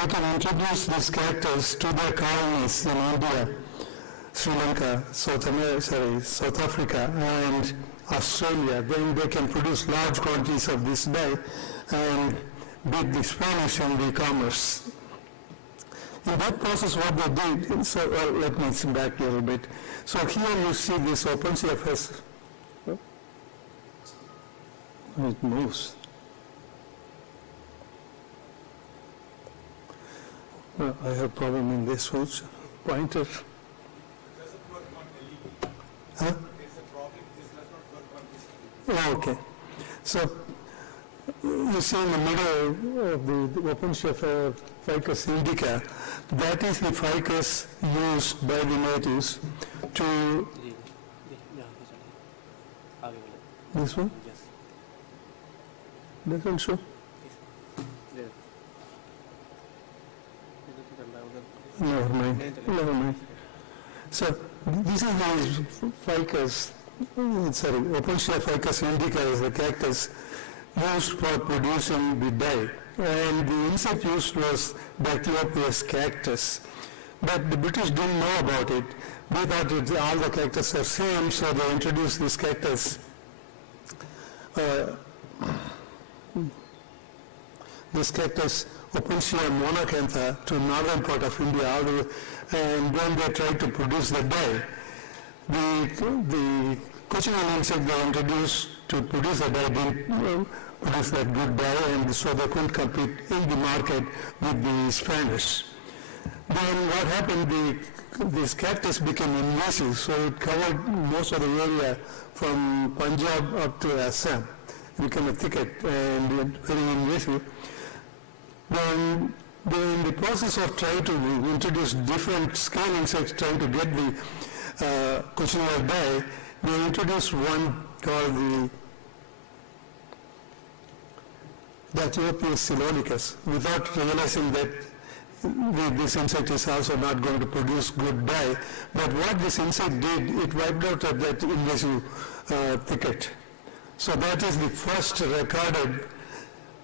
they can introduce these characters to their colonies in India, Sri Lanka, South Africa, and Australia. Then they can produce large quantities of this dye and beat the Spanish in the commerce. In that process, what they did, so let me zoom back a little bit. So here you see this OpenCFS. It moves. Well, I have a problem in this one. Pointer. It doesn't work on LED. Huh? There's a problem. This does not work on this LED. Oh, okay. So you see in the middle of the OpenCFS ficus indica, that is the ficus used by the natives to. This one? Yes. Doesn't show? Never mind. So this is the ficus, OpenCFS ficus indica is the cactus used for producing the dye. And the insect used was Dactylopius cactus. But the British didn't know about it. They thought all the cactus are same, so they introduced this cactus. This cactus, Opuntia monacantha, to northern part of India, and then they tried to produce the dye. The cochineal insect they introduced to produce the dye didn't produce that good dye, and so they couldn't compete in the market with the Spanish. Then what happened, this cactus became invasive, so it covered most of the area from Punjab up to Assam. It became a thicket and very invasive. Then in the process of trying to introduce different scale insects, trying to get the cochineal dye, they introduced one called the Dactylopius silonicus, without realizing that this insect is also not going to produce good dye. But what this insect did, it wiped out that invasive thicket. So that is the first recorded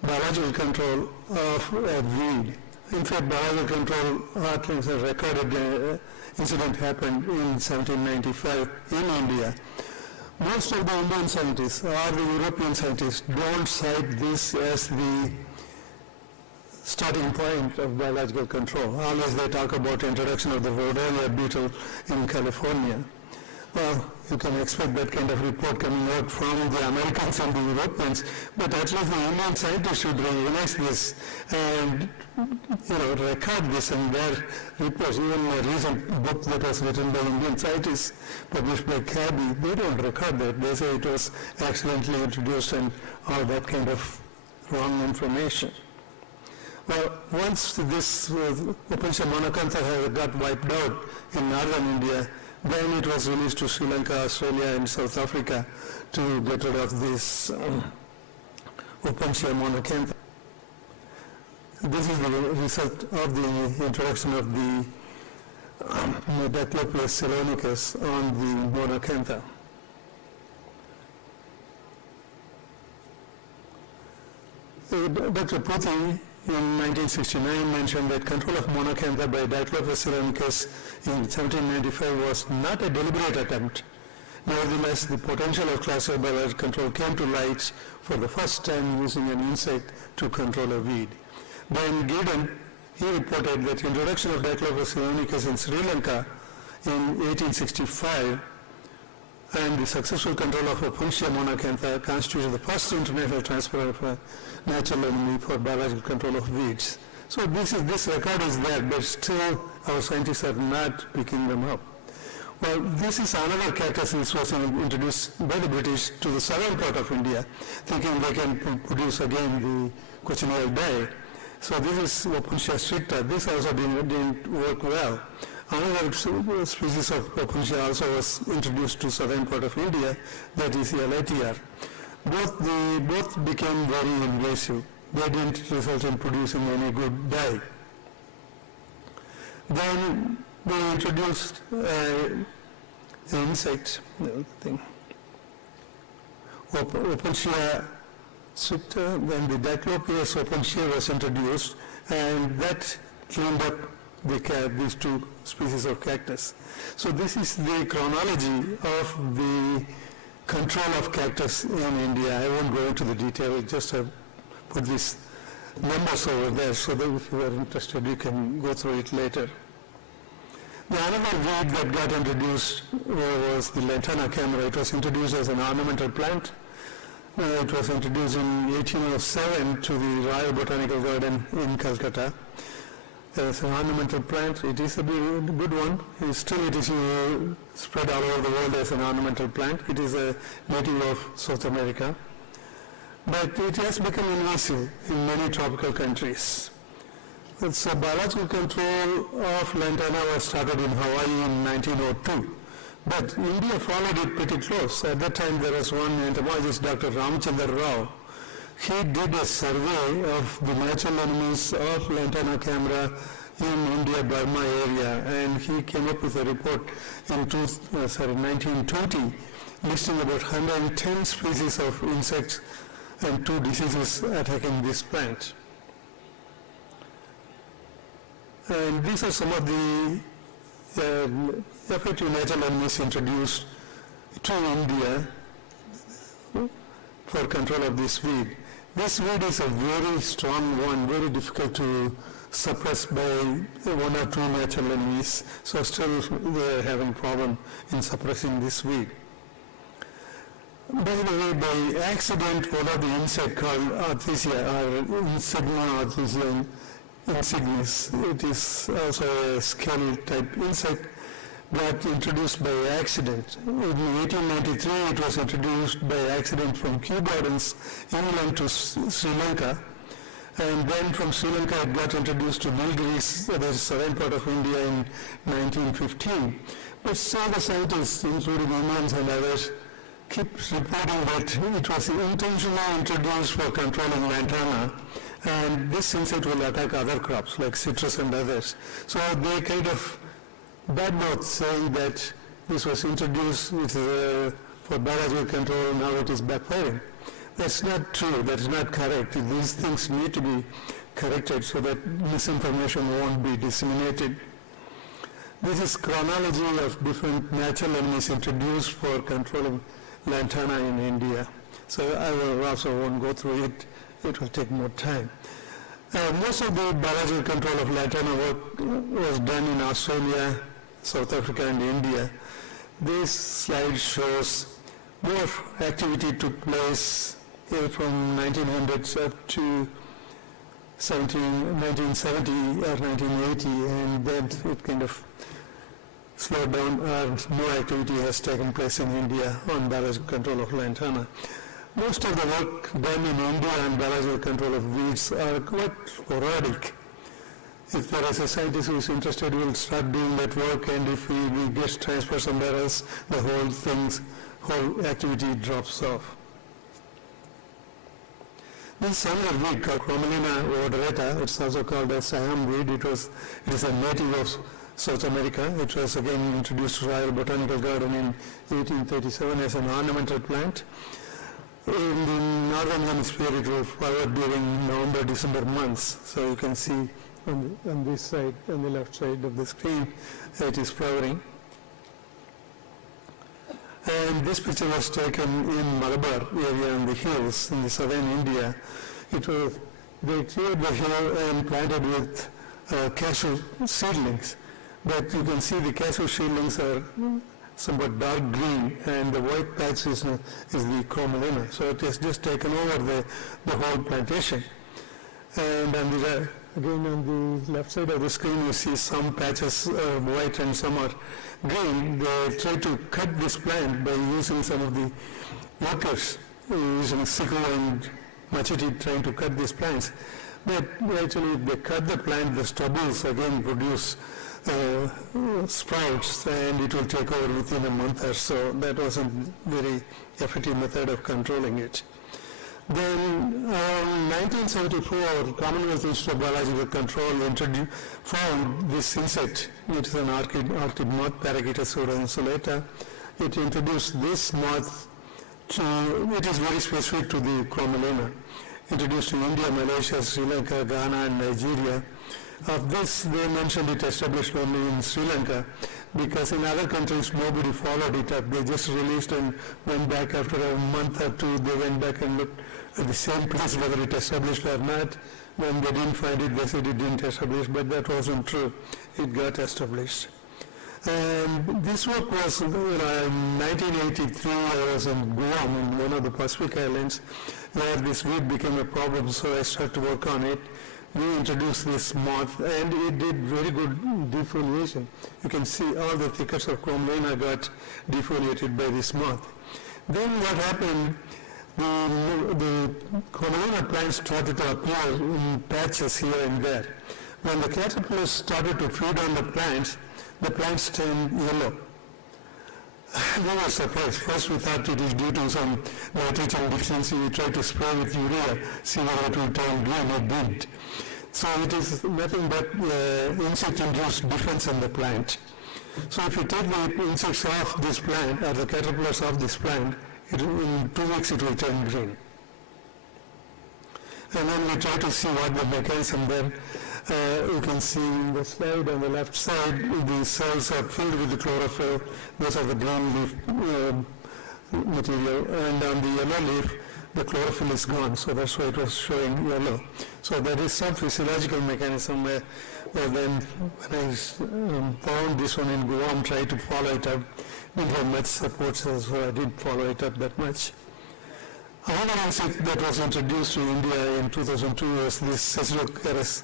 biological control of a weed. In fact, biological control recorded incident happened in 1795 in India. Most of the Indian scientists or the European scientists don't cite this as the starting point of biological control. Always they talk about introduction of the Rhodolia beetle in California. Well, you can expect that kind of report coming out from the Americans and the Europeans, but at least the Indian scientists should recognize this and record this in their reports. Even a recent book that was written by Indian scientists, published by Cabby, they don't record that. They say it was accidentally introduced and all that kind of wrong information. Well, once this Opuntia monacantha got wiped out in northern India, then it was released to Sri Lanka, Australia, and South Africa to get rid of this Opuntia monacantha. This is the result of the introduction of the Dactylopius silonicus on the monacantha. Dr. Puthi in 1969 mentioned that control of monacantha by Dactylopius silonicus in 1795 was not a deliberate attempt. Nevertheless, the potential of classical biological control came to light for the first time using an insect to control a weed. Then Gideon, he reported that introduction of Dactylopius silonicus in Sri Lanka in 1865 and the successful control of Opuntia monacantha constituted the first international transfer of a natural enemy for biological control of weeds. So this record is there, but still our scientists are not picking them up. Well, this is another cactus which was introduced by the British to the southern part of India, thinking they can produce again the cochineal dye. So this is Opuntia stricta. This also didn't work well. Another species of Opuntia also was introduced to southern part of India, that is Elatier. Both became very invasive. They didn't result in producing any good dye. Then they introduced an insect, Opuntia stricta, then the Dactylopius opuntia was introduced, and that cleaned up these two species of cactus. So this is the chronology of the control of cactus in India. I won't go into the detail, just put these numbers over there so that if you are interested, you can go through it later. The another weed that got introduced was the lantana camera. It was introduced as an ornamental plant. It was introduced in 1807 to the Royal Botanical Garden in Calcutta. As an ornamental plant, it is a good one. Still it is spread all over the world as an ornamental plant. It is a native of South America. But it has become invasive in many tropical countries. So biological control of lantana was started in Hawaii in 1902. But India followed it pretty close. At that time there was one entomologist, Dr. Ramchandra Rao. He did a survey of the natural enemies of lantana camera in India, Burma area, and he came up with a report in 1920 listing about 110 species of insects and 2 diseases attacking this plant. And these are some of the effective natural enemies introduced to India for control of this weed. This weed is a very strong one, very difficult to suppress by 1 or 2 natural enemies, so still they are having problem in suppressing this weed. By the way, by accident, one of the insect called Arthesia or Insignia Arthesia insignis, it is also a scale type insect, got introduced by accident. In 1893, it was introduced by accident from Kew Gardens, inland to Sri Lanka. And then from Sri Lanka, it got introduced to Nilgiris, the southern part of India, in 1915. But some of the scientists, including Indians and others, keep reporting that it was intentionally introduced for controlling lantana, and this insect will attack other crops like citrus and others. So they kind of badmouth saying that this was introduced for biological control, now it is backfiring. That's not true, that's not correct. These things need to be corrected so that misinformation won't be disseminated. This is chronology of different natural enemies introduced for controlling lantana in India. So I will also won't go through it, it will take more time. Most of the biological control of lantana work was done in Australia, South Africa and India. This slide shows more activity took place from 1900s up to 1970 or 1980, and then it kind of slowed down and more activity has taken place in India on biological control of lantana. Most of the work done in India on biological control of weeds are quite sporadic. If there is a scientist who is interested, we will start doing that work, and if we get transfer somewhere else, the whole activity drops off. This another weed called Chromalina odorata. It's also called a Siam weed. It is a native of South America. It was again introduced to Royal Botanical Garden in 1837 as an ornamental plant. In the northern hemisphere, it will flower during November-December months. So you can see on this side, on the left side of the screen, it is flowering. And this picture was taken in Malabar area in the hills in the southern India. They cleared the hill and planted with cashew seedlings. But you can see the cashew seedlings are somewhat dark green, and the white patch is the Chromalina. So it has just taken over the whole plantation. And again on the left side of the screen, you see some patches are white and some are green. They try to cut this plant by using some of the workers, using sickle and machete, trying to cut these plants. But actually, if they cut the plant, the stubbles again produce sprouts, and it will take over within a month or so. That wasn't very effective method of controlling it. Then around 1974, Commonwealth Institute of Biological Control found this insect. It is an orchid moth, Parageita pseudoinsulata. It introduced this moth it is very specific to the Chromalina. Introduced to India, Malaysia, Sri Lanka, Ghana and Nigeria. Of this, they mentioned it established only in Sri Lanka, because in other countries nobody followed it up. They just released and went back after a month or two. They went back and looked at the same place whether it established or not. When they didn't find it, they said it didn't establish, but that wasn't true. It got established. And this work was, in 1983, I was in Guam, in one of the Pacific Islands, where this weed became a problem, so I started to work on it. We introduced this moth, and it did very good defoliation. You can see all the thickets of Cromolena got defoliated by this moth. Then what happened, the Cromolena plants started to appear in patches here and there. When the caterpillars started to feed on the plants turned yellow. We were surprised. First we thought it is due to some nitrogen deficiency. We tried to spray with urea, see whether it would turn green. It didn't. So it is nothing but insect-induced defense in the plant. So if you take the insects off this plant, or the caterpillars off this plant, in 2 weeks it will turn green. And then we try to see what the mechanism then. You can see in the slide on the left side, the cells are filled with the chlorophyll. Those are the green leaf material. And on the yellow leaf, the chlorophyll is gone, so that's why it was showing yellow. So there is some physiological mechanism where then when I found this one in Guam, tried to follow it up, didn't have much support, so I didn't follow it up that much. Another insect that was introduced to India in 2002 was this Caesarocaris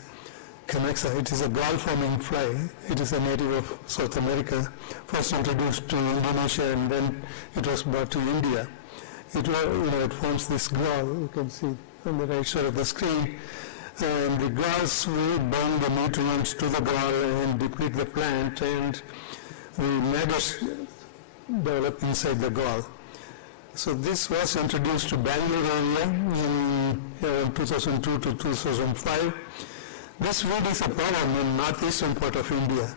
canaxa. It is a gall-forming fly. It is a native of South America, first introduced to Indonesia, and then it was brought to India. It forms this gall, you can see on the right side of the screen, and the galls will burn the nutrients to the gall and deplete the plant, and the maggots develop inside the gall. So this was introduced to Bangalore area in 2002 to 2005. This weed is a problem in northeastern part of India,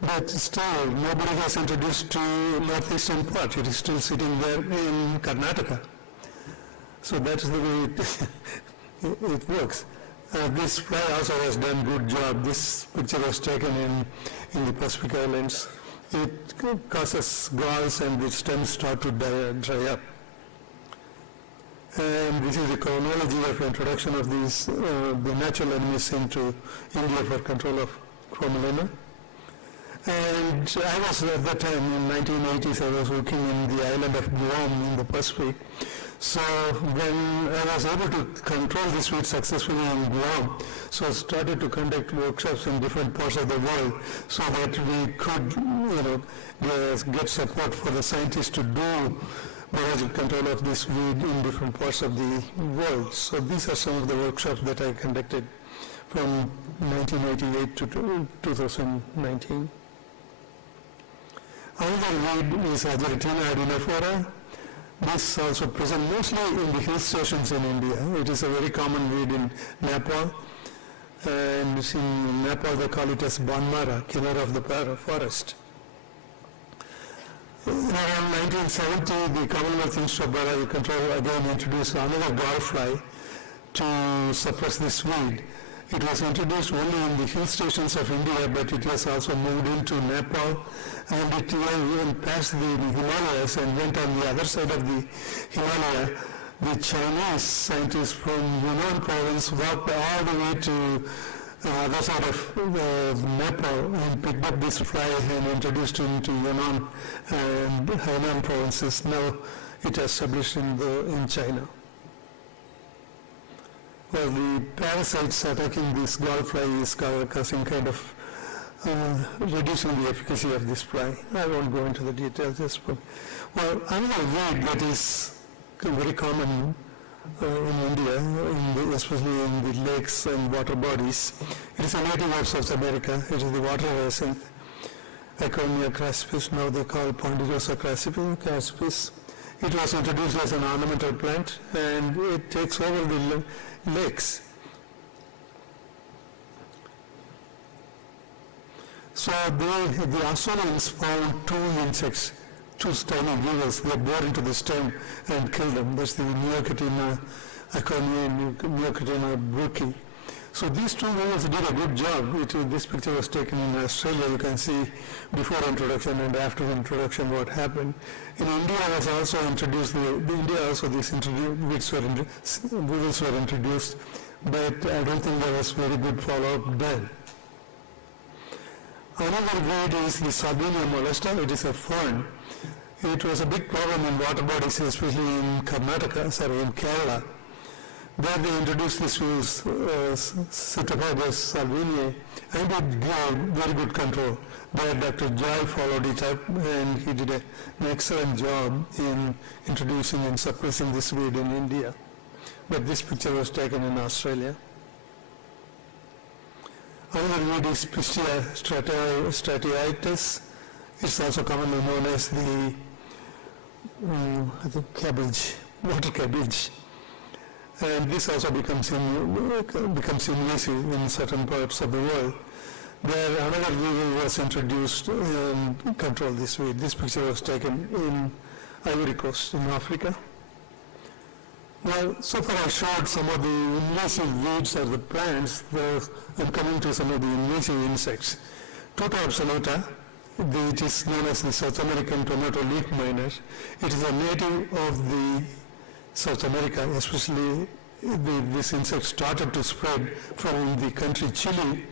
but still nobody has introduced to northeastern part. It is still sitting there in Karnataka. So that is the way it works. This fly also has done good job. This picture was taken in the Pacific Islands. It causes galls and the stems start to dry up. And this is the chronology of introduction of these, the natural enemies into India for control of Cromolena. And I was at that time, in 1980s, I was working in the island of Guam in the Pacific. So when I was able to control this weed successfully in Guam, so I started to conduct workshops in different parts of the world so that we could, get support for the scientists to do biological control of this weed in different parts of the world. So these are some of the workshops that I conducted from 1988 to 2019. Another weed is Ageratina adenophora. This also present mostly in the hill stations in India. It is a very common weed in Nepal. And in Nepal they call it as Banmara, killer of the forest. Around 1970, the Commonwealth Institute of Biological Control again introduced another gallfly to suppress this weed. It was introduced only in the hill stations of India, but it has also moved into Nepal, and it even passed the Himalayas and went on the other side of the Himalaya. The Chinese scientists from Yunnan province walked all the way to other side of Nepal and picked up this fly and introduced it into Yunnan and Hainan provinces. Now it is established in China. Well, the parasites attacking this gallfly is causing kind of reducing the efficacy of this fly. I won't go into the details. Well, another weed that is very common in India, especially in the lakes and water bodies. It is a native of South America. It is the water hyacinth, Iconia craspis, now they call Ponderosa craspis. It was introduced as an ornamental plant, and it takes over the lakes. So the Australians found two insects, two tiny beetles. They bore into the stem and kill them. That's the Neocatina Iconia and Neocatina bruci. So these two women did a good job. This picture was taken in Australia. You can see before introduction and after introduction what happened. In India was also introduced, India also these wheels were introduced, but I don't think there was very good follow-up done. Another weed is the Sardinia molesta. It is a fern. It was a big problem in water bodies, especially in Kerala. There they introduced this weeds, Cytophagous salviniae, and it gave very good control. There Dr. Joy followed it up, and he did an excellent job in introducing and suppressing this weed in India. But this picture was taken in Australia. Another weed is Pistia stratiitis. It's also commonly known as the cabbage, water cabbage. And this also becomes invasive in certain parts of the world. There another weed was introduced and controlled this weed. This picture was taken in Ivory Coast in Africa. Well, so far I showed some of the invasive weeds of the plants. I'm coming to some of the invasive insects. Tuta absoluta, it is known as the South American tomato leaf miner. It is a native of the South America, especially this insect started to spread from the country Chile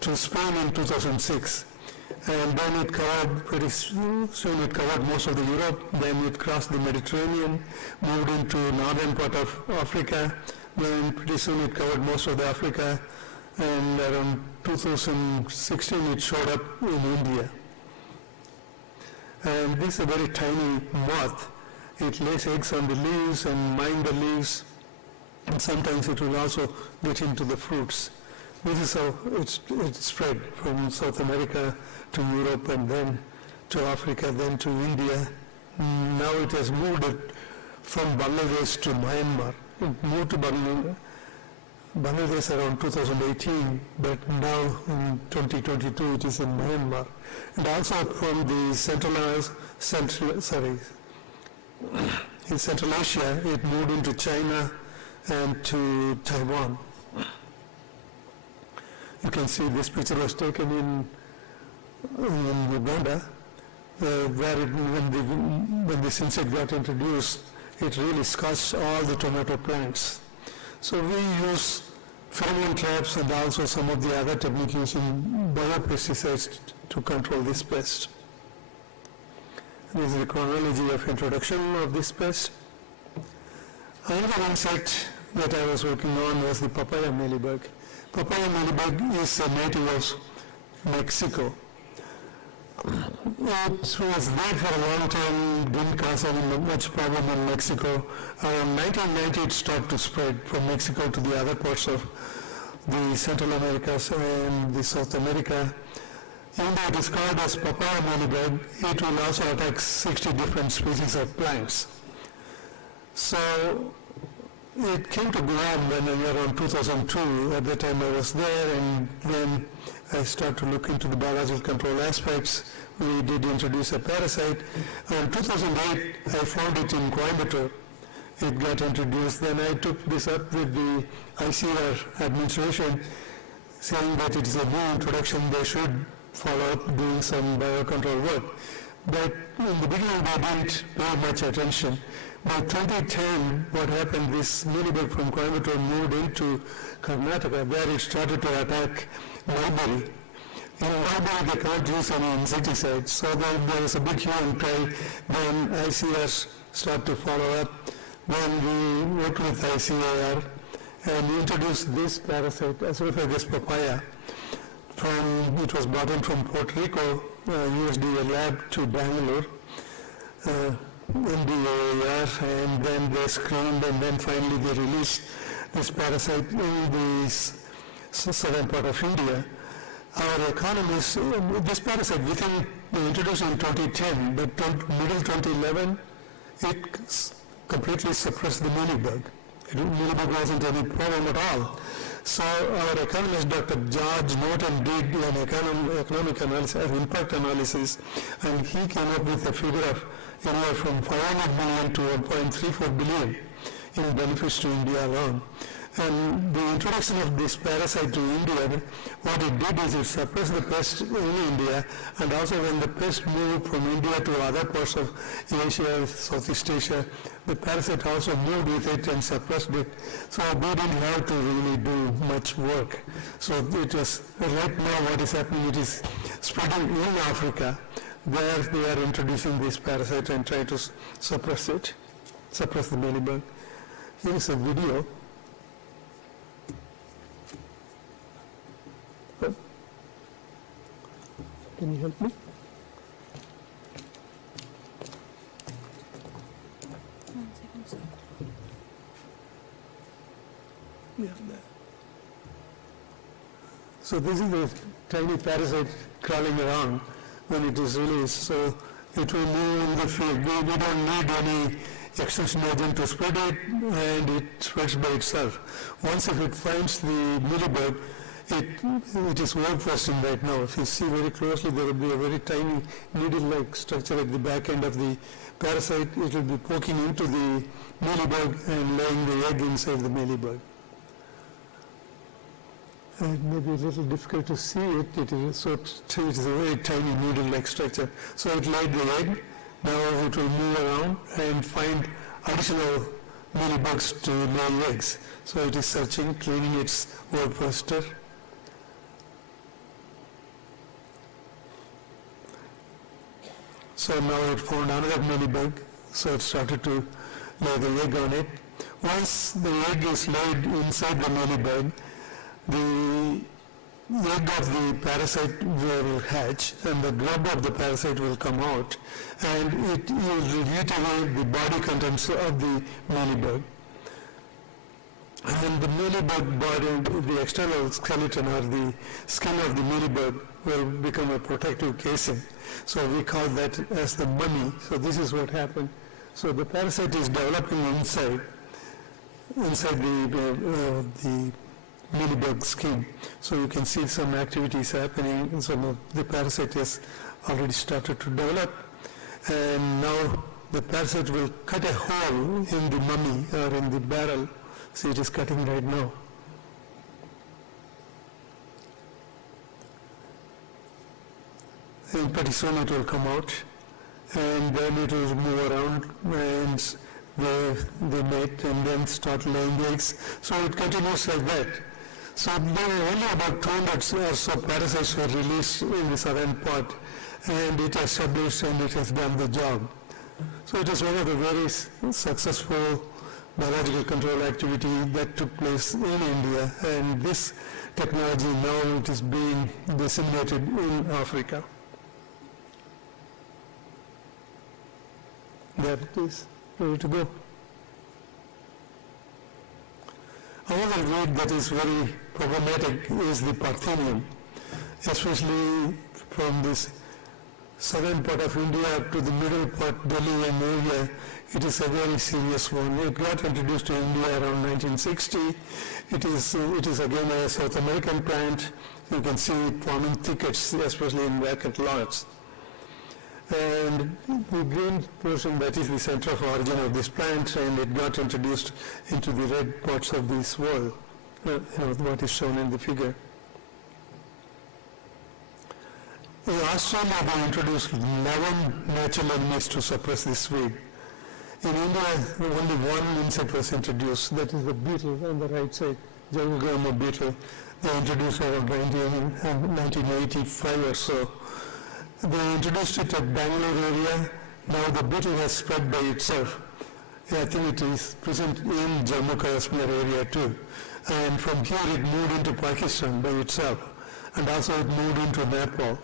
to Spain in 2006. And then it covered, pretty soon it covered most of the Europe, then it crossed the Mediterranean, moved into northern part of Africa, then pretty soon it covered most of the Africa, and around 2016 it showed up in India. And this is a very tiny moth. It lays eggs on the leaves and mine the leaves, and sometimes it will also get into the fruits. This is how it spread from South America to Europe and then to Africa, then to India. Now it has moved from Bangladesh to Myanmar. It moved to Bangladesh around 2018, but now in 2022 it is in Myanmar. And also from the in Central Asia, it moved into China and to Taiwan. You can see this picture was taken in Uganda, where when this insect got introduced, it really scorched all the tomato plants. So we use pheromone traps and also some of the other techniques using biopesticides to control this pest. This is the chronology of introduction of this pest. Another insect that I was working on was the papaya mealybug. Papaya mealybug is a native of Mexico. It was there for a long time, didn't cause any much problem in Mexico. Around 1990 it started to spread from Mexico to the other parts of the Central Americas and the South America. And it is called as papaya mealybug. It will also attack 60 different species of plants. So it came to Guam when around 2002. At that time I was there, and then I started to look into the biological control aspects. We did introduce a parasite. In 2008, I found it in Coimbatore. It got introduced. Then I took this up with the ICR administration, saying that it is a new introduction. They should follow up doing some biocontrol work. But in the beginning, they didn't pay much attention. By 2010, what happened, this mealybug from Coimbatore moved into Karnataka, where it started to attack mulberry. In mulberry, they can't use any insecticides, so there was a big hue and cry. Then ICR started to follow up. Then we worked with ICAR and introduced this parasite, Asparagus papaya. It was brought in from Puerto Rico, USDA lab to Bangalore. In the AAR, and then they screened, and then finally they released this parasite in the southern part of India. Our economists, this parasite within the introduction in 2010, but middle 2011, it completely suppressed the mealybug. Mealybug wasn't any problem at all. So our economist, Dr. George Norton, did an economic analysis, impact analysis, and he came up with a figure of anywhere from 500 billion to 1.34 billion in benefits to India alone. And the introduction of this parasite to India, what it did is it suppressed the pest in India, and also when the pest moved from India to other parts of Asia, Southeast Asia, the parasite also moved with it and suppressed it. So they didn't have to really do much work. So it was, right now what is happening, it is spreading in Africa. There they are introducing this parasite and trying to suppress the mealybug. Here is a video. Can you help me? Yeah, there. So this is the tiny parasite crawling around when it is released. So it will move in the field. We don't need any extraction agent to spread it, and it spreads by itself. Once if it finds the mealybug, it is worm posting right now. If you see very closely, there will be a very tiny needle-like structure at the back end of the parasite. It will be poking into the mealybug and laying the egg inside the mealybug. It may be a little difficult to see it. It is a very tiny needle-like structure. So it laid the egg. Now it will move around and find additional mealybugs to lay eggs. So it is searching, cleaning its worm poster. So now it found another mealybug, so it started to lay the egg on it. Once the egg is laid inside the mealybug, the egg of the parasite will hatch and the grub of the parasite will come out, and it will reiterate the body contents of the mealybug. And the mealybug body, the external skeleton or the skin of the mealybug will become a protective casing. So we call that as the mummy. So this is what happened. So the parasite is developing inside the mealybug skin. So you can see some activities happening, and so the parasite has already started to develop. And now the parasite will cut a hole in the mummy or in the barrel. See, it is cutting right now. And pretty soon it will come out, and then it will move around, and they mate and then start laying eggs. So it continues like that. So there were only about 200 or so parasites were released in the southern part, and it established and it has done the job. So it is one of the very successful biological control activity that took place in India, and this technology now it is being disseminated in Africa. There it is, ready to go. Another weed that is very problematic is the Parthenium, especially from this southern part of India to the middle part, Delhi and area. It is a very serious one. It got introduced to India around 1960. It is again a South American plant. You can see it forming thickets, especially in vacant lots. And the green portion, that is the center of origin of this plant, and it got introduced into the red parts of this world, what is shown in the figure. In Australia, they introduced 11 natural enemies to suppress this weed. In India, only one insect was introduced, that is the beetle on the right side, Jagogama beetle. They introduced around 1985 or so. They introduced it at Bangalore area. Now the beetle has spread by itself. I think it is present in Jammu Kashmir area too. And from here it moved into Pakistan by itself. And also it moved into Nepal.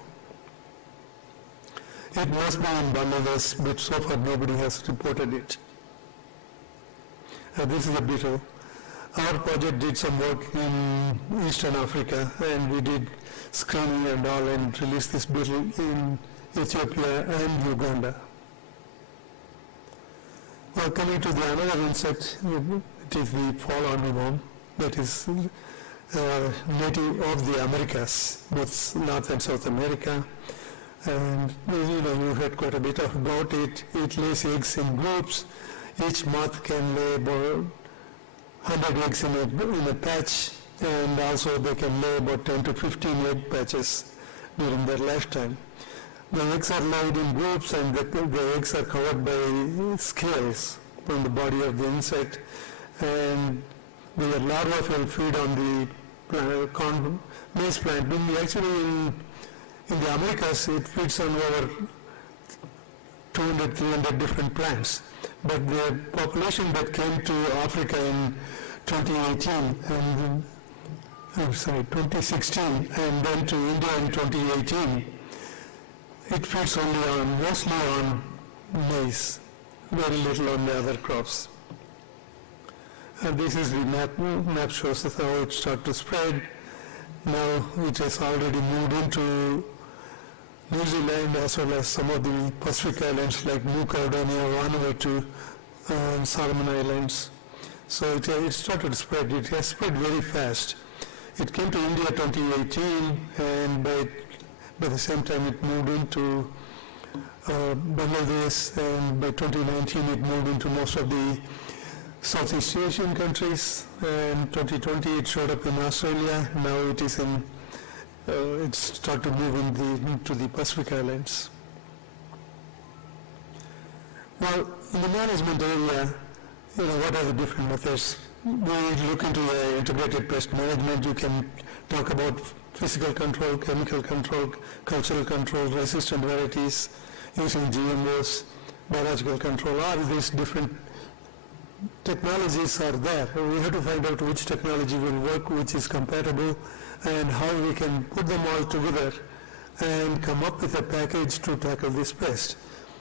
It must be in Bangladesh, but so far nobody has reported it. This is the beetle. Our project did some work in Eastern Africa, and we did screening and all, and released this beetle in Ethiopia and Uganda. Well, coming to the another insect, it is the fall armyworm, that is native of the Americas, both North and South America. And you've heard quite a bit about it. It lays eggs in groups. Each moth can lay about 100 eggs in a patch, and also they can lay about 10 to 15 egg patches during their lifetime. The eggs are laid in groups, and the eggs are covered by scales from the body of the insect, and the larvae will feed on the maize plant. In the Americas, it feeds on over 200, 300 different plants. But the population that came to Africa in 2016, and then to India in 2018, it feeds mostly on maize, very little on the other crops. And this is the map shows us how it started to spread. Now it has already moved into New Zealand as well as some of the Pacific islands like New Caledonia, Vanuatu, and Solomon Islands. So it started to spread. It has spread very fast. It came to India 2018, and by the same time it moved into Bangladesh, and by 2019 it moved into most of the Southeast Asian countries, and 2020 it showed up in Australia. Now it is it's started to move into the Pacific Islands. Well, in the management area, what are the different methods? We look into the integrated pest management. You can talk about physical control, chemical control, cultural control, resistant varieties, using GMOs, biological control. All these different technologies are there. We have to find out which technology will work, which is compatible, and how we can put them all together and come up with a package to tackle this pest.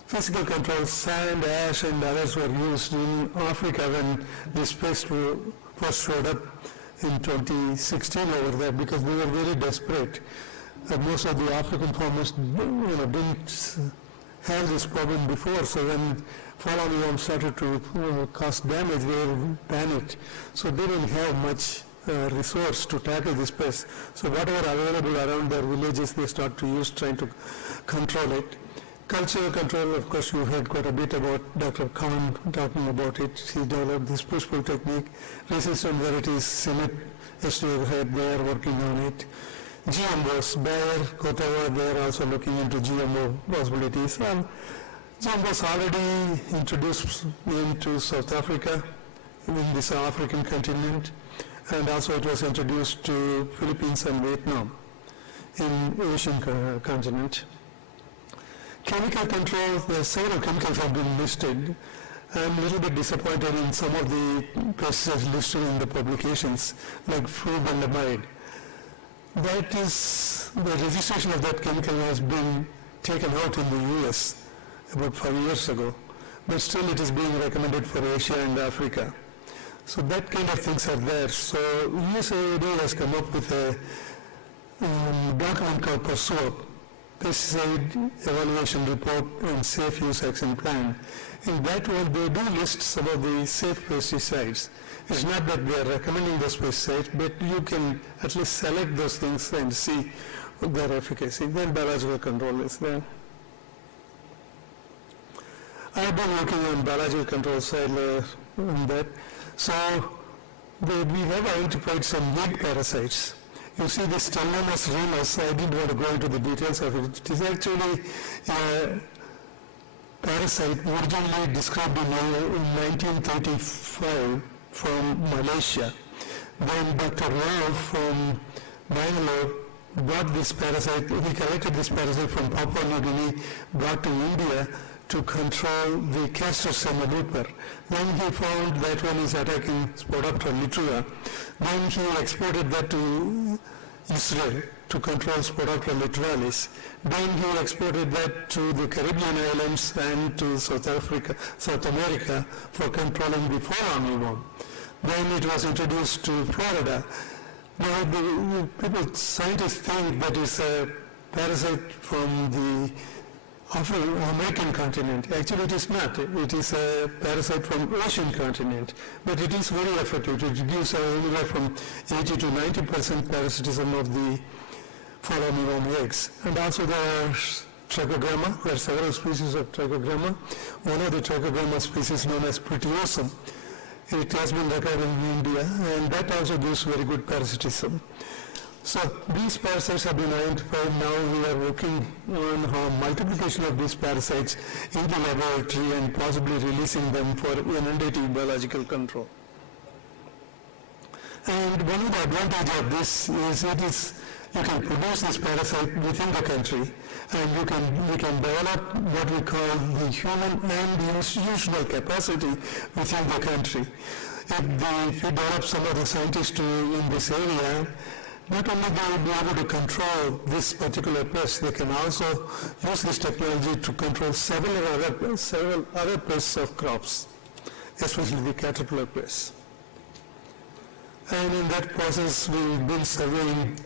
Physical control, sand, ash, and others were used in Africa when this pest first showed up in 2016 over there, because they were very desperate. Most of the African farmers didn't have this problem before, so when fall armyworm started to cause damage, they were panicked. So they didn't have much resource to tackle this pest. So whatever available around their villages, they start to use, trying to control it. Cultural control, of course, you heard quite a bit about Dr. Khan talking about it. He developed this push-pull technique. Resistant varieties, Summit yesterday had, they are working on it. GMOs, Bayer, Kotawa, they are also looking into GMO possibilities. GMOs already introduced into South Africa, in this African continent, and also it was introduced to Philippines and Vietnam in Asian continent. Chemical control, there are several chemicals have been listed. I'm a little bit disappointed in some of the pesticides listed in the publications, like flubendiamide. That is, the registration of that chemical has been taken out in the US about 5 years ago, but still it is being recommended for Asia and Africa. So that kind of things are there. So USAID has come up with a document called PURSUIT, Pesticide Evaluation Report and Safe Use Action Plan. In that one, they do list some of the safe pesticides. It's not that they are recommending those pesticides, but you can at least select those things and see their efficacy. Then biological control is there. I've been working on biological control side on that. So we have identified some lead parasites. You see this Stellanus renus, I didn't want to go into the details of it. It is actually a parasite originally described in 1935 from Malaysia. Then Dr. Rao from Bangalore brought this parasite, he collected this parasite from Papua New Guinea, brought to India to control the castor semolooper. Then he found that one is attacking Spodoptera littera. Then he exported that to Israel to control Spodoptera littoralis. Then he exported that to the Caribbean islands and to South America for controlling the fall armyworm. Then it was introduced to Florida. Now scientists think that it's a parasite from the American continent. Actually, it is not. It is a parasite from Asian continent, but it is very effective. It gives anywhere from 80 to 90% parasitism of the fall armyworm eggs. And also there are trichogramma. There are several species of trichogramma. One of the trichogramma species known as Proteosum It has been recorded in India, and that also gives very good parasitism. So these parasites have been identified. Now we are working on how multiplication of these parasites in the laboratory and possibly releasing them for inundative biological control. And one of the advantages of this is you can produce this parasite within the country, and we can develop what we call the human and institutional capacity within the country. If we develop some of the scientists in this area, not only they will be able to control this particular pest, they can also use this technology to control several other pests of crops, especially the caterpillar pests. And in that process, we've been surveying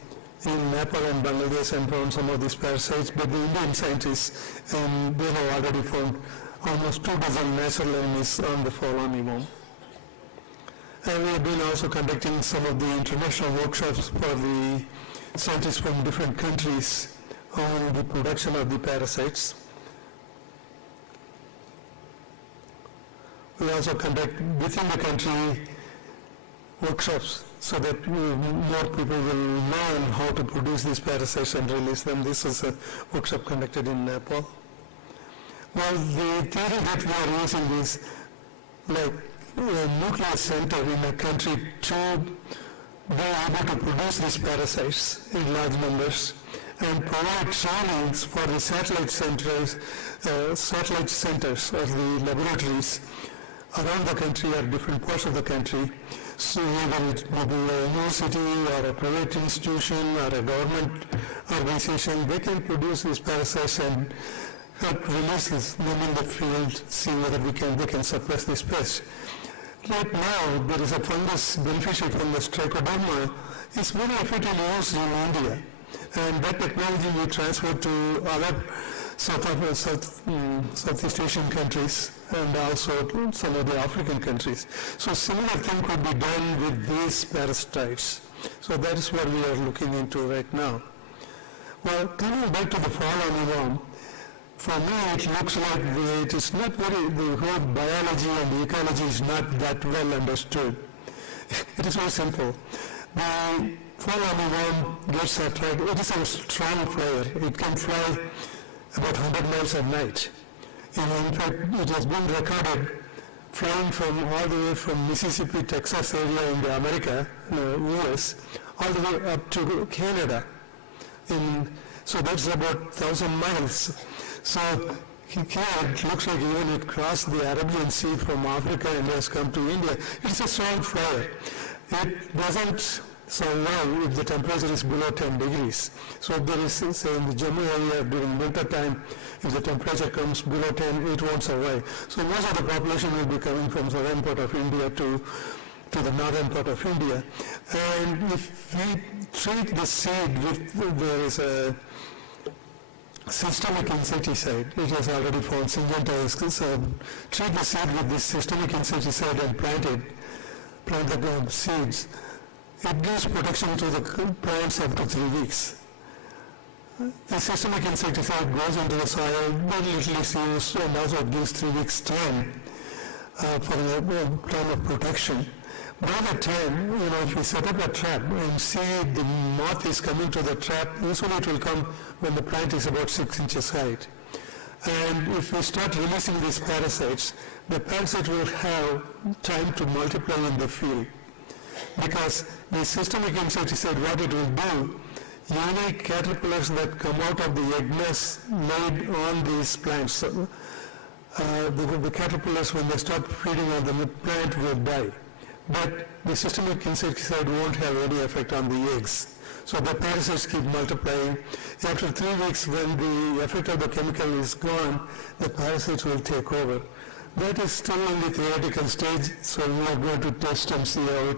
in Nepal and Bangladesh and found some of these parasites, but the Indian scientists, they have already found almost 24 natural enemies on the fall armyworm. And we have been also conducting some of the international workshops for the scientists from different countries on the production of the parasites. We also conduct within the country workshops so that more people will learn how to produce these parasites and release them. This is a workshop conducted in Nepal. Well, the theory that we are using is like a nuclear center in a country to be able to produce these parasites in large numbers and provide trainings for the satellite centers or the laboratories around the country or different parts of the country. So whether it may be a university or a private institution or a government organization, they can produce these parasites and help release them in the field, see whether they can suppress this pest. Right now, there is a fungus, beneficial fungus, trichoderma, is very effectively used in India. And that technology we transferred to other Southeast Asian countries and also some of the African countries. So similar thing could be done with these parasites. So that is what we are looking into right now. Well, coming back to the fall armyworm, for me it looks like it is not the whole biology and ecology is not that well understood. It is very simple. The fall armyworm gets attracted, it is a strong flyer. It can fly about 100 miles a night. In fact, it has been recorded flying from all the way from Mississippi, Texas area in the America, US, all the way up to Canada. So that's about 1,000 miles. So here it looks like even it crossed the Arabian Sea from Africa and has come to India. It's a strong flyer. It doesn't survive if the temperature is below 10 degrees. So there is, say in the Jammu area during winter time, if the temperature comes below 10, it won't survive. So most of the population will be coming from southern part of India to the northern part of India. And if we treat the seed with, there is a systemic insecticide, it has already found Syngenta, so treat the seed with this systemic insecticide and plant the seeds. It gives protection to the plants up to 3 weeks. The systemic insecticide goes into the soil, very little is used, and also gives 3 weeks time for the time of protection. By that time, if we set up a trap and see the moth is coming to the trap, usually it will come when the plant is about 6 inches height. And if we start releasing these parasites, the parasite will have time to multiply in the field. Because the systemic insecticide, what it will do, unique caterpillars that come out of the egg nest made on these plants, the caterpillars, when they start feeding on the plant, will die. But the systemic insecticide won't have any effect on the eggs. So the parasites keep multiplying. After 3 weeks, when the effect of the chemical is gone, the parasites will take over. That is still in the theoretical stage, so we are going to test and see how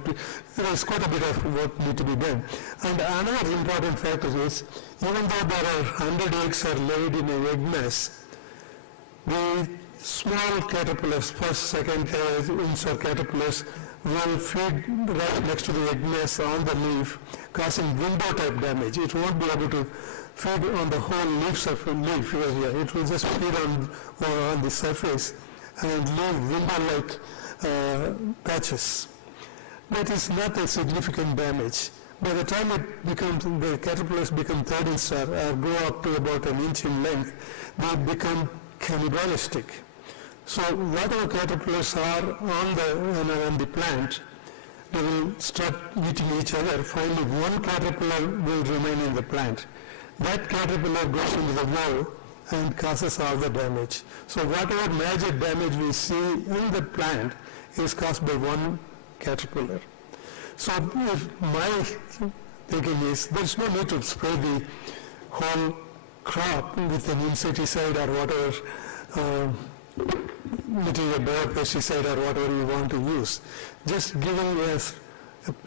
there is quite a bit of work need to be done. And another important factor is, even though there are 100 eggs are laid in an egg nest, the small caterpillars, first, second, insect caterpillars, will feed right next to the egg nest on the leaf, causing window type damage. It won't be able to feed on the whole leaf area. It will just feed on the surface and leave window-like patches. That is not a significant damage. By the time the caterpillars become 3rd instar or go up to about an inch in length, they become cannibalistic. So whatever caterpillars are on the plant, they will start eating each other. Finally, one caterpillar will remain in the plant. That caterpillar goes into the wall and causes all the damage. So whatever major damage we see in the plant is caused by one caterpillar. So if my thinking is there's no need to spray the whole crop with an insecticide or whatever material, biopesticide or whatever you want to use. Just giving us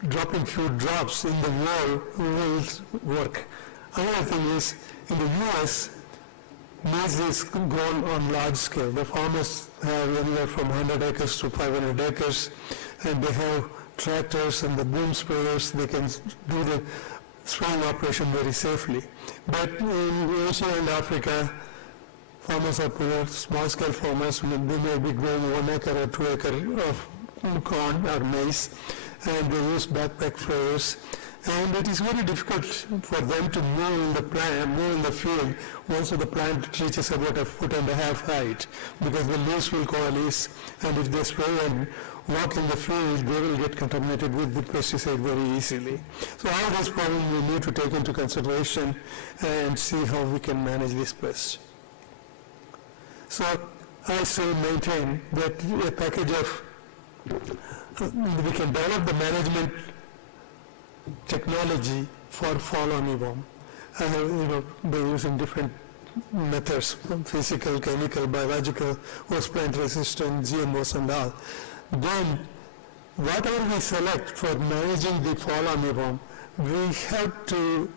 dropping few drops in the wall will work. Another thing is, in the US, maize is grown on large scale. The farmers have anywhere from 100 acres to 500 acres, and they have tractors and the boom sprayers. They can do the spraying operation very safely. But in Asia and Africa, farmers are poor, small-scale farmers. They may be growing 1 acre or 2 acre of corn or maize, and they use backpack sprayers. And it is very difficult for them to move in the plant, move in the field once the plant reaches about 1.5 feet height, because the leaves will coalesce, and if they spray and walk in the field, they will get contaminated with the pesticide very easily. So all this problem we need to take into consideration and see how we can manage this pest. So I still maintain that a package of, we can develop the management technology for fall armyworm. By using different methods, physical, chemical, biological, host plant resistance, GMOs and all. Then whatever we select for managing the fall armyworm, we have to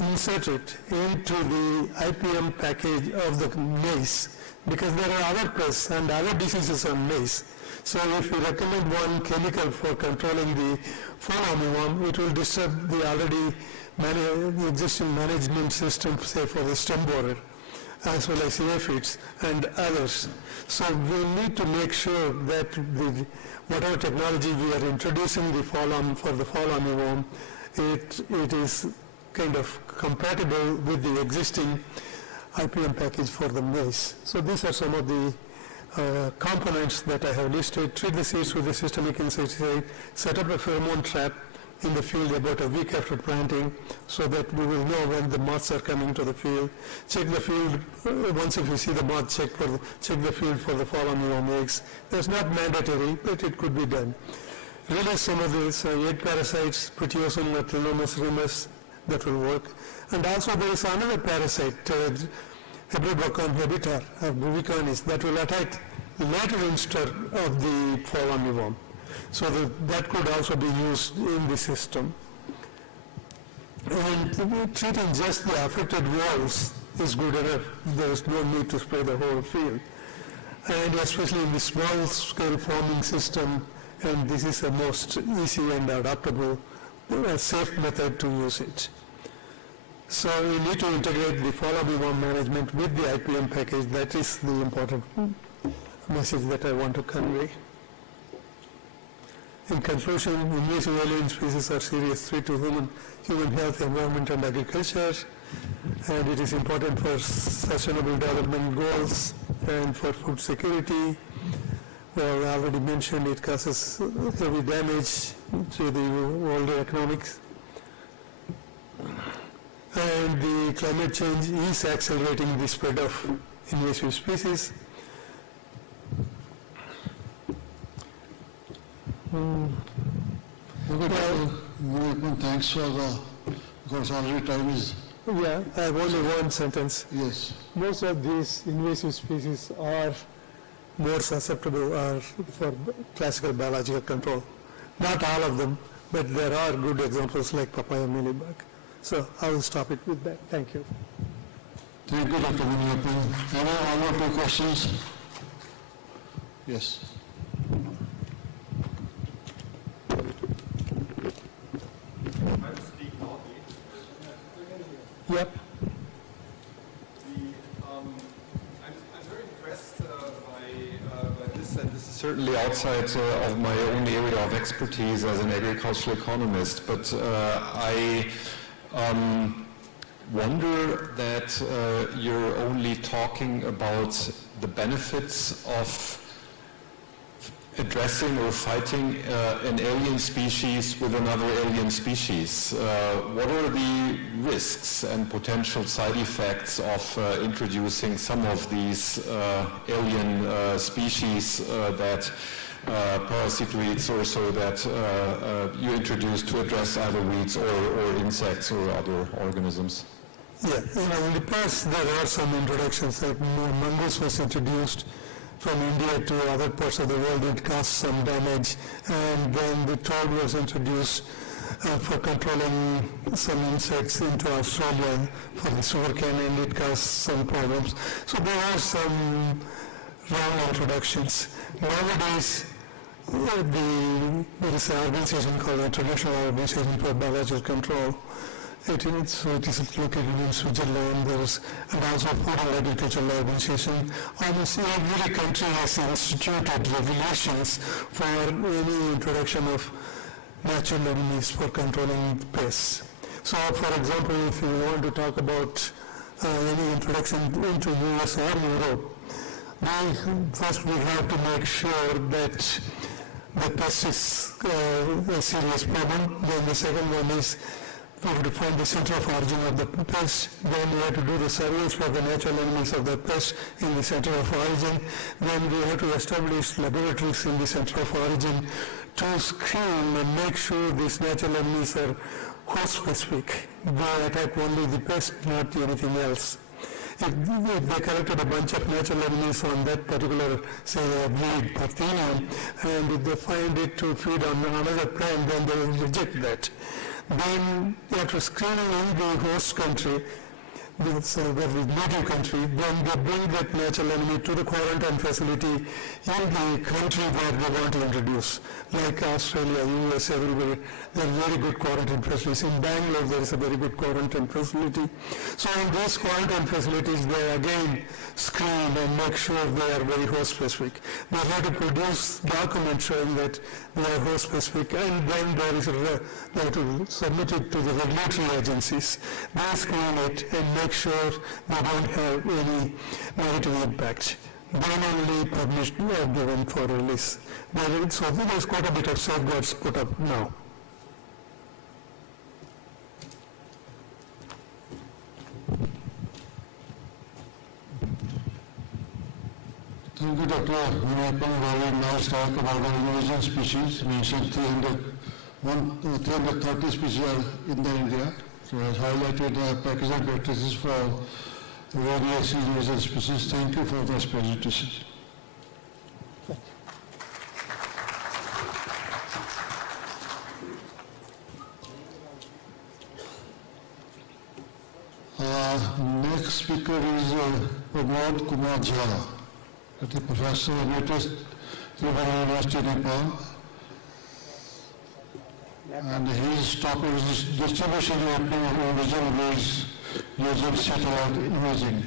insert it into the IPM package of the maize, because there are other pests and other diseases on maize. So if we recommend one chemical for controlling the fall armyworm, it will disturb the already existing management system, say for the stem borer, as well as aphids and others. So we need to make sure that whatever technology we are introducing for the fall armyworm, it is kind of compatible with the existing IPM package for the maize. So these are some of the components that I have listed. Treat the seeds with a systemic insecticide, set up a pheromone trap in the field about a week after planting so that we will know when the moths are coming to the field. Check the field, once if you see the moth, check the field for the fall armyworm eggs. That's not mandatory, but it could be done. Release some of these 8 parasites, Proteosome, Trichomonas remus, that will work. And also there is another parasite, Hebrobacon hebitar, Bubicanis, that will attack later instar of the fall armyworm. So that could also be used in the system. And treating just the affected walls is good enough. There is no need to spray the whole field. And especially in the small scale farming system, and this is the most easy and adaptable, safe method to use it. So we need to integrate the fall armyworm management with the IPM package. That is the important message that I want to convey. In conclusion, invasive alien species are serious threat to human health, environment and agriculture, and it is important for sustainable development goals and for food security. Well, I already mentioned it causes heavy damage to the world economics. And the climate change is accelerating the spread of invasive species. Thanks for because already time is. Yeah, I have only one sentence. Yes. Most of these invasive species are more susceptible for classical biological control. Not all of them, but there are good examples like papaya mealybug. So I will stop it with that. Thank you. Thank you, Dr. Muniyappan. Any other 2 questions? Yes. Yep. I'm very impressed by this, and certainly outside of my own area of expertise as an agricultural economist, but I wonder that you're only talking about the benefits of addressing or fighting an alien species with another alien species. What are the risks and potential side effects of introducing some of these alien species that parasitoids or so that you introduce to address either weeds or insects or other organisms? Yeah, in the past there are some introductions, like mongoose was introduced from India to other parts of the world. It caused some damage, and then the toad was introduced for controlling some insects into Australia for the sugarcane, and it caused some problems. So there are some wrong introductions. Nowadays, there is an organization called the International Organization for Biological Control. It is located in Switzerland. And also Food and Agricultural Organization. Almost every country has instituted regulations for any introduction of natural enemies for controlling pests. So, for example, if you want to talk about any introduction into US or Europe, first we have to make sure that the pest is a serious problem. Then the second one is we have to find the center of origin of the pest. Then we have to do the surveillance for the natural enemies of the pest in the center of origin. Then we have to establish laboratories in the center of origin to screen and make sure these natural enemies are host specific. They attack only the pest, not anything else. If they collected a bunch of natural enemies on that particular, say, weed, Parthenium, and if they find it to feed on another plant, then they will reject that. Then, after screening in the host country, the native country, then they bring that natural enemy to the quarantine facility in the country where they want to introduce, like Australia, US, everywhere. There are very good quarantine facilities. In Bangalore, there is a very good quarantine facility. So in these quarantine facilities, they again screen and make sure they are very host specific. They have to produce documents showing that they are host specific, and then they have to submit it to the regulatory agencies. They screen it and make sure they don't have any negative impact. Then only published or given for release. So there's quite a bit of safeguards put up now. Thank you, Dr. Vinayappan. Very nice talk about our invasion species. You mentioned 330 species are in the India. So as highlighted packaging practices for various invasion species. Thank you for this presentation. Next speaker is Pramod Kumar Jha, the Professor Emeritus, Tribhuvan University, Nepal. And his topic is distribution of origin ways using satellite imaging.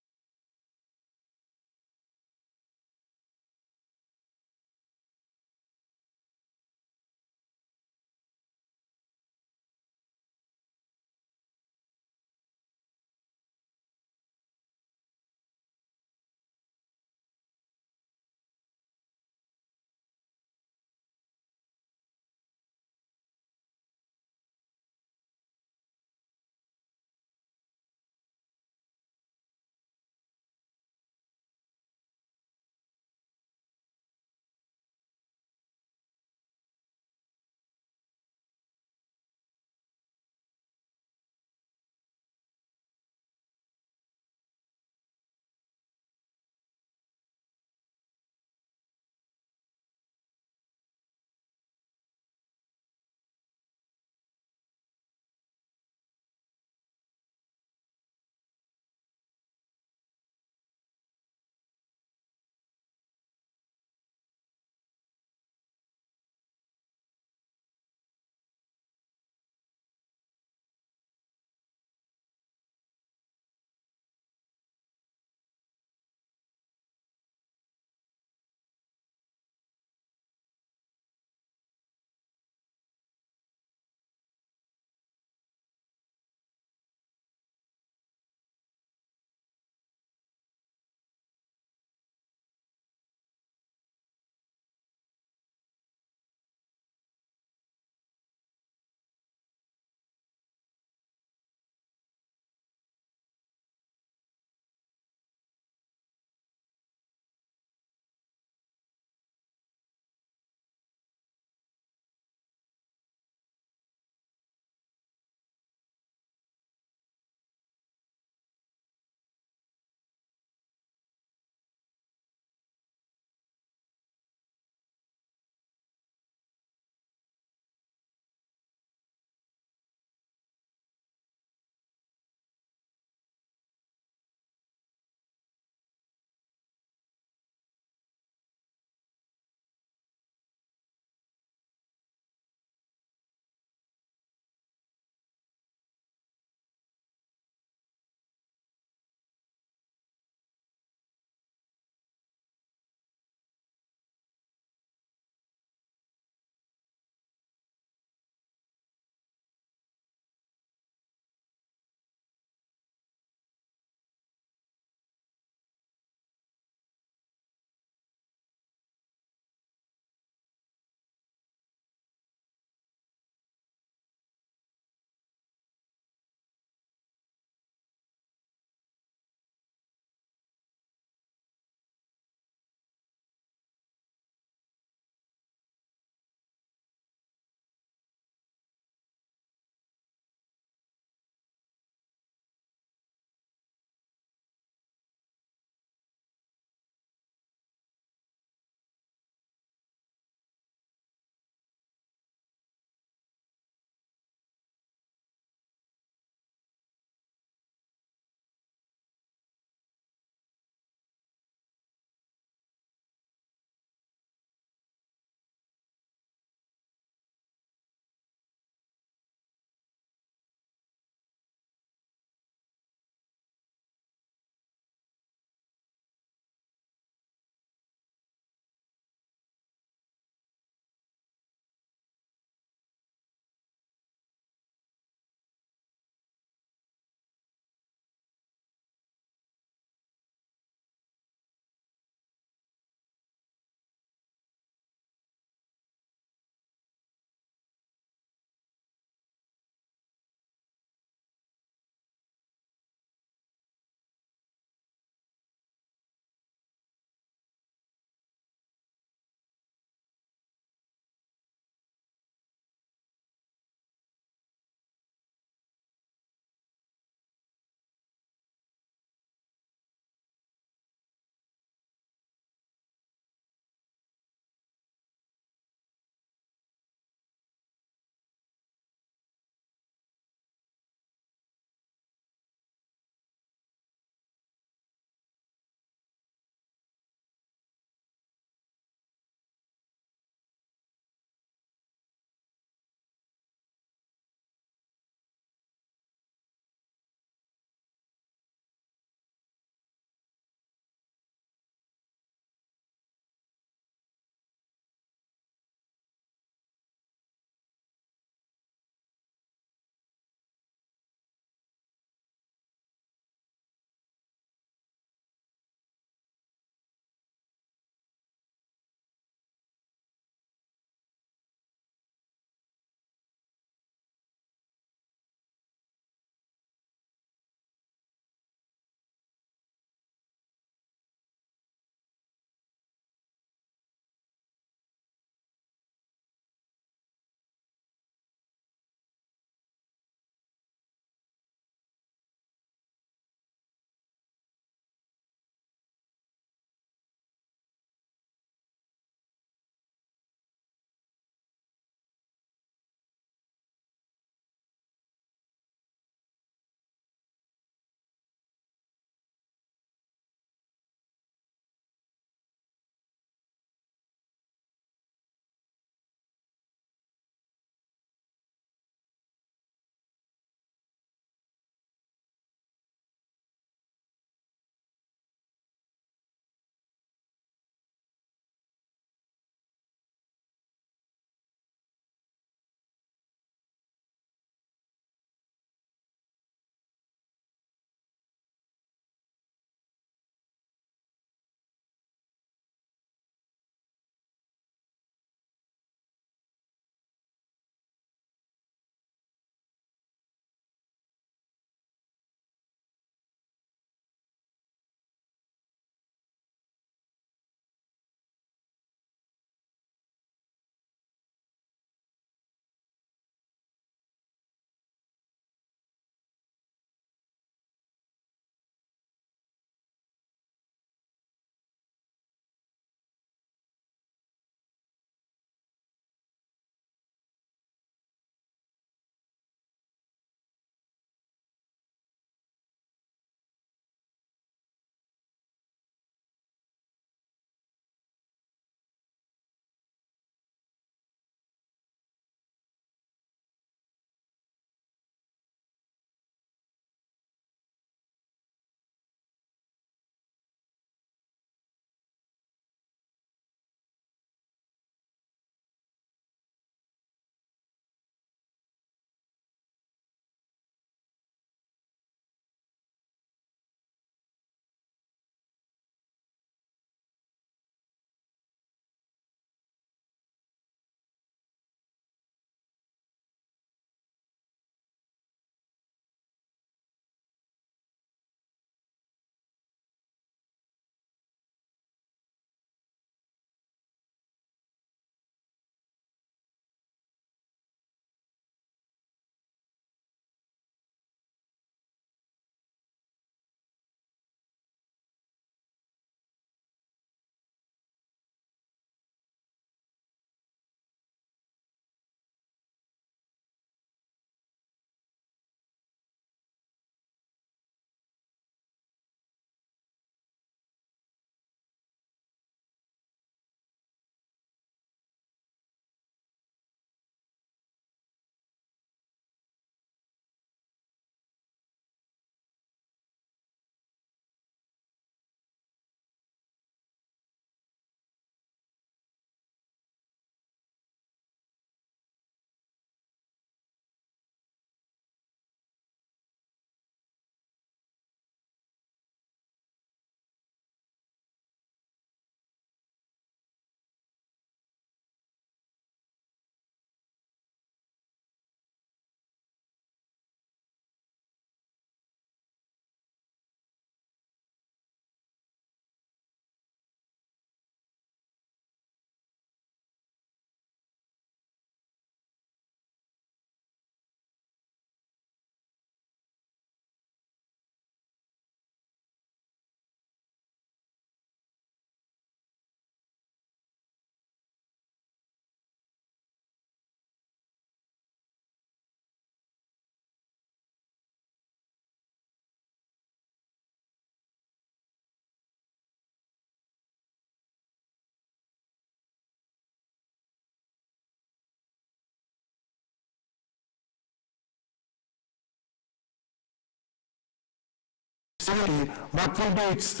2070, what will be its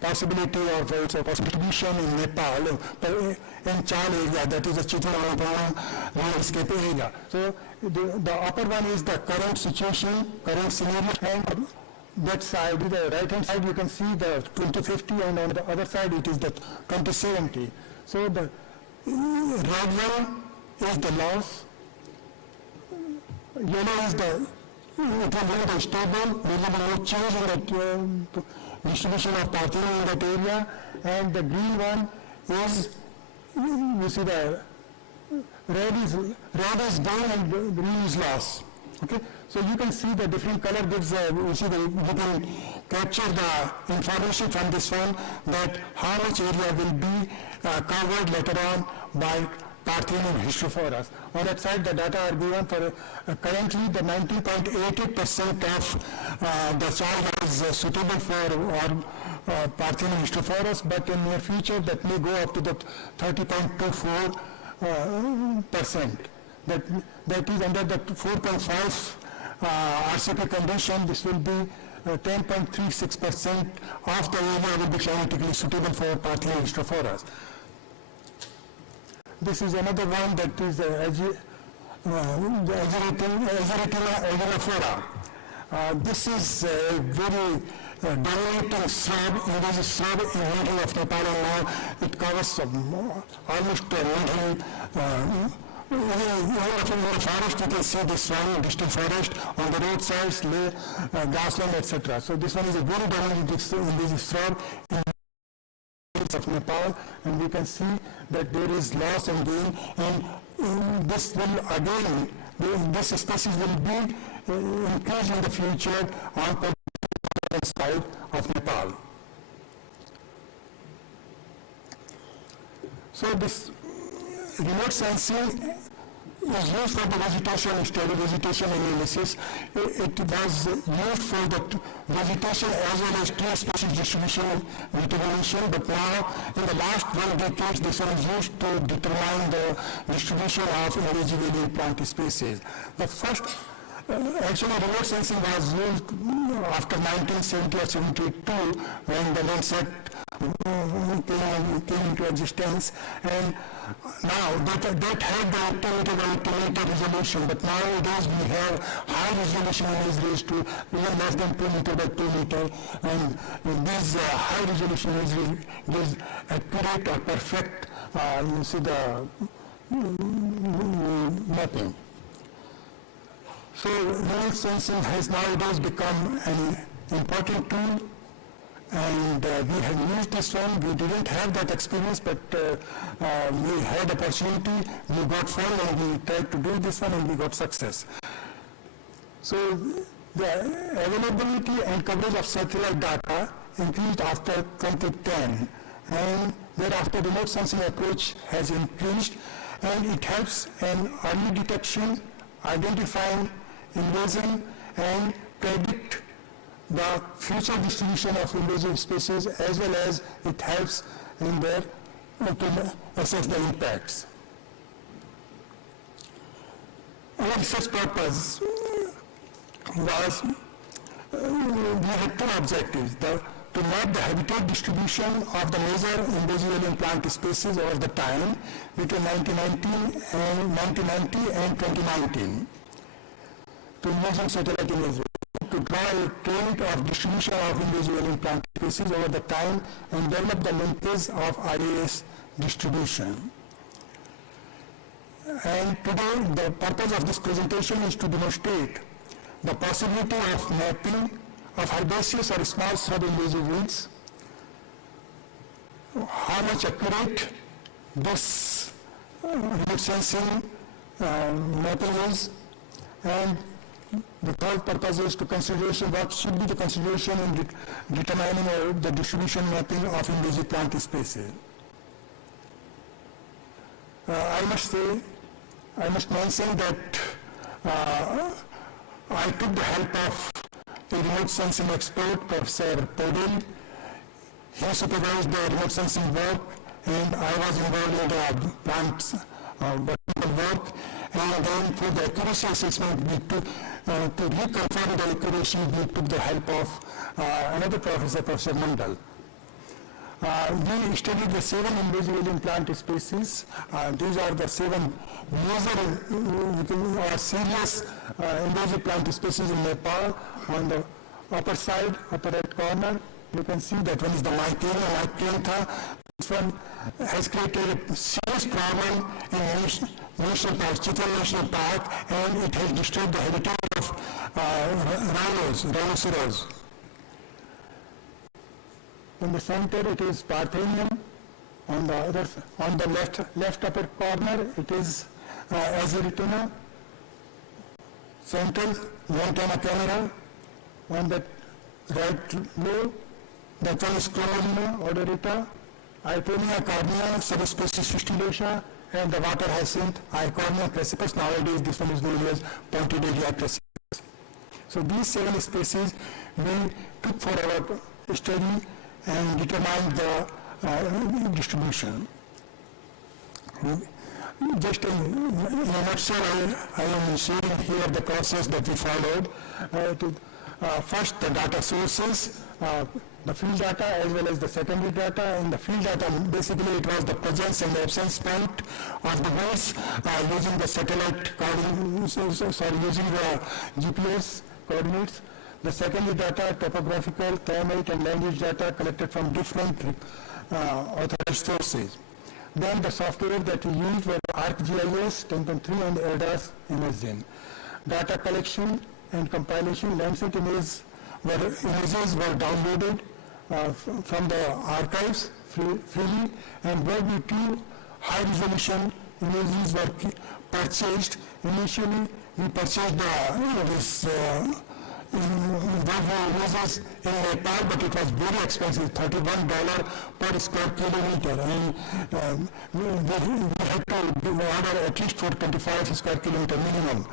possibility of its distribution in Nepal, in Chal area, that is the Chitranapana landscape area. So the upper one is the current situation, current scenario, and that side, the right-hand side, you can see the 2050, and on the other side, it is the 2070. So the red one is the loss, yellow is the, it will be the stable, there will be no change in the distribution of parthenon in that area, and the green one is, you see the red is down and green is loss. Okay, so you can see the different color gives, you see you can capture the information from this one that how much area will be covered later on by Parthenon Histrophoras. On that side, the data are given for currently the 90.88% of the soil is suitable for Parthenon Histrophoras, but in near future that may go up to the 30.24%. That is under the 4.5 RCP condition. This will be 10.36% of the area will be climatically suitable for Parthenon Histrophoras. This is another one that is the Ageratina. This is a very dominating shrub, invasive shrub in the middle of Nepal, and now it covers almost in the forest. You can see this one, distant forest, on the roadsides, grassland, etc. So this one is a very dominating invasive shrub of Nepal, and we can see that there is loss and gain, and this will again, this species will be increased in the future on the side of Nepal. So this remote sensing is used for the vegetation study, vegetation analysis. It was used for the vegetation as well as tree species distribution determination, but now in the last 1 decade this was used to determine the distribution of invasive alien plant species. The first actually remote sensing was used after 1970 or 72 when the Landsat came into existence, and now that had the 10-meter resolution, but nowadays we have high resolution imageries to even less than 2 meter by 2 meter, and this high resolution imagery gives accurate or perfect, you see the mapping. So remote sensing has nowadays become an important tool, and we have used this one. We didn't have that experience, but we had opportunity, we got fun, and we tried to do this one, and we got success. So the availability and coverage of satellite data increased after 2010, and thereafter remote sensing approach has increased, and it helps in early detection, identifying invasion, and predict the future distribution of invasive species, as well as it helps in their to assess the impacts. Our research purpose was, we had two objectives: to map the habitat distribution of the major invasive alien plant species over the time between 1990 and 2019, to using satellite imagery, to draw a trend of distribution of invasive alien plant species over the time and develop the linkage of IAS distribution. And today, the purpose of this presentation is to demonstrate the possibility of mapping of herbaceous or small shrub invasive weeds, how much accurate this remote sensing mapping is, and the third purpose is to consideration what should be the consideration in determining the distribution mapping of invasive plant species. I must mention that I took the help of a remote sensing expert, Professor Podel. He supervised the remote sensing work, and I was involved in the plant botanical work. And then for the accuracy assessment, we To reconfirm the accuracy, we took the help of another professor, Professor Mandal. We studied the 7 invasive alien plant species. These are the 7 major serious invasive plant species in Nepal. On the upper side, upper right corner, you can see that one is the Mycantha. This one has created a serious problem in National Park, Chitwan National Park, and it has destroyed the habitat of rhinoceros. In the center, it is Parthenium. On the left upper corner, it is Azeritina. Central, Montana camera. On the right low, that one is Chlorolina odorata, Iponia carnea, subspecies Fistulosa, and the water hyacinth, Icornia crassipus. Nowadays, this one is known as Pontidaria crassipus. So these 7 species we took for our study and determined the distribution. Just in a nutshell, I am sharing here the process that we followed. First, the data sources, the field data as well as the secondary data. In the field data, basically it was the presence and absence point of the birds using the satellite coordinates, using the GPS coordinates. The secondary data, topographical, climate and language data collected from different authorized sources. Then the software that we used were ArcGIS 10.3 and AirDAS ImageGen. Data collection and compilation, Landsat images were downloaded from the archives freely, and WebView high-resolution images were purchased. Initially, we purchased this images in Nepal, but it was very expensive, $31 per square kilometer, and we had to order at least for 25 square kilometer minimum.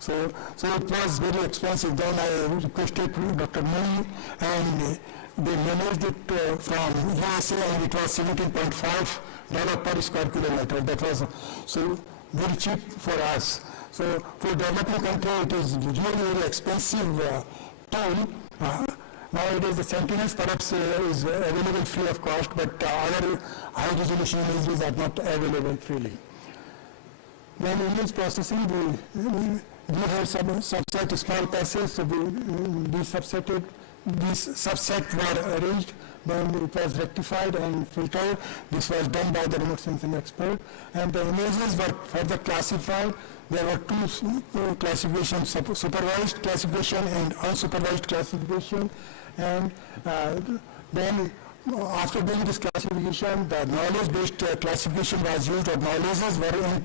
So it was very expensive. Then I requested Dr. Mooney, and they managed it from USA, and it was $17.5 per square kilometer. That was so very cheap for us. So for developing country, it is really very expensive tool. Nowadays, the Sentinels perhaps is available free of cost, but other high-resolution images are not available freely. Then image processing, we have some subset small passes, so these subsets were arranged, then it was rectified and filtered. This was done by the remote sensing expert, and the images were further classified. There were 2 classifications, supervised classification and unsupervised classification, and then after doing this classification, the knowledge-based classification was used, or knowledges were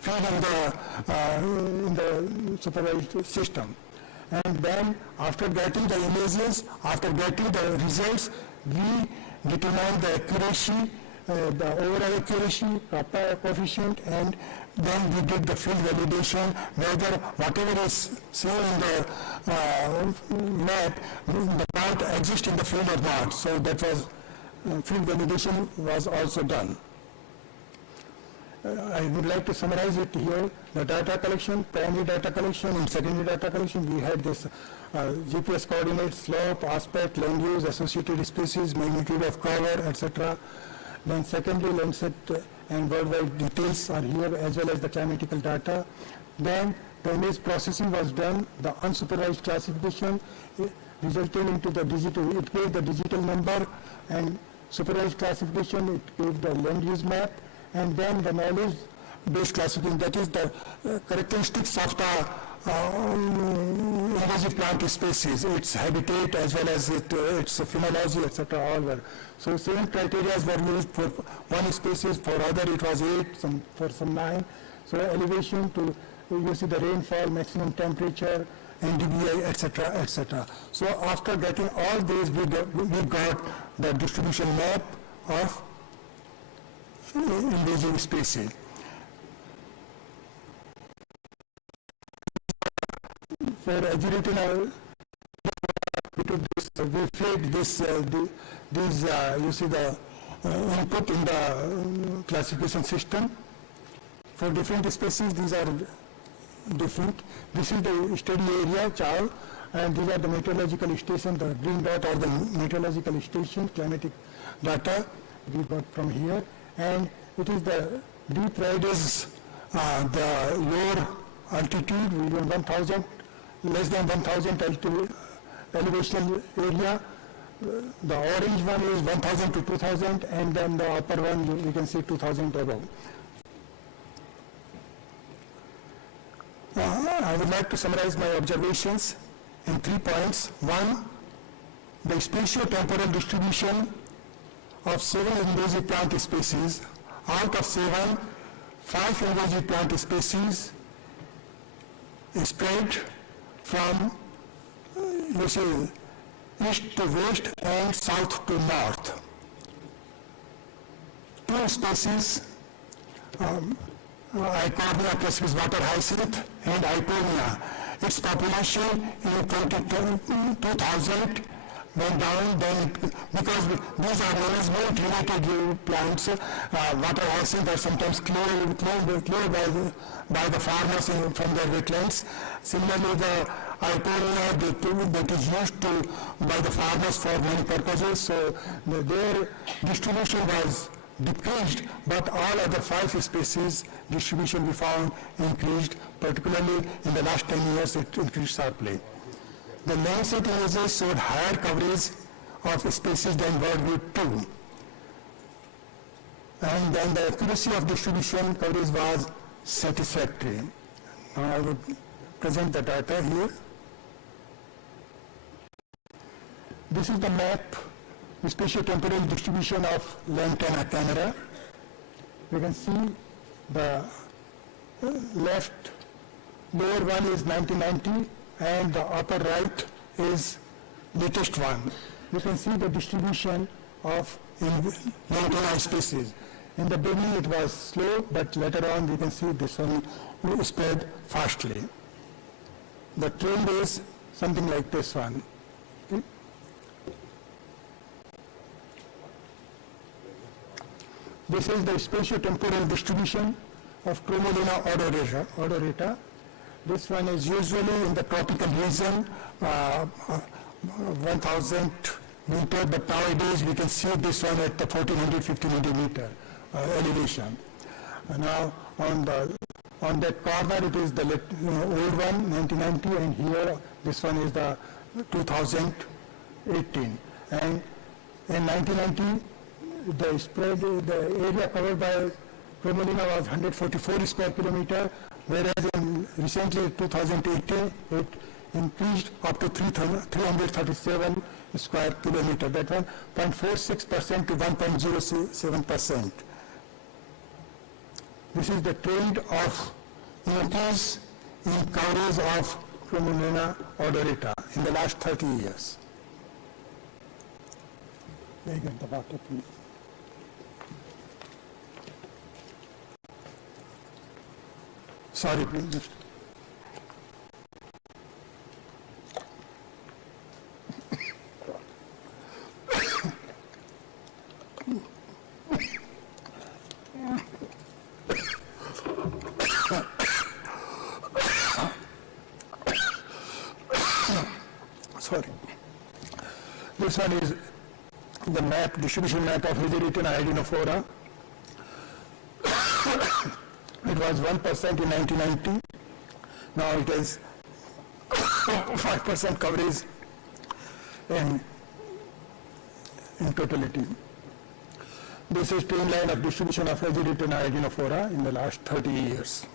fed in the supervised system. And then after getting the images, after getting the results, we determined the accuracy, the overall accuracy, kappa coefficient, and then we did the field validation, whether whatever is seen in the map, the part exists in the field or not. So that was, field validation was also done. I would like to summarize it here. The data collection, primary data collection and secondary data collection, we had this GPS coordinates, slope, aspect, land use, associated species, magnitude of cover, etc. Then secondary Landsat and worldwide details are here, as well as the climatical data. Then the image processing was done, the unsupervised classification resulted into the digital, it gave the digital number, and supervised classification, it gave the land use map, and then the knowledge-based classification, that is the characteristics of the invasive plant species, its habitat as well as its phenology, etc. all were. So same criteria were used for one species, for other it was 8, for some 9. So elevation to, you see the rainfall, maximum temperature, NDVI, etc., etc. So after getting all these, we got the distribution map of invasive species. For Azeritina, we fed this, you see the input in the classification system. For different species, these are different. This is the study area, Chow, and these are the meteorological station. The green dot are the meteorological station, climatic data we got from here. And it is the deep red is the lower altitude, we want 1,000, less than 1,000 altitude elevation area. The orange one is 1,000 to 2,000, and then the upper one you can see 2,000 above. I would like to summarize my observations in 3 points. One, the spatio-temporal distribution of 7 invasive plant species. Out of 7, 5 invasive plant species spread from east to west and south to north. 2 species, Icornia plus water hyacinth and Iponia. Its population in 2000 went down then because these are management-related plants. Water hyacinth are sometimes cleared by the farmers from their wetlands. Similarly, the Iponia that is used by the farmers for many purposes. So their distribution was decreased, but all other 5 species distribution we found increased, particularly in the last 10 years it increased sharply. The Landsat images showed higher coverage of species than Worldview 2. And then the accuracy of distribution coverage was satisfactory. Now I would present the data here. This is the map, the spatio-temporal distribution of lantana camera. You can see the left lower one is 1990 and the upper right is latest one. You can see the distribution of lantana species. In the beginning it was slow, but later on you can see this one spread fastly. The trend is something like this one. Okay. This is the spatio-temporal distribution of Tromolina odorata. This one is usually in the tropical region, 1,000 meter, but nowadays we can see this one at the 1,400, 1,500 meter elevation. Now on that corner it is the old one, 1990, and here this one is the 2018. And in 1990, the area covered by Tromolina was 144 square kilometer, whereas in recently 2018 it increased up to 337 square kilometer. That one 0.46% to 1.07%. This is the trend of increase in coverage of Tromolina odorata in the last 30 years. May I get the water, please? Sorry, please. Sorry. This one is the map, distribution map of Hydrorhitina iodinophora. It was 1% in 1990. Now it is 5% coverage in totality. This is trend line of distribution of Hydrorhitina iodinophora in the last 30 years.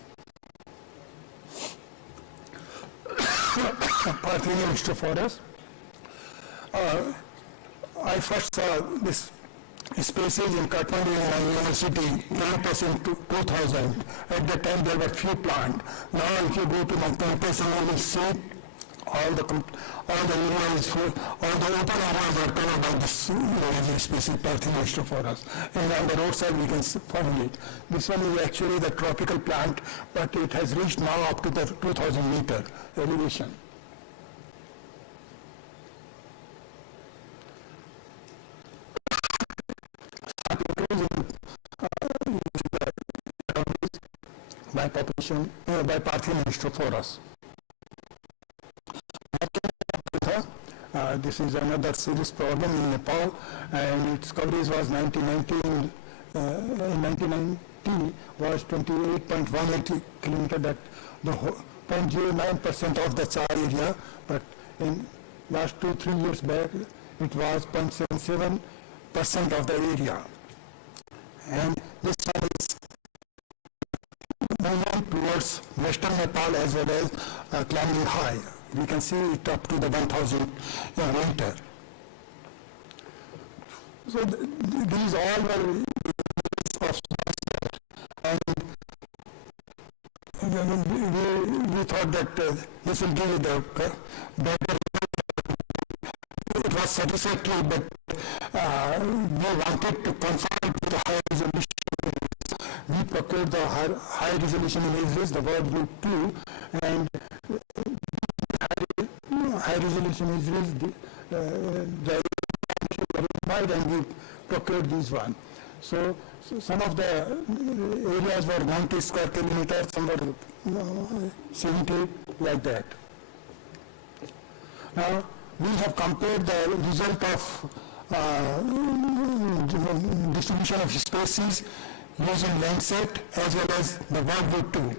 Parthenium Strophoros. I first saw this species in Kathmandu University campus in 2000. At that time there were few plants. Now if you go to my campus you will see all the areas, all the open areas are covered by this species Parthenium Strophoros. And on the roadside we can find it. This one is actually the tropical plant, but it has reached now up to the 2000 meter elevation. by population, by Parthenon Hystrophorus. This is another serious problem in Nepal, and its coverage was 1990 was 28.18 kilometer, that the 0.09% of the Char area, but in last 2-3 years back it was 0.77% of the area. And this one is moving towards western Nepal as well as climbing high. We can see it up to the 1,000 meter. So these all were of, and we thought that this will give the better. It was satisfactory, but we wanted to confine to the high resolution. We procured the high resolution images, the World View 2, and high resolution images, the wide, and we procured this one. So some of the areas were 90 square kilometers, some were 70, like that. Now, we have compared the result of distribution of species using Landsat as well as the World View 2.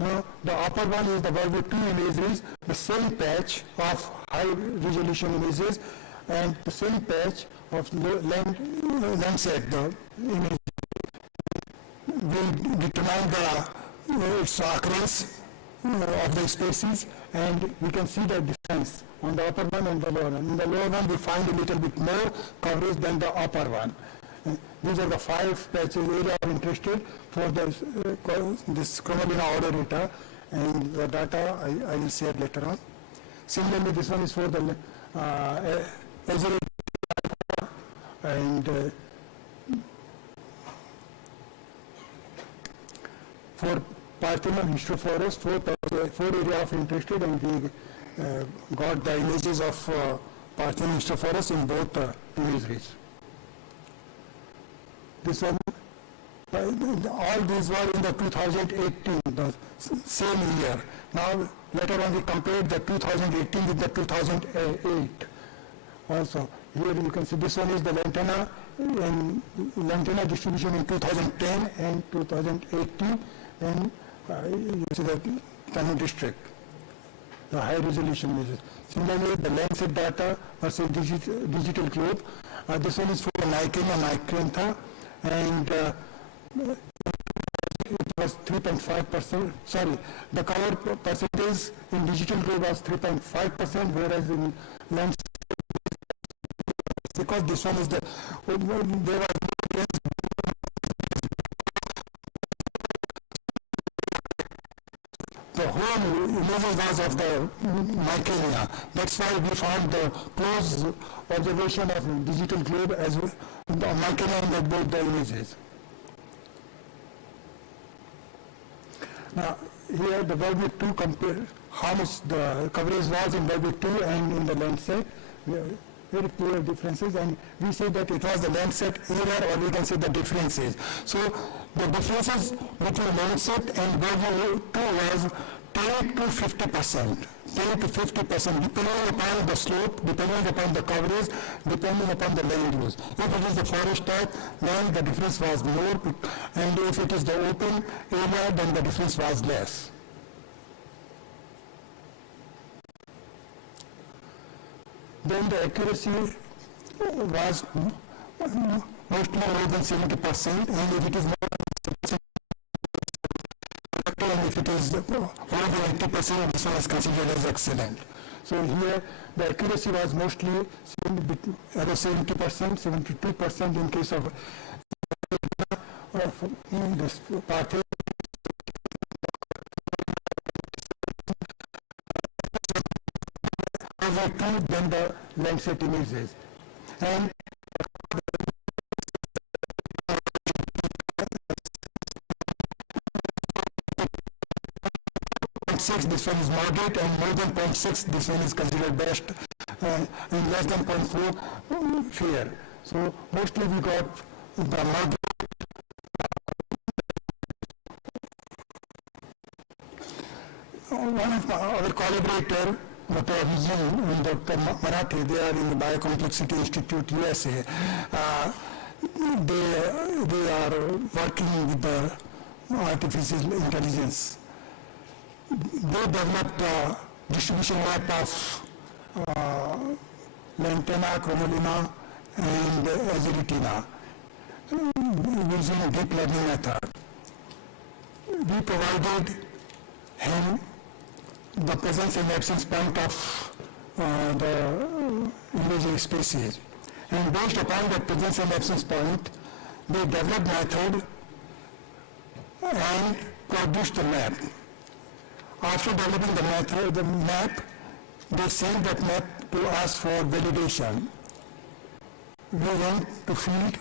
Now, the upper one is the World View 2 images, the same patch of high resolution images, and the same patch of Landsat, the image. Will determine its occurrence of the species, and we can see the difference on the upper one and the lower one. In the lower one, we find a little bit more coverage than the upper one. These are the 5 patches area of interest for this Chromalina order data, and the data I will share later on. Similarly, this one is for the Azure and for Parthenon Hystrophorus, 4 area of interest, and we got the images of Parthenon Hystrophorus in both imageries. This one, all these were in the 2018, the same year. Now, later on we compared the 2018 with the 2008. Also, here you can see this one is the Lantana, and Lantana distribution in 2010 and 2018, and you see the Tamil district, the high resolution images. Similarly, the Landsat data versus digital globe. This one is for the Nicania micrantha, and it was 3.5%. Sorry, the cover percentage in digital globe was 3.5%, whereas in Landsat, because this one is the, there was the whole images was of the Nicania. That's why we found the close observation of digital globe as well, the Nicania in both the images. Now, here the World View 2 compare how much the coverage was in World View 2 and in the Landsat. Very clear differences, and we say that it was the Landsat error, or we can say the differences. So the differences between Landsat and World View 2 was 10 to 50%. 10 to 50%, depending upon the slope, depending upon the coverage, depending upon the land use. If it is the forest type, then the difference was more, and if it is the open area, then the difference was less. Then the accuracy was mostly more than 70%, and if it is more than 70%, and if it is more than 80%, this one is considered as excellent. So here the accuracy was mostly about 70%, 72% in case of this Parthenon. Than the Landsat images. And this one is moderate, and more than 0.6 this one is considered best, and less than 0.4 fair. So mostly we got the moderate one of our collaborator, Dr. Abhijit and Dr. Marathi, they are in the Biocomplexity Institute, USA. They are working with the artificial intelligence. They developed a distribution map of lantana, chromolina, and azuritina using deep learning method. We provided him the presence and absence point of the invasive species. And based upon that presence and absence point, they developed method and produced the map. After developing the map, they sent that map to us for validation. We went to field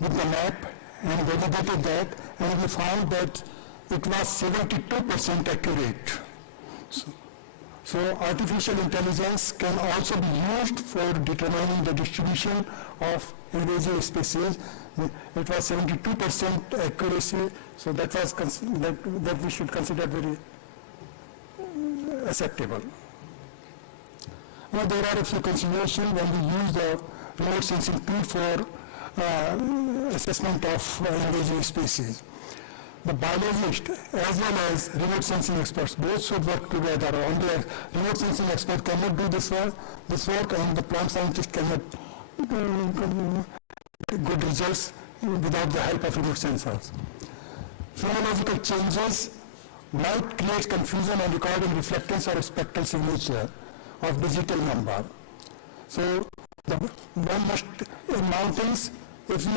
with the map and validated that, and we found that it was 72% accurate. So artificial intelligence can also be used for determining the distribution of invasive species. It was 72% accuracy, so that was that we should consider very acceptable. Now there are a few considerations when we use the remote sensing tool for assessment of invasive species. The biologist as well as remote sensing experts both should work together. Only a remote sensing expert cannot do this work, and the plant scientist cannot get good results without the help of remote sensors. Phenological changes might create confusion on recording reflectance or spectral signature of digital number. So one must, in mountains, if we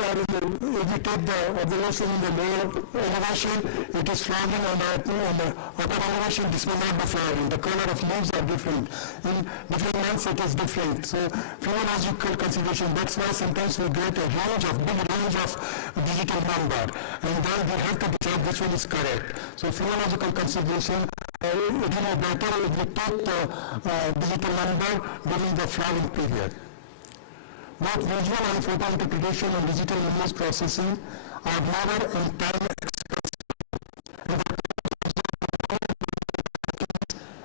take the observation in the lower elevation, it is flowering on the upper elevation, this will not be flowering. The color of leaves are different. In different months it is different. So phenological consideration, that's why sometimes we get a big range of digital number, and then we have to decide which one is correct. So phenological consideration, it will be better if we take the digital number during the flowering period. Both visual and photo interpretation and digital image processing are lower in time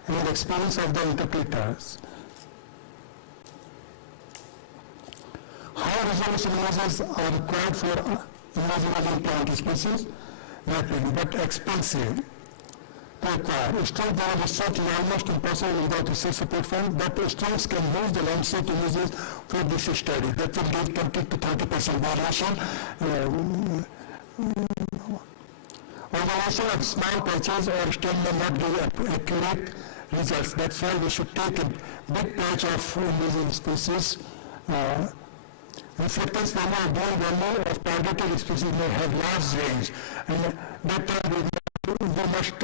and experience of the interpreters. High resolution images are required for invasive plant species, but expensive to acquire. Still, the research is almost impossible without research support fund, but students can use the landscape images for this study. That will give 20 to 30% variation. Observation of small patches or stem may not give accurate results. That's why we should take a big patch of invasive species. Reflectance value or bone value of targeted species may have large range, and that time we must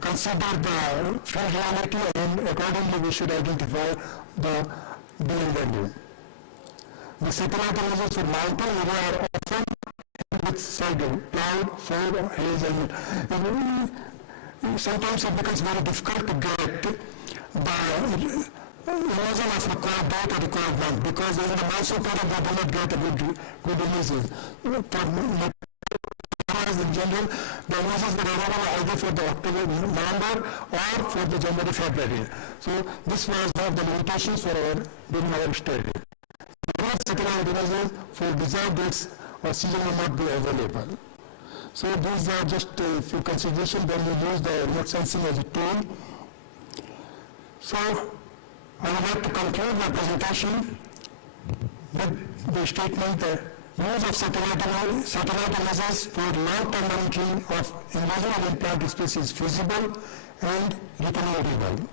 consider the field reality, and accordingly we should identify the bone value. The satellite images for mountain area are often with shadow, cloud, fog, haze, and sometimes it becomes very difficult to get the imagine of required date or required month, because in the monsoon period we do not get a good images. In general, the images were available either for the October, November, or for the January, February. So this was one of the limitations for during our study. Satellite images for desired dates or season will not be available. So these are just a few considerations when we use the remote sensing as a tool. So I would like to conclude my presentation with the statement that use of satellite images for long-term monitoring of invasive alien plant species is feasible and recommendable.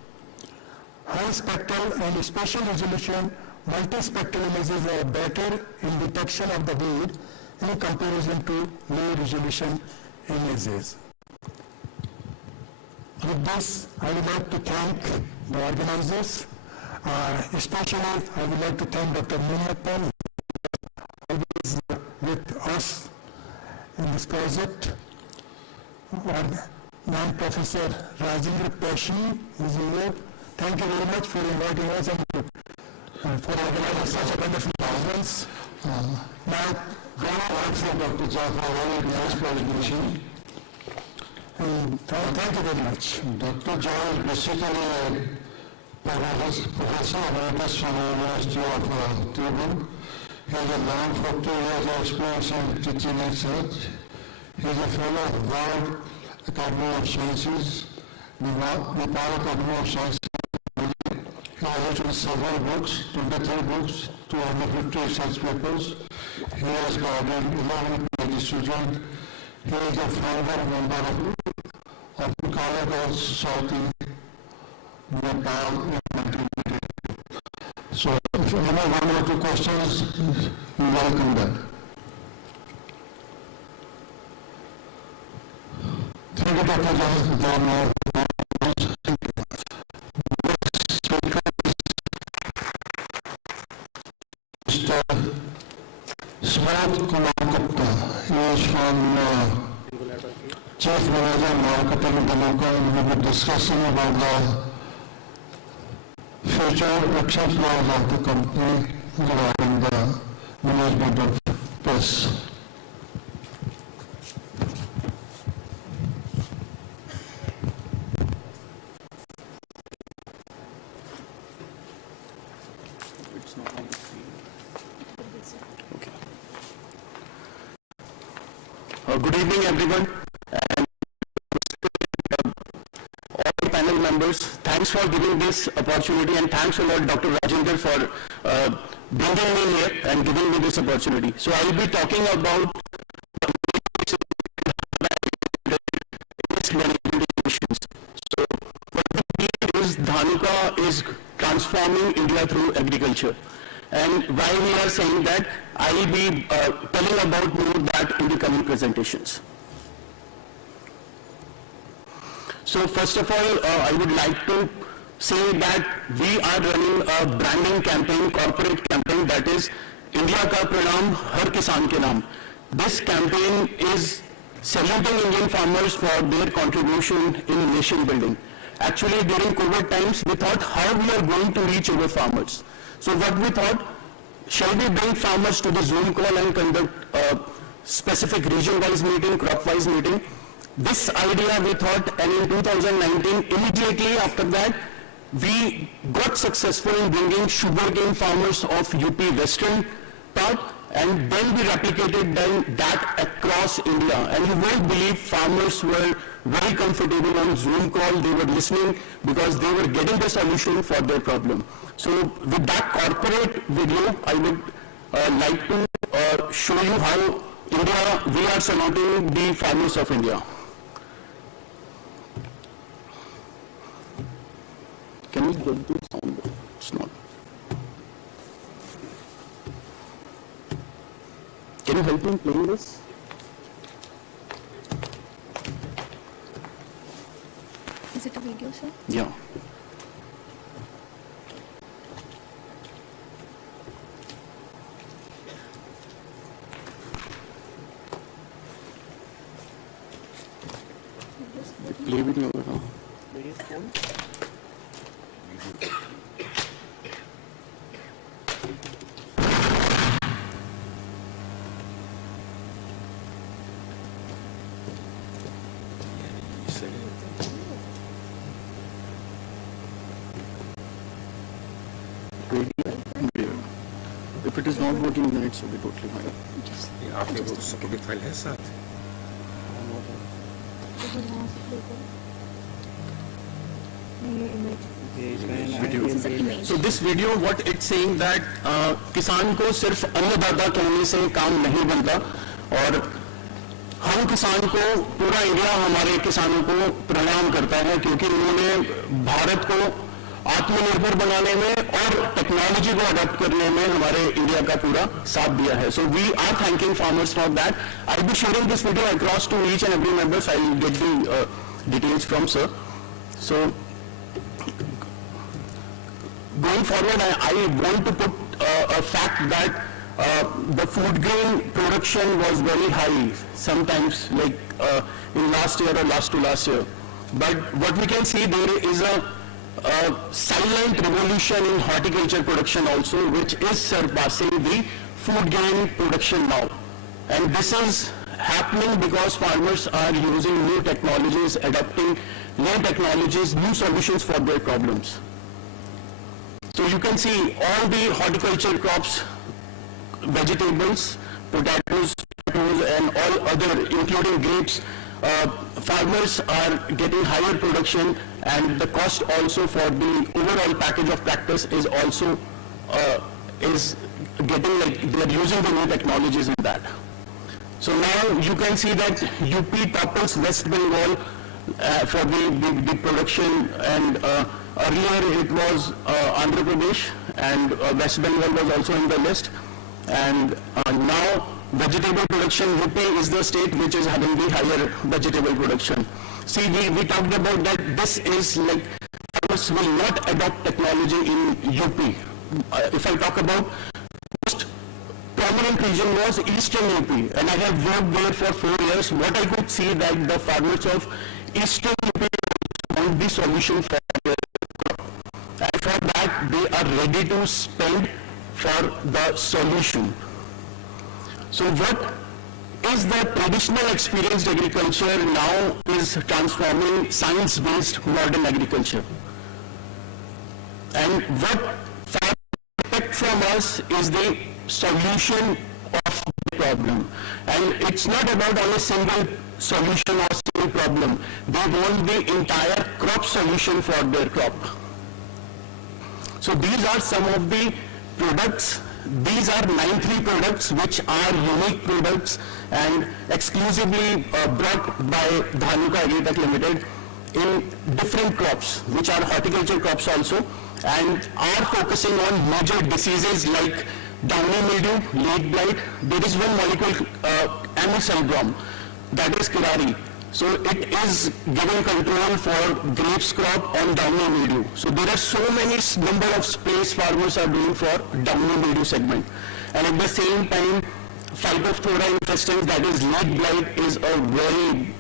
High spectral and spatial resolution multispectral images are better in detection of the weed in comparison to low resolution images. With this, I would like to thank the organizers. Especially, I would like to thank Dr. Munappan, who is with us in this project, and Professor Rajendra Pashi is here. Thank you very much for inviting us and for organizing such a wonderful conference. Now, also Dr. Jafar, very nice presentation. Thank you very much. Dr. John is basically a professor emeritus from the University of Tribhuvan. He has a long 40 years of experience in teaching research. He is a fellow of World Academy of Sciences, Nepal Academy of Sciences. He has written several books, 23 books, 250 research papers. He has guided 11 PhD students. He is a founder member of nknlab Society, Nepal in 1980. So if you have one or two questions, we welcome them. Thank you, Dr. John. Mr. Smart Kumar Gupta. He is from Chief Manager Marketing in Daluka, and we will be discussing about the future action plans of the company regarding the management of press. Good evening, everyone, and all the panel members. Thanks for giving this opportunity, and thanks a lot, Dr. Rajendra, for bringing me here and giving me this opportunity. So I will be talking about management emissions. So what we need is Dhanuka is transforming India through agriculture. And why we are saying that, I will be telling about more that in the coming presentations. So first of all, I would like to say that we are running a branding campaign, corporate campaign, that is India Ka Pranam Har Kisan Ke Naam. This campaign is saluting Indian farmers for their contribution in nation building. Actually, during COVID times, we thought how we are going to reach our farmers. So what we thought, shall we bring farmers to the Zoom call and conduct a specific region-wise meeting, crop-wise meeting? This idea we thought, and in 2019, immediately after that, we got successful in bringing sugarcane farmers of UP Western part, and then we replicated that across India. And you won't believe farmers were very comfortable on Zoom call. They were listening because they were getting the solution for their problem. So with that corporate video, I would like to show you how we are saluting the farmers of India. Can we get this sound? It's not. Can you help me playing this? Is it a video, sir? Yeah. Play video over now. If it is not working, then it should be totally fine. आपके वो certificate file है साथ? So this video, what it's saying that किसान को सिर्फ अन्नदाता कहने से काम नहीं बनता, और हम किसान को, पूरा इंडिया हमारे किसानों को प्रणाम करता है, क्योंकि उन्होंने भारत को आत्मनिर्भर बनाने में और टेक्नोलॉजी को अडॉप्ट करने में हमारे इंडिया का पूरा साथ दिया है. So we are thanking farmers for that. I'll be sharing this video across to each and every member. So I'll get the details from sir. So going forward, I want to put a fact that the food grain production was very high, sometimes like in last year or last to last year. But what we can see, there is a silent revolution in horticulture production also, which is surpassing the food grain production now. And this is happening because farmers are using new technologies, adopting new technologies, new solutions for their problems. So you can see all the horticulture crops, vegetables, potatoes, and all other, including grapes, farmers are getting higher production, and the cost also for the overall package of practice is also is getting, like, they are using the new technologies in that. So now you can see that UP topples West Bengal for the production, and earlier it was Andhra Pradesh, and West Bengal was also in the list, and now vegetable production, UP is the state which is having the higher vegetable production. See, we talked about that this is like, farmers will not adopt technology in UP. If I talk about most prominent region was Eastern UP, and I have worked there for 4 years. What I could see that the farmers of Eastern UP want the solution for their crop, and for that they are ready to spend for the solution. So what is the traditional experienced agriculture now is transforming science-based modern agriculture. And what farmers expect from us is the solution of the problem. And it's not about only single solution or single problem. They want the entire crop solution for their crop. So these are some of the products. These are 93 products which are unique products and exclusively brought by Dhanuka Agritech Limited in different crops, which are horticulture crops also, and are focusing on major diseases like downy mildew, leaf blight. There is one molecule, amisulbrom, that is Kirari. So it is giving control for grapes crop on downy mildew. So there are so many number of sprays farmers are doing for downy mildew segment. And at the same time, Phytophthora infestans, that is leaf blight, is a very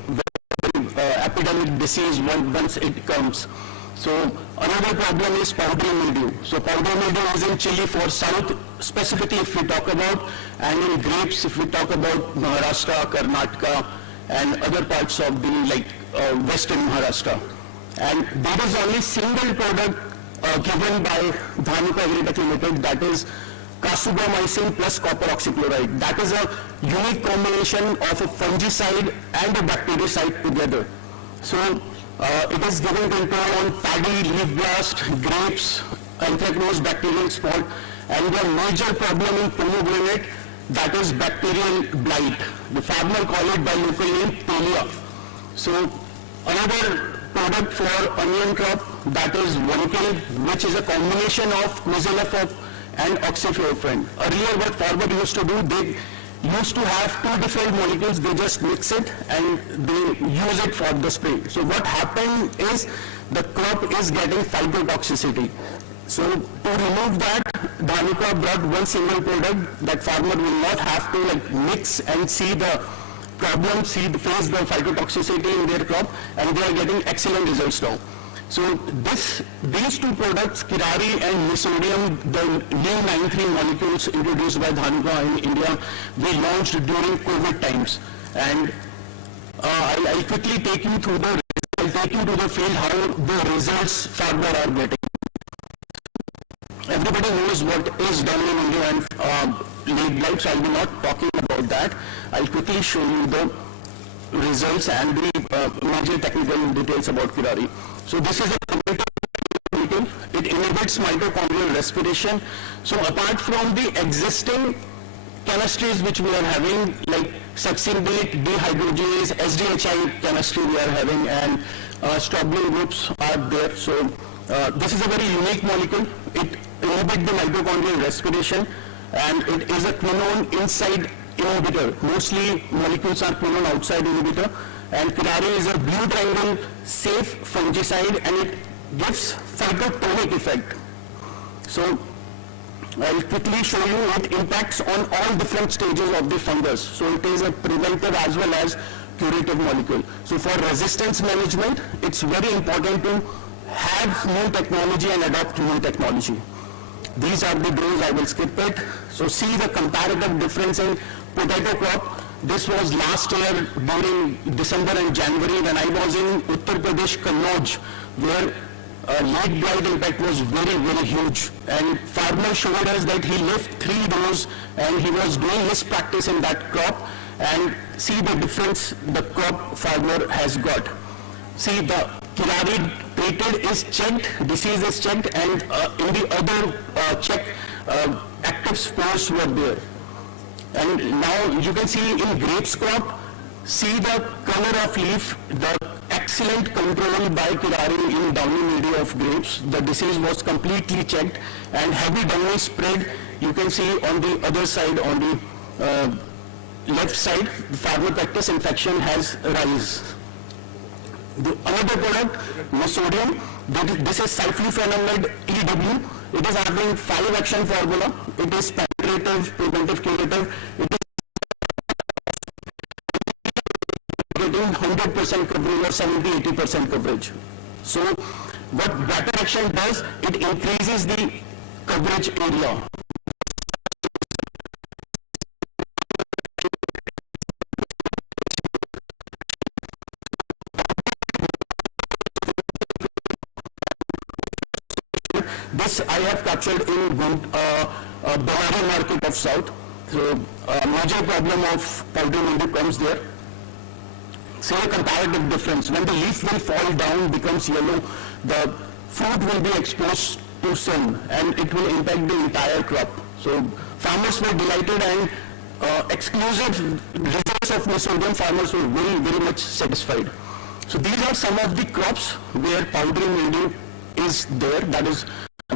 epidemic disease once it comes. So another problem is powdery mildew. So powdery mildew is in chili for south, specifically if we talk about, and in grapes if we talk about Maharashtra, Karnataka, and other parts of the western Maharashtra. And there is only single product given by Dhanuka Agritech Limited, that is Casubamycin plus copper oxychloride. That is a unique combination of a fungicide and a bactericide together. So it is giving control on paddy, leaf blast, grapes, anthracnose, bacterial spot, and the major problem in pomegranate, that is bacterial blight. The farmer call it by local name Pelia. So another product for onion crop, that is Vonkel, which is a combination of Quizalofop and oxyflorofan. Earlier what farmer used to do, they used to have two different molecules, they just mix it and they use it for the spray. So what happened is the crop is getting phytotoxicity. So to remove that, Dhanuka brought one single product that farmer will not have to mix and see the problem, face the phytotoxicity in their crop, and they are getting excellent results now. So these two products, Kirari and Nisodium, the new 93 molecules introduced by Dhanuka in India, we launched during COVID times. And I'll quickly take you through the field how the results farmer are getting. Everybody knows what is downy mildew and leaf blight, so I will be not talking about that. I'll quickly show you the results and the major technical details about Kirari. So this is a molecule. It inhibits mitochondrial respiration. So apart from the existing chemistries which we are having, like succinate, dehydrogenase, SDHI chemistry we are having, and strobilurin groups are there. So this is a very unique molecule. It inhibits the mitochondrial respiration, and it is a quinone inside inhibitor. Mostly molecules are quinone outside inhibitor, and Kirari is a blue triangle safe fungicide, and it gives phytotonic effect. So I'll quickly show you it impacts on all different stages of the fungus. So it is a preventive as well as curative molecule. So for resistance management, it's very important to have new technology and adopt new technology. These are the dose, I will skip it. So see the comparative difference in potato crop. This was last year during December and January when I was in Uttar Pradesh, Kannauj, where leaf blight impact was very, very huge. And farmer showed us that he left 3 rows and he was doing his practice in that crop, and see the difference the crop farmer has got. See, the Kirari treated is checked, disease is checked, and in the other check, active spores were there. And now you can see in grapes crop, see the color of leaf, the excellent control by Kirari in downy media of grapes. The disease was completely checked, and heavy downy spread you can see on the other side, on the left side, the farmer practice infection has rise. Another product, Mesodium, this is cyclophenamide EW. It is having 5 action formula. It is penetrative, preventive, curative. It is getting 100% coverage or 70-80% coverage. So what better action does, it increases the coverage area. This I have captured in Bellary market of South. So major problem of powdery mildew comes there. See a comparative difference. When the leaf will fall down, becomes yellow, the fruit will be exposed to sun and it will impact the entire crop. So farmers were delighted, and exclusive results of Mesodium, farmers were very, very much satisfied. So these are some of the crops where powdery mildew is there, that is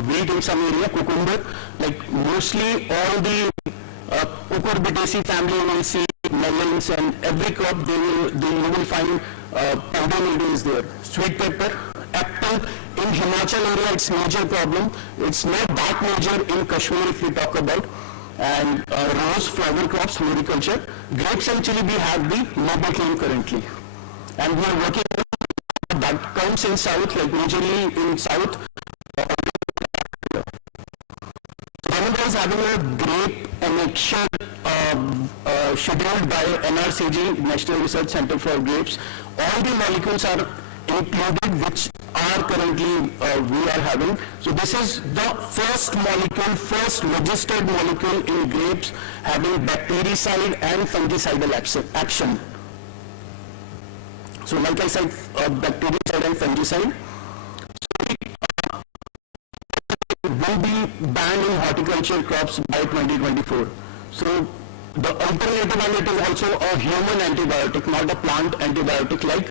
wheat in some area, cucumber, like mostly all the cucurbitaceae family you will see, melons, and every crop you will find powdery mildew is there. Sweet pepper, apple, in Himachal area it's major problem. It's not that major in Kashmir if we talk about. And rose, flower crops, floriculture. Grapes and chili we have the mobile claim currently. And we are working on that comes in south, like majorly in south. Canada is having a grape annexure scheduled by NRCG, National Research Center for Grapes. All the molecules are included which are currently we are having. So this is the first molecule, first registered molecule in grapes having bactericide and fungicidal action. So like I said, bactericide and fungicide. Will be banned in horticulture crops by 2024. So the alternative one, it is also a human antibiotic, not a plant antibiotic like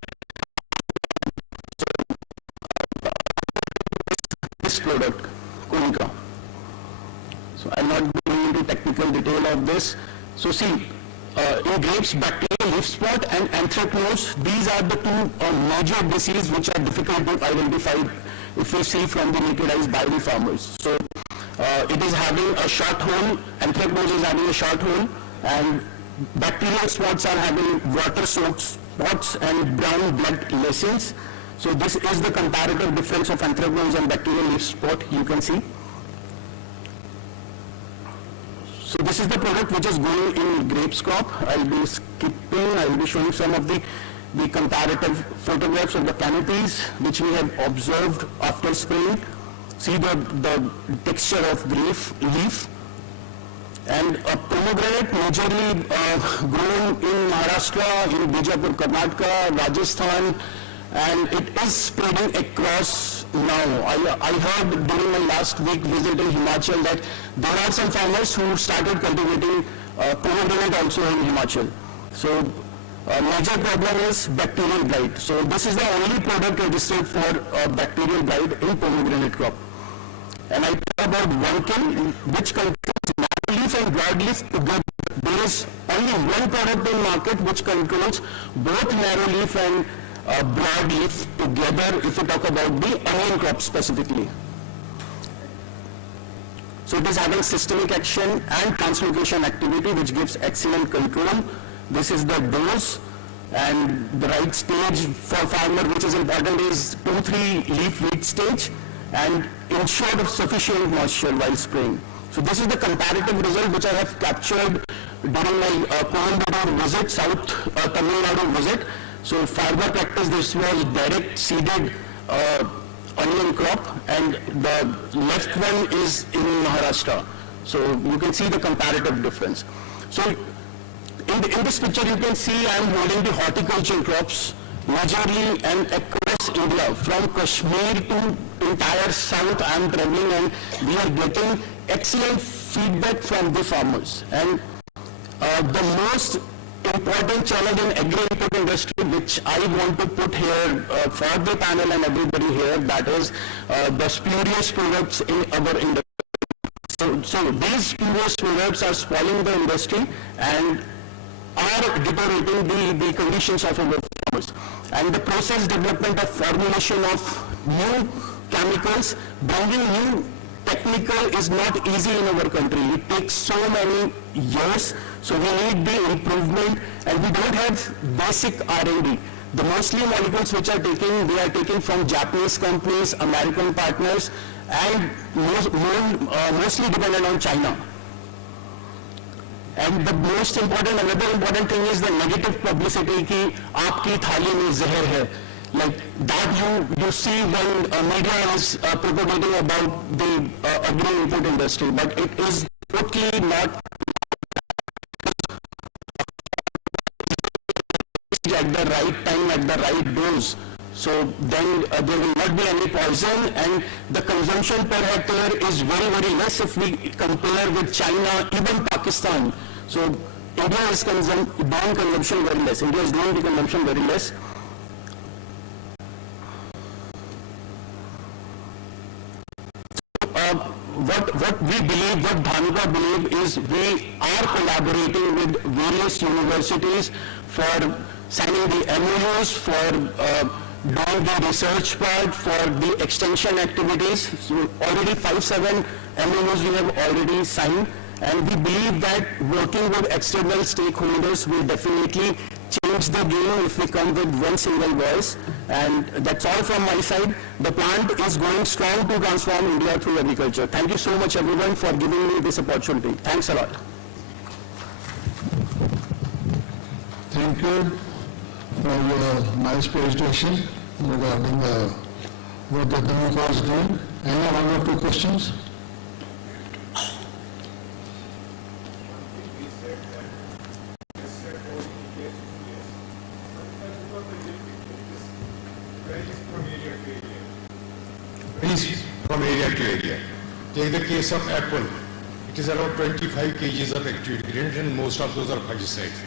this product, Konica. So I am not going into technical detail of this. So see, in grapes, bacterial leaf spot and anthracnose, these are the two major diseases which are difficult to identify if we see from the naked eyes by the farmers. So it is having a short hole, anthracnose is having a short hole, and bacterial spots are having water-soaked spots and brown blood lesions. So this is the comparative difference of anthracnose and bacterial leaf spot you can see. So this is the product which is going in grapes crop. I'll be skipping, I'll be showing some of the comparative photographs of the canopies which we have observed after spraying. See the texture of leaf. And a pomegranate majorly grown in Maharashtra, in Bijapur, Karnataka, Rajasthan, and it is spreading across now. I heard during my last week visit in Himachal that there are some farmers who started cultivating pomegranate also in Himachal. So major problem is bacterial blight. So this is the only product registered for bacterial blight in pomegranate crop. And I talk about Onkin, which controls narrow leaf and broadleaf together. There is only one product in market which controls both narrow leaf and broadleaf together if we talk about the onion crop specifically. So it is having systemic action and translocation activity which gives excellent control. This is the dose, and the right stage for farmer which is important is 2-3 leaf weed stage, and ensure sufficient moisture while spraying. So this is the comparative result which I have captured during my Coimbatore visit, South Tamil Nadu visit. So fiber practice, this was direct seeded onion crop, and the left one is in Maharashtra. So you can see the comparative difference. So in this picture you can see I am holding the horticulture crops majorly and across India, from Kashmir to entire south I am traveling, and we are getting excellent feedback from the farmers. And the most important challenge in agri-input industry which I want to put here for the panel and everybody here, that is the spurious products in our industry. So these spurious products are spoiling the industry and are deteriorating the conditions of our farmers. And the process development of formulation of new chemicals, bringing new technical is not easy in our country. It takes so many years, so we need the improvement, and we don't have basic R&D. The mostly molecules which are taking, they are taken from Japanese companies, American partners, and mostly dependent on China. And the most important, another important thing is the negative publicity कि आपकी थाली में जहर है. Like that you see when media is propagating about the agri-input industry, but it is totally not at the right time, at the right dose. So then there will not be any poison, and the consumption per hectare is very, very less if we compare with China, even Pakistan. So India is doing consumption very less. India is doing the consumption very less. What we believe, what Dhanuka believe is we are collaborating with various universities for signing the MOUs, for doing the research part, for the extension activities. So already 5-7 MOUs we have already signed, and we believe that working with external stakeholders will definitely change the game if we come with one single voice. And that's all from my side. The plant is going strong to transform India through agriculture. Thank you so much everyone for giving me this opportunity. Thanks a lot. Thank you for your nice presentation regarding what the Dhanuka is doing. Any one or two questions? From area to area. Take the case of apple. It is around 25 kgs of active ingredient, and most of those are fungicides,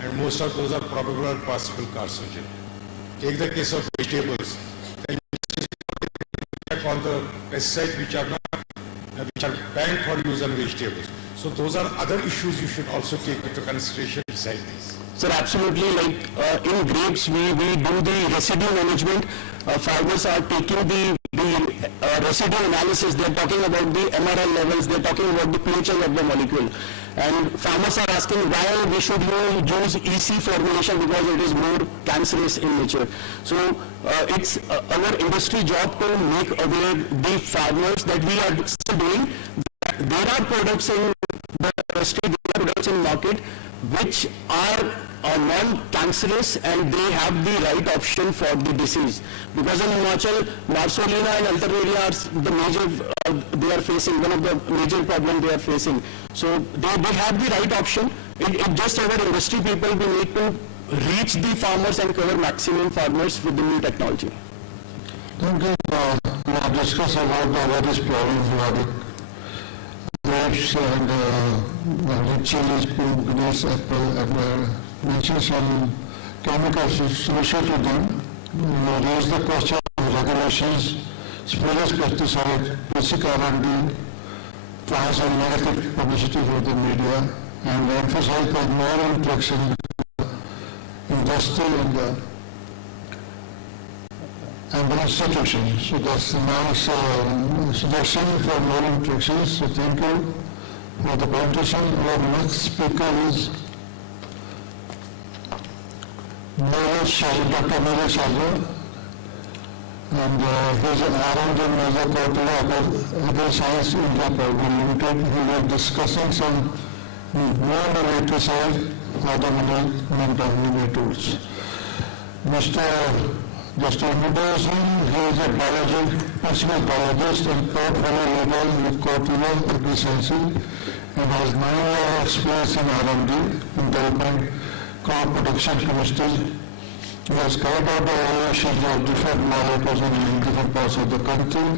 and most of those are probable or possible carcinogen. Take the case of vegetables. On the pesticides which are banned for use on vegetables. So those are other issues you should also take into consideration beside these. Sir, absolutely. Like in grapes, we do the residue management. Farmers are taking the residue analysis. They are talking about the MRL levels. They are talking about the pH of the molecule. And farmers are asking why we should use EC formulation, because it is more cancerous in nature. So it's our industry job to make aware the farmers that we are still doing. There are products in the industry, there are products in market which are non-cancerous, and they have the right option for the disease. Because in Himachal, Marsolina and Alternaria are the major, they are facing, one of the major problems they are facing. So they have the right option. It just our industry people, we need to reach the farmers and cover maximum farmers with the new technology. Thank you. We have discussed about the various problems regarding grapes and chilies, grapes, apple, and mentioned some chemicals associated with them. You raised the question of regulations, spurious pesticide, basic R&D, trials and negative publicity for the media, and emphasize the more interaction with the industry and the institutions. So that's the nice suggestion for more interactions. So thank you for the presentation. Our next speaker is Dr. Mary Sharma, and he's an R&D manager for Agri Science India Private Limited. He was discussing some more electricide or the management of mini tools. Mr. Just to introduce him, he is a principal biologist and portfolio leader with Corteva Agri-Sciences and has 9 years of experience in R&D in developing crop protection chemistry. He has carried out the evaluations of different molecules in different parts of the country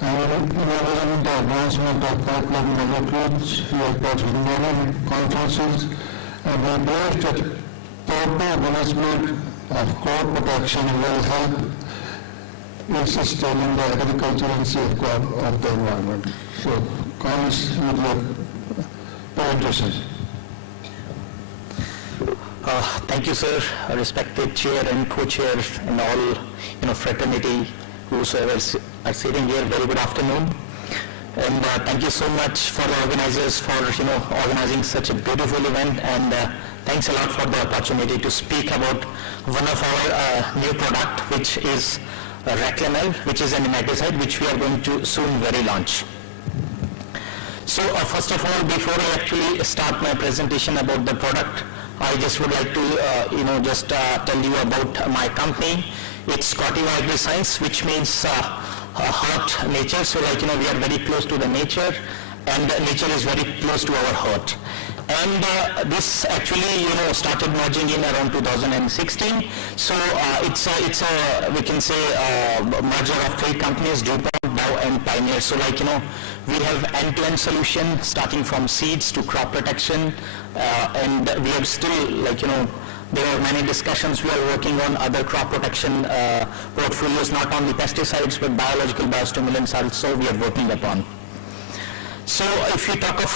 and evaluating the advancement of pipeline molecules. He has participated in many conferences and he believes that proper management of crop protection will help in sustaining the agriculture and safeguard of the environment. So, comments with your presentation. Thank you, sir. Respected chair and co-chair and all, fraternity, whosoever are sitting here. Very good afternoon. And thank you so much for the organizers for, organizing such a beautiful event. And thanks a lot for the opportunity to speak about one of our new product, which is Reclamel, which is a nematicide, which we are going to soon very launch. So first of all, before I actually start my presentation about the product, I just would like to, tell you about my company. It's Corteva Agri-Science, which means heart nature. So we are very close to the nature, and nature is very close to our heart. And this actually, started merging in around 2016. So it's a we can say merger of 3 companies, DuPont, Dow, and Pioneer. So we have end-to-end solution starting from seeds to crop protection, and we have still there are many discussions. We are working on other crop protection portfolios, not only pesticides but biological biostimulants also we are working upon. So if you talk of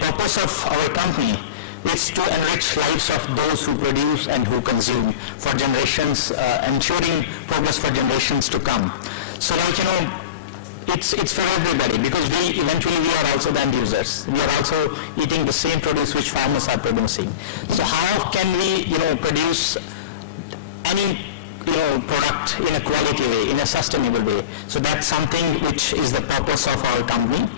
purpose of our company, it's to enrich lives of those who produce and who consume for generations, ensuring progress for generations to come. So it's for everybody, because we are also the end users. We are also eating the same produce which farmers are producing. So how can we produce any product in a quality way, in a sustainable way? So that's something which is the purpose of our company.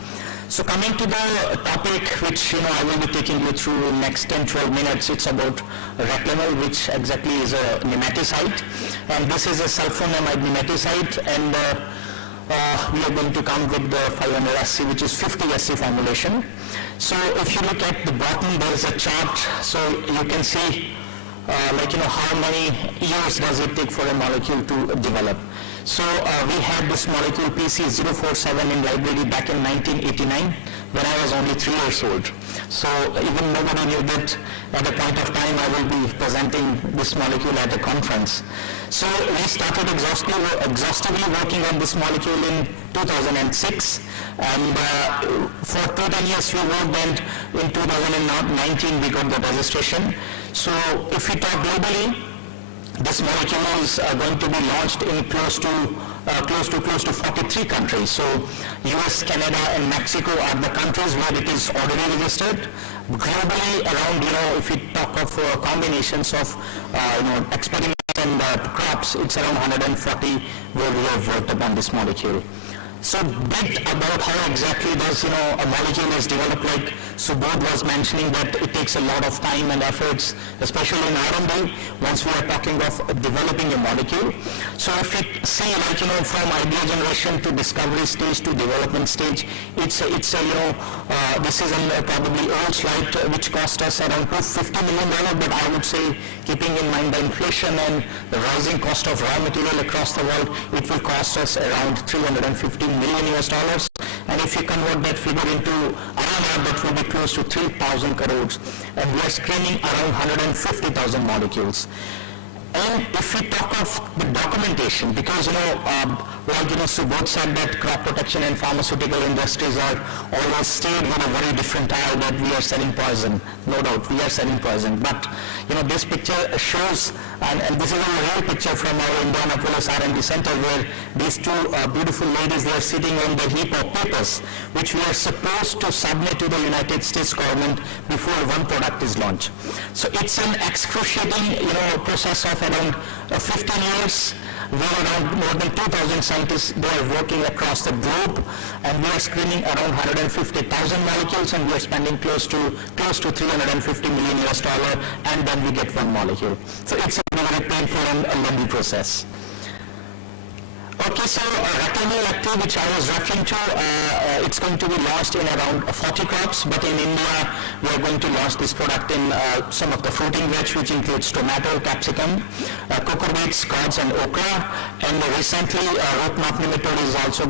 So coming to the topic which I will be taking you through in next 10-12 minutes, it's about Reclamel, which exactly is a nematicide, and this is a sulfonamide nematicide, and we are going to come with the 500 SC, which is 50 SC formulation. So if you look at the bottom, there is a chart, so you can see how many years does it take for a molecule to develop. So we had this molecule PC047 in library back in 1989 when I was only 3 years old. So even nobody knew that at a point of time I will be presenting this molecule at a conference. So we started exhaustively working on this molecule in 2006, and for 10 years we worked, and in 2019 we got the registration. So if we talk globally, this molecule is going to be launched in close to 43 countries. So US, Canada, and Mexico are the countries where it is already registered. Globally, around if we talk of combinations of experiments and crops, it's around 140 where we have worked upon this molecule. So bit about how exactly does a molecule is developed. Like Subodh was mentioning, that it takes a lot of time and efforts, especially in R&D, once we are talking of developing a molecule. So if we see from idea generation to discovery stage to development stage, this is probably old slide which cost us around $50 million, but I would say, keeping in mind the inflation and the rising cost of raw material across the world, it will cost us around $350 million US. And if you convert that figure into INR, that will be close to 3,000 crores. And we are screening around 150,000 molecules. And if we talk of the documentation, because Subodh said that crop protection and pharmaceutical industries are always stayed with a very different eye, that we are selling poison. No doubt, we are selling poison. But this picture shows, and this is a real picture from our Indianapolis R&D Center, where these 2 beautiful ladies, they are sitting on the heap of papers, which we are supposed to submit to the United States government before one product is launched. So it's an excruciating, process of around 15 years, We have around more than 2,000 scientists. They are working across the globe, and we are screening around 150,000 molecules, and we are spending close to $350 million US, and then we get one molecule. So it's a very painful and a lengthy process. Okay, so Reclamil active, which I was referring to, it's going to be launched in around 40 crops, but in India, we are going to launch this product in some of the fruiting veg, which includes tomato, capsicum, cucurbits, squash, and okra. And recently, root knot nematode is also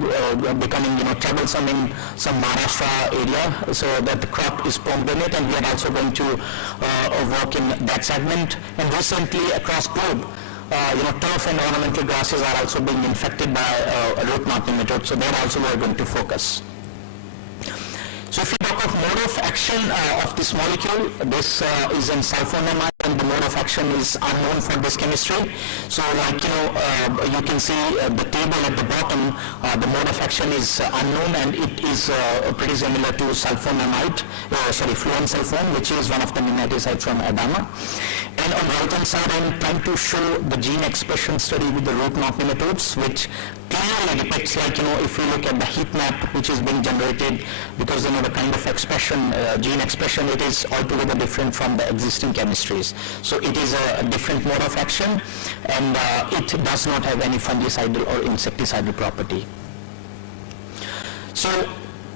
becoming, troublesome in some Maharashtra area, so that the crop is pomegranate, and we are also going to work in that segment. And recently, across globe, turf and ornamental grasses are also being infected by root knot nematode, so there also we are going to focus. So if we talk of mode of action of this molecule, this is in sulfonamide, and the mode of action is unknown for this chemistry. So you can see the table at the bottom, the mode of action is unknown, and it is pretty similar to sulfonamide, fluorosulfone, which is one of the nematicides from Adama. And on the right hand side, I'm trying to show the gene expression study with the root knot nematodes, which clearly depicts, if we look at the heat map which is being generated, because the kind of expression, gene expression, it is altogether different from the existing chemistries. So it is a different mode of action, and it does not have any fungicidal or insecticidal property. So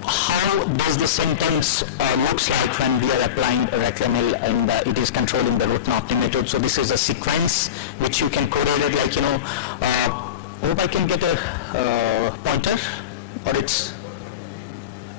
how does the symptoms looks like when we are applying Reclamil and it is controlling the root knot nematode? So this is a sequence which you can correlate, hope I can get a pointer, or it's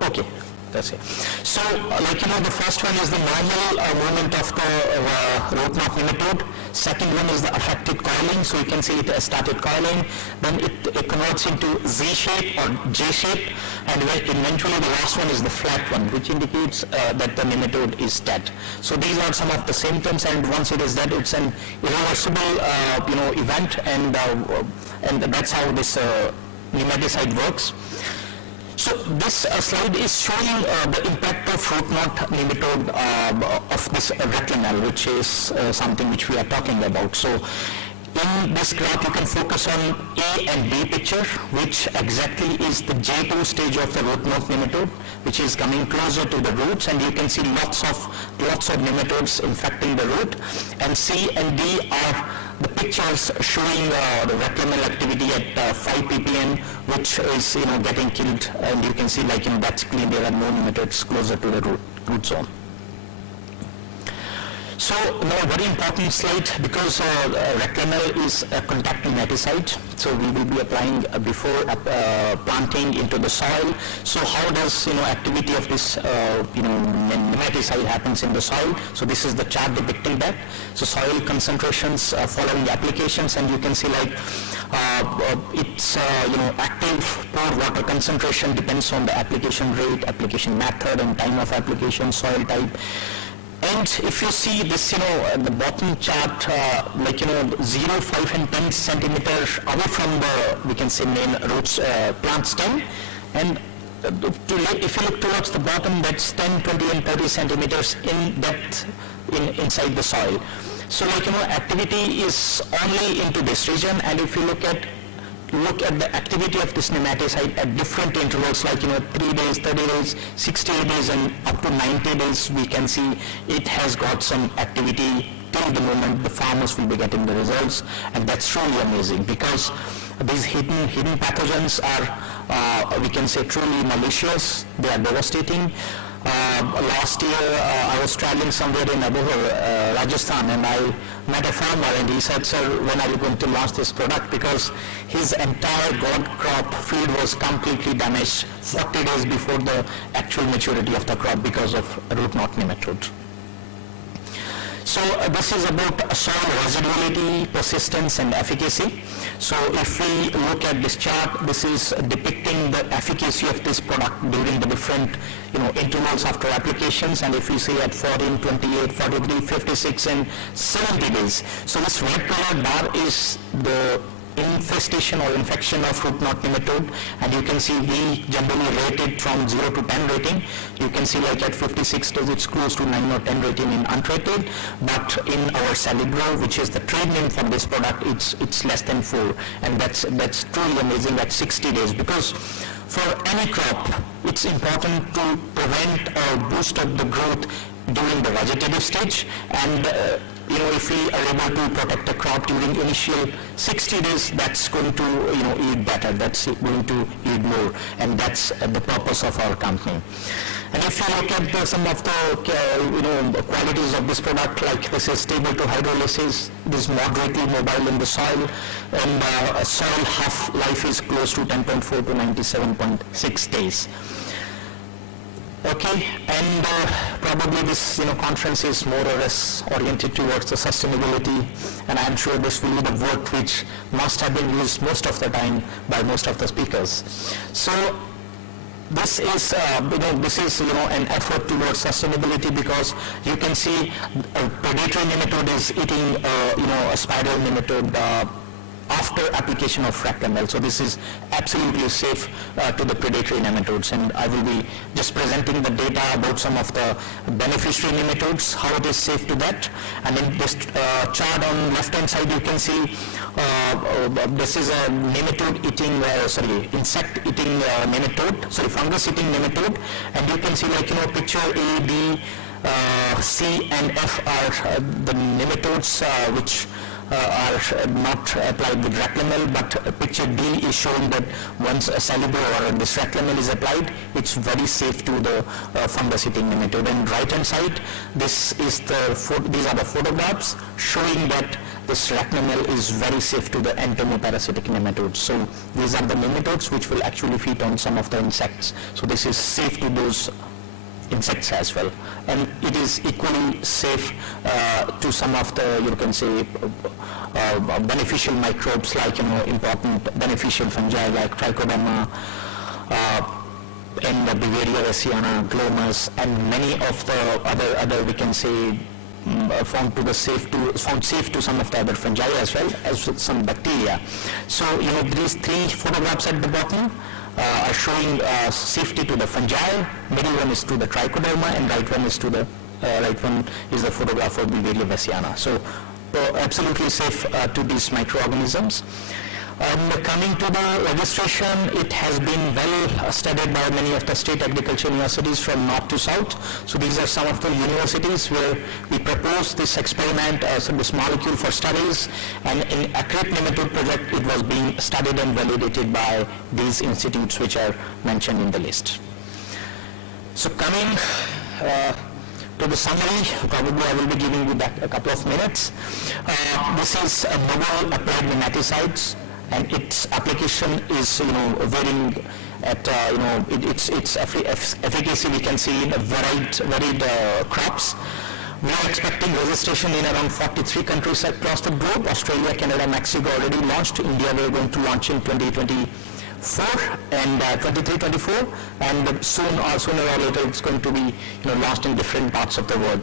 okay. That's it. So, the first one is the normal movement of the root knot nematode. Second one is the affected coiling. So you can see it started coiling. Then it converts into Z shape or J shape. And eventually the last one is the flat one, which indicates that the nematode is dead. So these are some of the symptoms. And once it is dead, it's an irreversible, event. And that's how this nematicide works. So this slide is showing the impact of root knot nematode of this Reclamil, which is something which we are talking about. So in this graph, you can focus on A and B picture, which exactly is the J2 stage of the root knot nematode, which is coming closer to the roots, and you can see lots of nematodes infecting the root. And C and D are the pictures showing the Reclamil activity at 5 ppm, which is getting killed, and you can see that's clean. There are no nematodes closer to the root zone. So now a very important slide, because Reclamil is a contact nematicide, so we will be applying before planting into the soil. So how does activity of this nematicide happens in the soil? So this is the chart depicting that. So soil concentrations following applications, and you can see it's active pore water concentration depends on the application rate, application method, and time of application, soil type. And if you see this, the bottom chart, 0, 5, and 10 centimeters away from the, we can say, main roots, plant stem, and if you look towards the bottom, that's 10, 20, and 30 centimeters in depth inside the soil. So, activity is only into this region, and if you look at the activity of this nematicide at different intervals, 3 days, 30 days, 60 days, and up to 90 days, we can see it has got some activity till the moment the farmers will be getting the results. And that's truly amazing, because these hidden pathogens are, we can say, truly malicious. They are devastating. Last year, I was traveling somewhere in Abohar, Rajasthan, and I met a farmer, and he said, "Sir, when are you going to launch this product?" Because his entire gourd crop field was completely damaged 40 days before the actual maturity of the crop because of root knot nematode. So this is about soil residuality, persistence, and efficacy. So if we look at this chart, this is depicting the efficacy of this product during the different intervals after applications. And if we see at 14, 28, 43, 56, and 70 days. So this red color bar is the infestation or infection of root knot nematode, and you can see we generally rate it from 0 to 10 rating. You can see like at 56 days it's close to 9 or 10 rating in untreated, but in our Salibro, which is the trade name for this product, it's less than 4, and that's truly amazing at 60 days, because for any crop it's important to prevent or boost up the growth during the vegetative stage, and if we are able to protect the crop during initial 60 days, that's going to yield better, that's going to yield more, and that's the purpose of our company. And if you look at some of the qualities of this product, like this is stable to hydrolysis, this is moderately mobile in the soil, and soil half-life is close to 10.4 to 97.6 days. Okay, and probably this conference is more or less oriented towards the sustainability, and I'm sure this will be the word which must have been used most of the time by most of the speakers. So this is an effort towards sustainability, because you can see a predatory nematode is eating a spiral nematode after application of Fractamel. So this is absolutely safe to the predatory nematodes, and I will be just presenting the data about some of the beneficiary nematodes, how it is safe to that. And in this chart on left hand side you can see this is a nematode eating, insect eating nematode, fungus eating nematode, and you can see picture A, B, C and F are the nematodes which are not applied with Raclamel, but picture D is showing that once a Salibro or this Raclamel is applied, it's very safe to the fungus-eating nematode. And right hand side, these are the photographs showing that this Raclamel is very safe to the entomoparasitic nematodes. So these are the nematodes which will actually feed on some of the insects. So this is safe to those insects as well, and it is equally safe to some of the beneficial microbes, like important beneficial fungi like Trichoderma and the Beauveria raceana, Glomus, and many of the other we can say found safe to some of the other fungi as well as some bacteria. So these three photographs at the bottom are showing safety to the fungi, middle one is to the Trichoderma, and right one is to the the photograph of Beauveria raceana. So absolutely safe to these microorganisms. And coming to the registration, it has been well studied by many of the state agriculture universities from north to south. So these are some of the universities where we proposed this experiment as this molecule for studies, and in accurate nematode project it was being studied and validated by these institutes which are mentioned in the list. So coming to the summary, probably I will be giving you that a couple of minutes. This is a novel applied nematicides, and its application is varying at its efficacy we can see in a varied crops. We are expecting registration in around 43 countries across the globe. Australia, Canada, Mexico already launched. India we are going to launch in 2024 and 23-24, and sooner or later it's going to be launched in different parts of the world.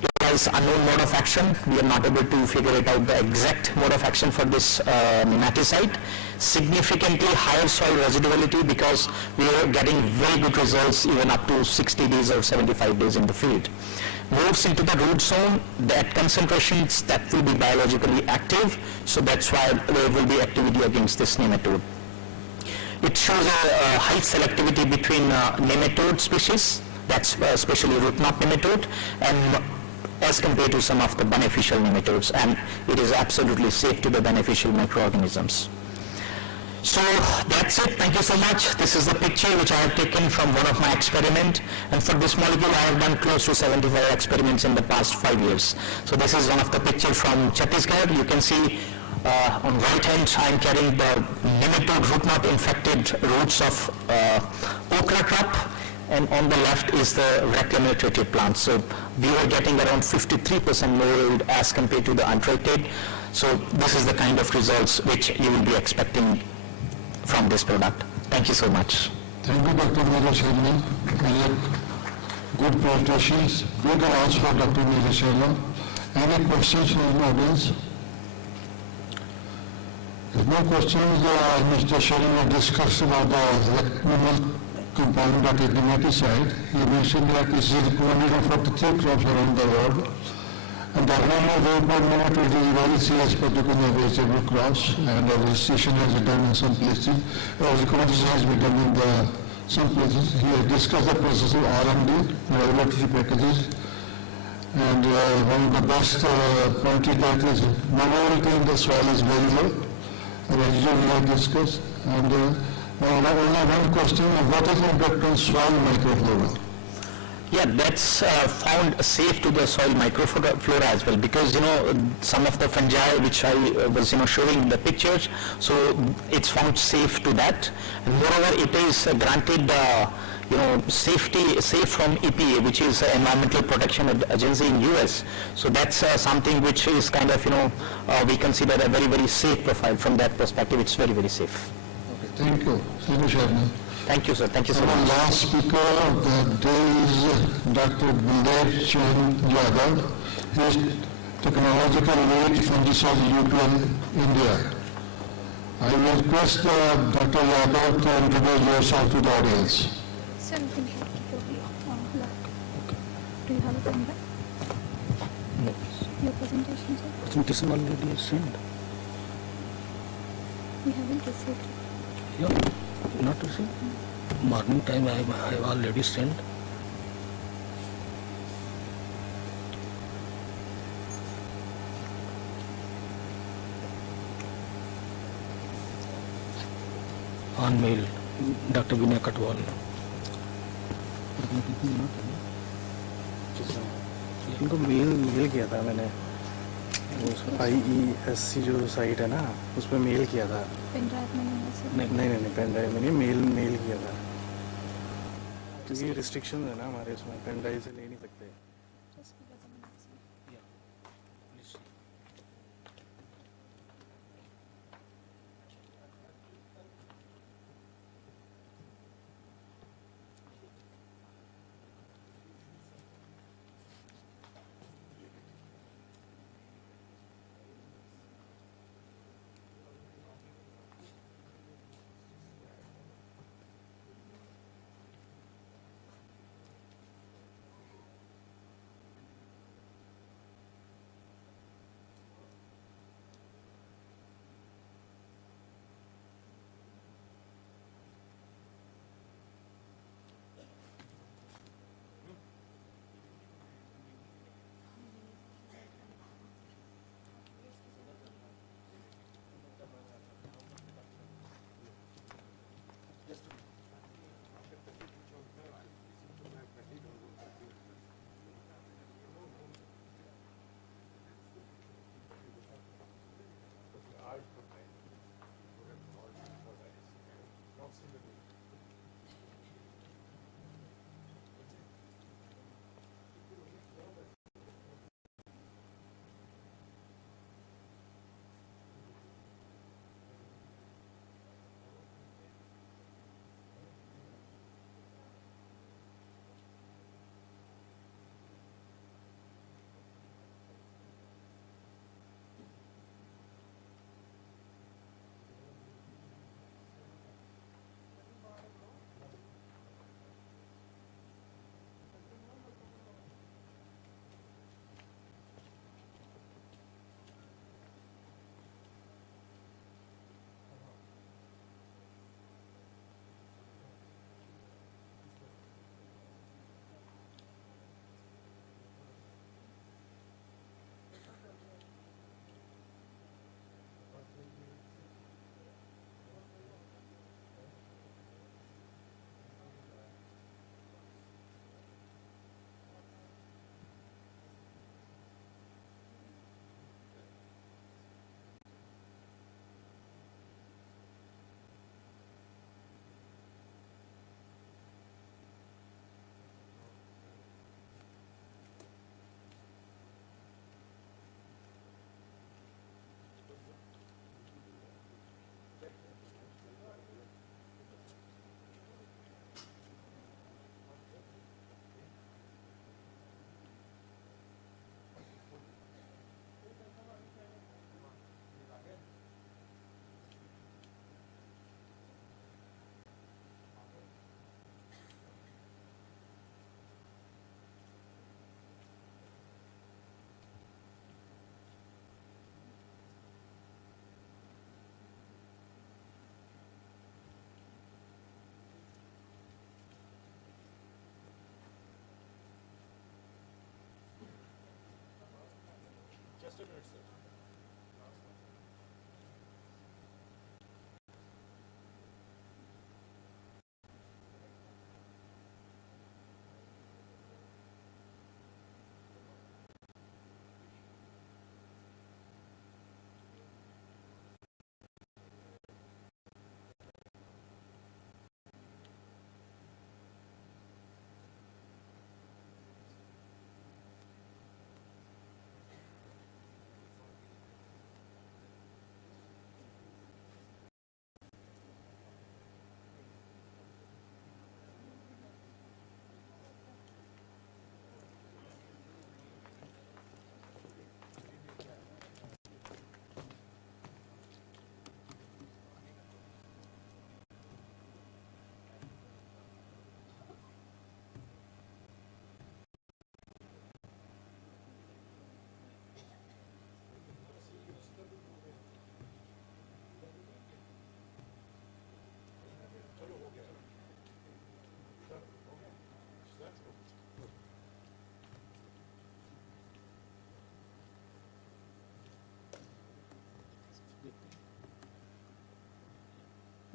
It has unknown mode of action. We are not able to figure it out the exact mode of action for this nematicide. Significantly higher soil residuality, because we are getting very good results even up to 60 days or 75 days in the field. Moves into the root zone at concentrations that will be biologically active, so that's why there will be activity against this nematode. It shows a high selectivity between nematode species, that's especially root knot nematode, and as compared to some of the beneficial nematodes, and it is absolutely safe to the beneficial microorganisms. So that's it. Thank you so much. This is the picture which I have taken from one of my experiments, and for this molecule I have done close to 75 experiments in the past 5 years. So this is one of the pictures from Chhattisgarh. You can see on right hand I am carrying the nematode root knot infected roots of okra crop, and on the left is the Raclamel treated plant. So we were getting around 53% more yield as compared to the untreated. So this is the kind of results which you will be expecting from this product. Thank you so much. Thank you, Dr. Meera Sharma. Good presentations. Good awards for Dr. Meera Sharma. Any questions from the audience? no questions. Mr. Sharon had discussed about the mineral compound that is nematicide. He mentioned that this is recommended in 43 crops around the world. And the only nematode is very serious, particularly in vegetable crops, and the registration has been done in some places. Recommendation has been done in some places. He has discussed the process of R&D, laboratory packages, and one of the best quality that is minority in the soil is very low. Residue we have discussed. And only one question, what is the impact on soil microflora? Yeah, that's found safe to the soil microflora as well, because some of the fungi which I was showing in the pictures, so it's found safe to that, and moreover it is granted safe from EPA, which is Environmental Protection Agency in US. So that's something which is kind of we consider a very, very safe profile. From that perspective, it's very, very safe. Okay, thank you. Thank you, Sharma. Thank you, sir. Thank you so Our much. last speaker of the day is Dr. Baldev Chand Yadav. He is technological lead from the South European India. I will request Dr. Yadav to introduce yourself to the audience. Sir, you can keep it Do you have a pen back? No. Your presentation, sir? Presentation already is sent. We haven't received. Yeah, not received. Morning time I have already sent. On mail, Dr. Vinay Katwal. इनको mail किया था मैंने, IESC जो site है ना, उस पर mail किया था। पेन ड्राइव में नहीं है, सर? नहीं पेन ड्राइव में नहीं, मेल किया था, क्योंकि रिस्ट्रिक्शन है ना हमारे उसमें, पेन ड्राइव से ले नहीं सकते। Just give us a minute, sir.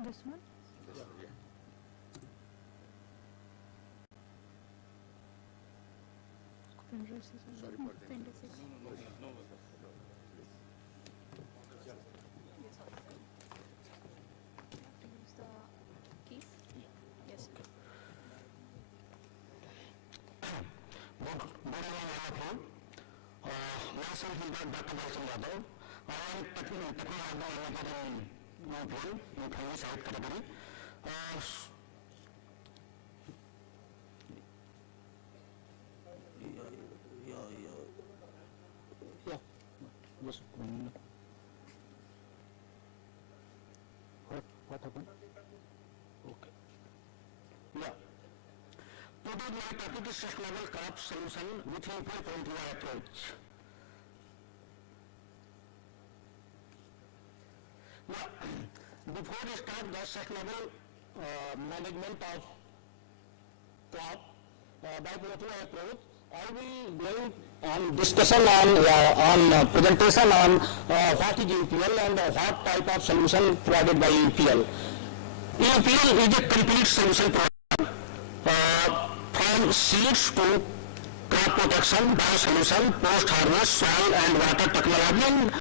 This one? Sorry for appendices. To use the keys? Yes. Good evening, all of you. Myself is Dr. Darshan Yadav. I am technology manager in UPL, in family site category. What happened? Okay. Yeah. Today my topic is sustainable crop solution with improved approach. Yeah. Before we start the sustainable management of crop by protein approach, I will go on discussion on presentation on what is UPL and what type of solution provided by UPL. UPL is a complete solution program from seeds to crop protection, biosolution, post-harvest, soil and water technology and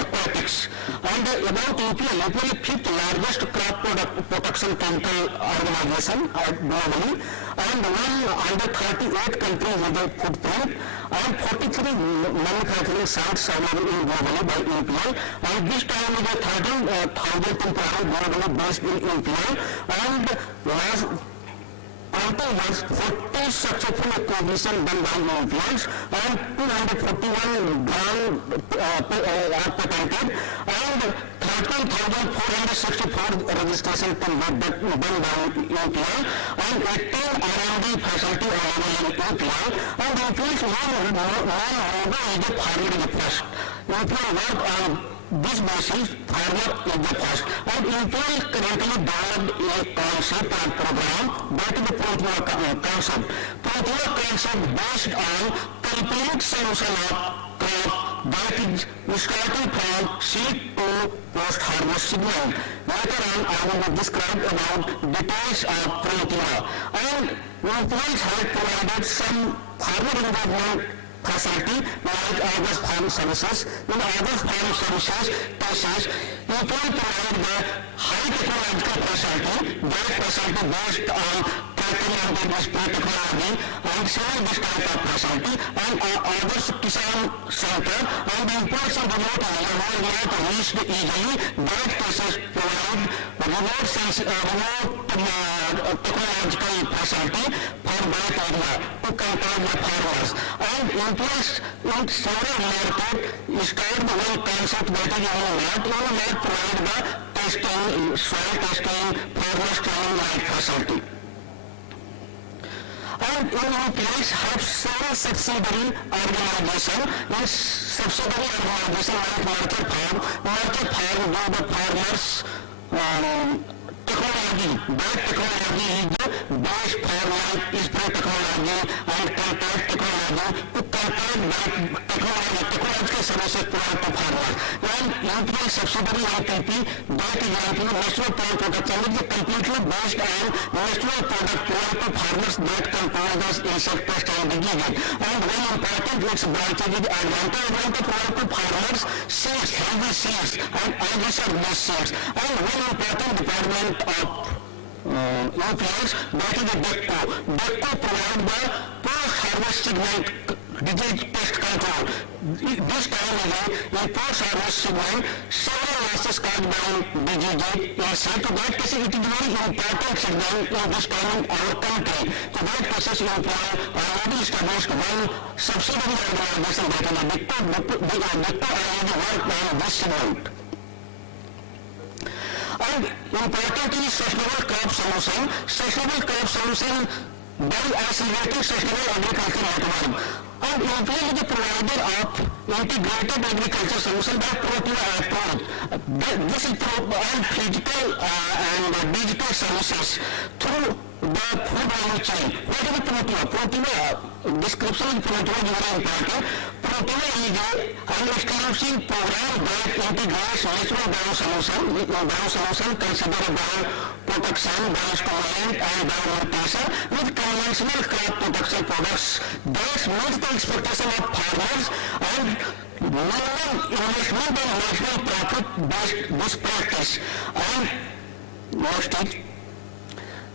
aquatics. And about UPL, UPL is fifth largest crop protection chemical organization globally, and under 38 countries with a footprint, and 43 manufacturing sites available globally by UPL. And this time is a 13,000 employees globally based in UPL, and last 20 years, 40 successful acquisition done by UPLs, and 241 are patented, and 13,464 registration done by UPL, and 18 R&D facility available in UPL, and UPL's main logo is the farmer is the first. UPL work on this basis, farmer is the first. And UPL currently developed a concept and program that is the Protea concept. Protea concept based on complete solution of crop that is starting from seed to post-harvest segment. Later on, I will describe about details of Protea. And UPL has provided some farmer involvement facility like August Farm Services. In August Farm Services cases, UPL provide the high technological facility, that facility based on cattle display technology and selling this type of facility, and August Kisan Center and the imports of remote area where not reached easily, that cases provide remote technological facility for that area to control the farmers. And interest in several markets started one concept that is not provide the testing, soil testing, farmers training like facility. And UPLs have several subsidiary organizations. This subsidiary organization like Market Farm do the farmers technology. That technology is the base for like spray technology and contact technology to contact that technological services provided to farmers. And UPL subsidiary IPP, that is UPL National Plant Protection, is completely based on natural product provided to farmers that control the insect pest and diseases. And one important its branches is advantage to provide to farmers seeds, healthy seeds and agricultural seeds. And one important department of UPLs, that is the DECCO. DECCO provides the post-harvest segment disease pest control. This time in post-harvest segment, several losses caused by diseases insect. To that case, it is very important segment in this time in our country. To that case, UPL already established one subsidiary organization that is the DECCO already worked on this segment. And important is sustainable crop solution. Sustainable crop solution by accelerating sustainable agriculture network. And UPL is the provider of integrated agriculture solution by Protea approach. This is and physical and digital services through the food value chain. What is the Protea? Protea description in Protea is very important. continually an establishing program that integrates natural biosolution consider bioprotection, biostimulant and biomedication with conventional crop protection products. This meets the expectation of farmers and minimum investment and national profit based this practice. And next is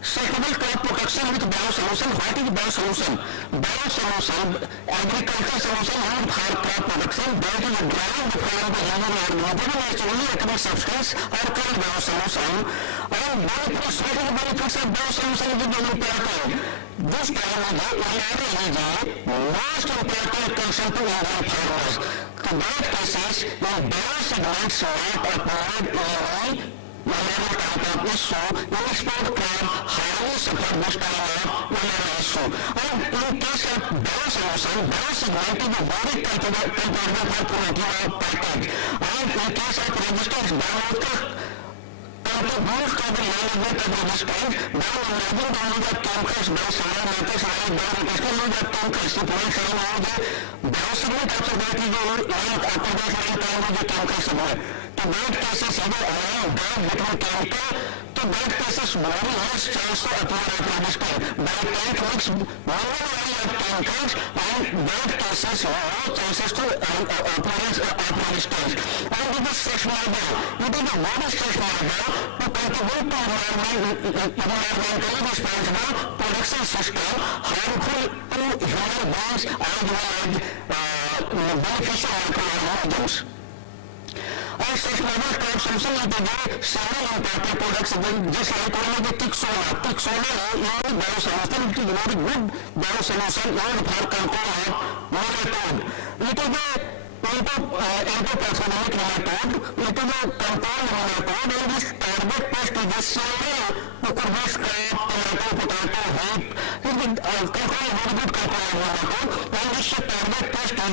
sustainable crop protection with biosolution. What is biosolution? Biosolution, agricultural solution used for crop production that is derived from the human organism naturally occurring substance are called biosolution. And benefits, what is the benefits of biosolution is important. This technology is most important concern to Indian farmers. To that cases, the biosegments not applied in malaria type of issue, export crop highly suffered this time of malaria issue. And in case of biosolution, biosegment is a very comparable for preventive package. And in case of resistance, biological most of the management of resistance, biological knowledge of chemicals, biosolar methods, biological knowledge of chemicals, if one say now the biosegment after that is after that line time is the chemical supply. To that cases, either oil, dye, between chemical, to that cases, very less chance to appear at resistance. By that mix, minimum of chemicals, and that cases, no chances to appearance of resistance. And it is sustainable. It is a very sustainable to contribute to environmentally responsible production system, harmful to human beings as well as beneficial microorganisms. And sustainable crop solution is the several important products just like one of the thick solar. Thick solar is biosolution. It is very good biosolution used for control of nematode. It is a anti-pathogenic nematode. It is a control nematode and this target pest is the several cucurbits, crop, tomato, potato, wheat. It is control very good control nematode and this target pest is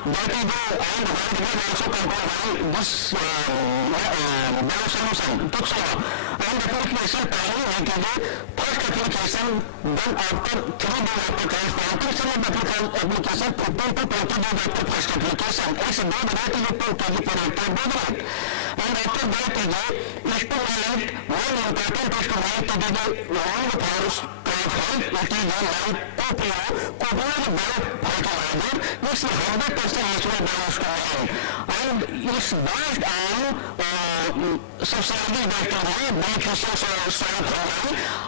that is and also control this biosolution, Tuxola. And application timing, it is the first application done after 3 days after transplanting. Some of the application 15 to 20 days after first application. It's a good rate is 2 kg per hectare good rate. And after that is the stimulant, one important stimulant to be the long forest crop health. It is the light OPO, combined biofertilizer, which is 100% natural biostimulant. And it's based on subsidizing bacteria, beneficial soil fungi,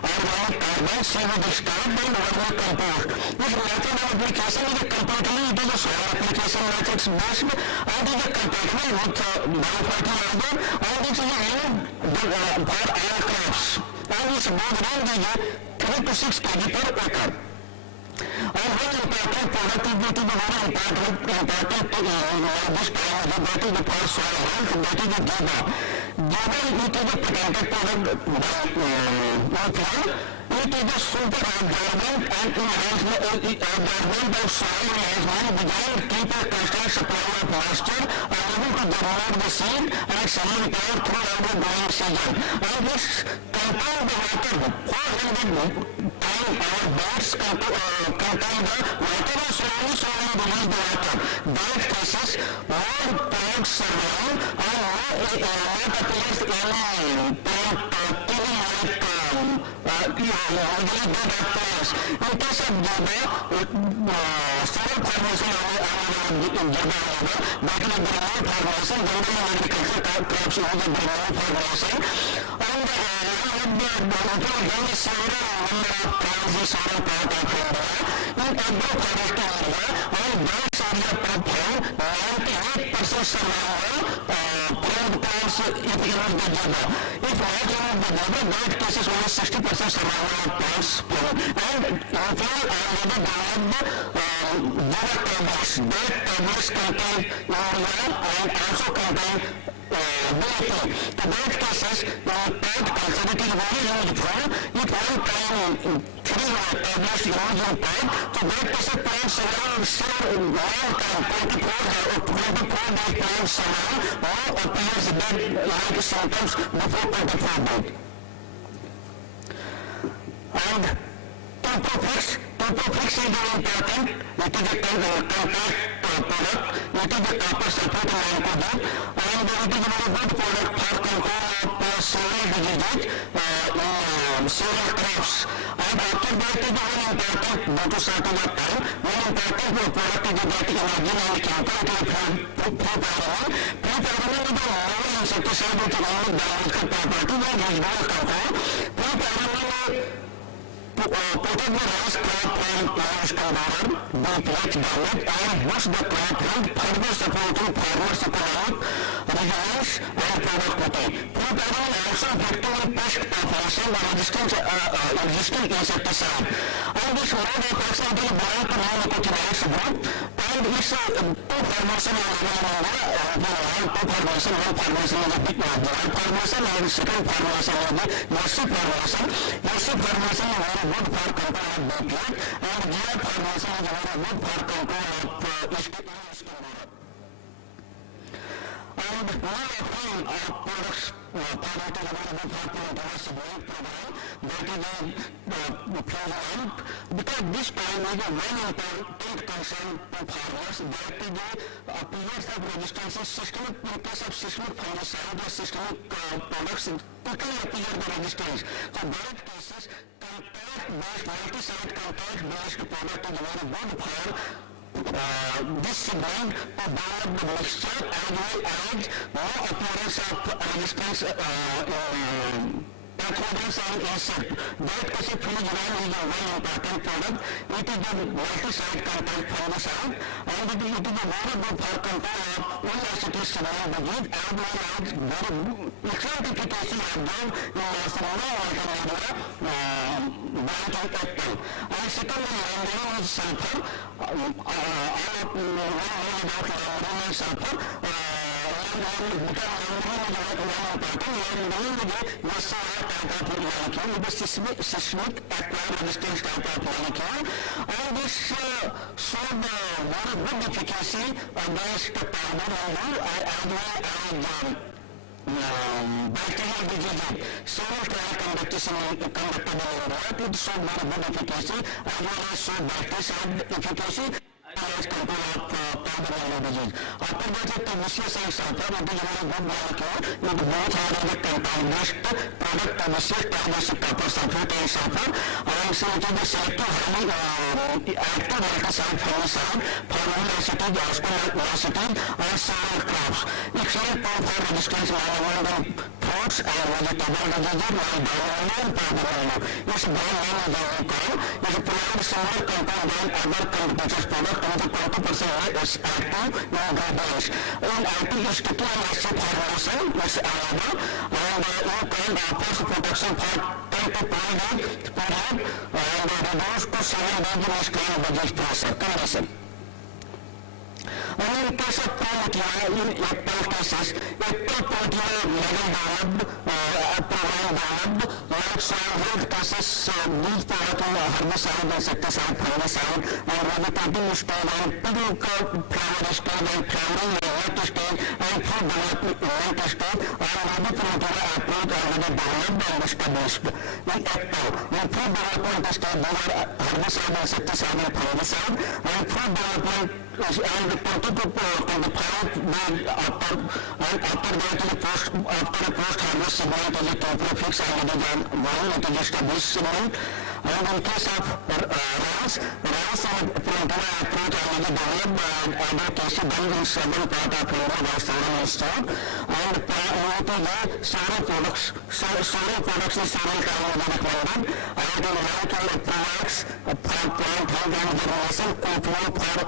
organic carbon, seaweed starch, and organic compost. This method of application is completely it is a soil application methods based and it is compatible with biofertilizer and it is used for all crops. And its good range is 3 to 6 kg per acre. And one important product is that is very important this time that is for soil health, that is the GABA. GABA it is a patented product by it is a super absorbent and enhancement of soil management designed to keep a constant supply of moisture and able to develop the seed and selling plant throughout the growing season. And this contain the water 400 times our birds contain the water and slowly release the water. That causes more plants survive and not appears any plant killing like really good at plants. In case of GABA, soil formation in GABA, that is the ground formation, generally agriculture crops use the ground formation. And there is several number of plants in soil part of India. In agroforestry area, and that area perform 98% survival plant plants if you use the GABA. If not use the GABA, that cases only 60% survival of plants plant. And if you already developed GABA tablets, that tablets contain urea and also contain DAP. To that cases, plant culture it is very useful. If one time 3 tablets used in plant, so that cases plants survive long time, 24 days plants survive or appears dead like symptoms before 24 days. And to Copofix is important. It is a compact product. It is a copper sulfate molecule, and it is a very good product for control of several diseases in several crops. And after that is very important, due to shortage of time, very important product is that imagine and chemical to pre-pyramid. Pre-pyramid is a novel insecticide which is only biological properties and visual control. Pre-pyramid protect the rice crop from pest control, pH damage, and boost the crop health, further supporting farmers' economic resilience and productivity. Pre-pyramid also effectively pest population by existing insecticide. And this mode of action is belong to neonicotinoids group, and its two formation is available in India. Two formation, one formation is a big giant formation, and second formation is the massive formation. Massive formation is very good for control of BPH, and giant formation is very good for control of skin. And one of our products product is available for continuous growth program, that is a program, because this time is a very important concern to farmers, that is a periods of resistance is systemic, in case of systemic fungicide or systemic products quickly appear the resistance. So that cases contact-based, multi-site contact-based product is very good for this segment to develop the mixture as well as no appearance of resistance pathogens and insect. That cassifoligram is a very important product. It is a multi-site contact fungicide, and it is a very good for control of ill-acetic several disease as well as very excellent efficacy observed in several alternative branch and apple. And secondly, lambda is sulfur. Systemic acquired resistance type of molecule, and this showed very good efficacy against powder mildew as well as bacterial diseases. Several trials conducted in India, it showed very good efficacy as well as showed bactericide efficacy as control of powder mildew disease. After that, Tibicius and sulfur, it is a very good molecule. It both have a compound-based product, Tibicius, Tibicius copper sulfate and sulfur, and so it is a selective highly active multi-site fungicide for ill-acetic, aspergillus, and several crops. Excellent for resistance management in fruits and vegetable diseases like downy and powder mildew. Its brand name is Downy. It provides similar control than other competitors' products with a 20% less active ingredients. And active is sticky and acid formulation, it's available, and it can offers protection for 10 to 12 days period, and reduced to 7 days in skin disease condition. And in case of protein, in apple cases, apple protein level developed, program developed, like solid cases, these products are herbicide, insecticide, fungicide, and vegetative stage, and pink flower stage, and flowering layout stage, and fruit development stage, are ready protein approved already developed and established. In apple, in fruit development stage, these are herbicide, insecticide, and fungicide, and fruit development and 20 to 25 days after the post harvest segment is a Copofix and it is it is established segment. And in case of rice and plantain approach already developed and other cases done in several part of India by several institute, and it is several products in several times recommended, and in like products for plant health and generation, Copio for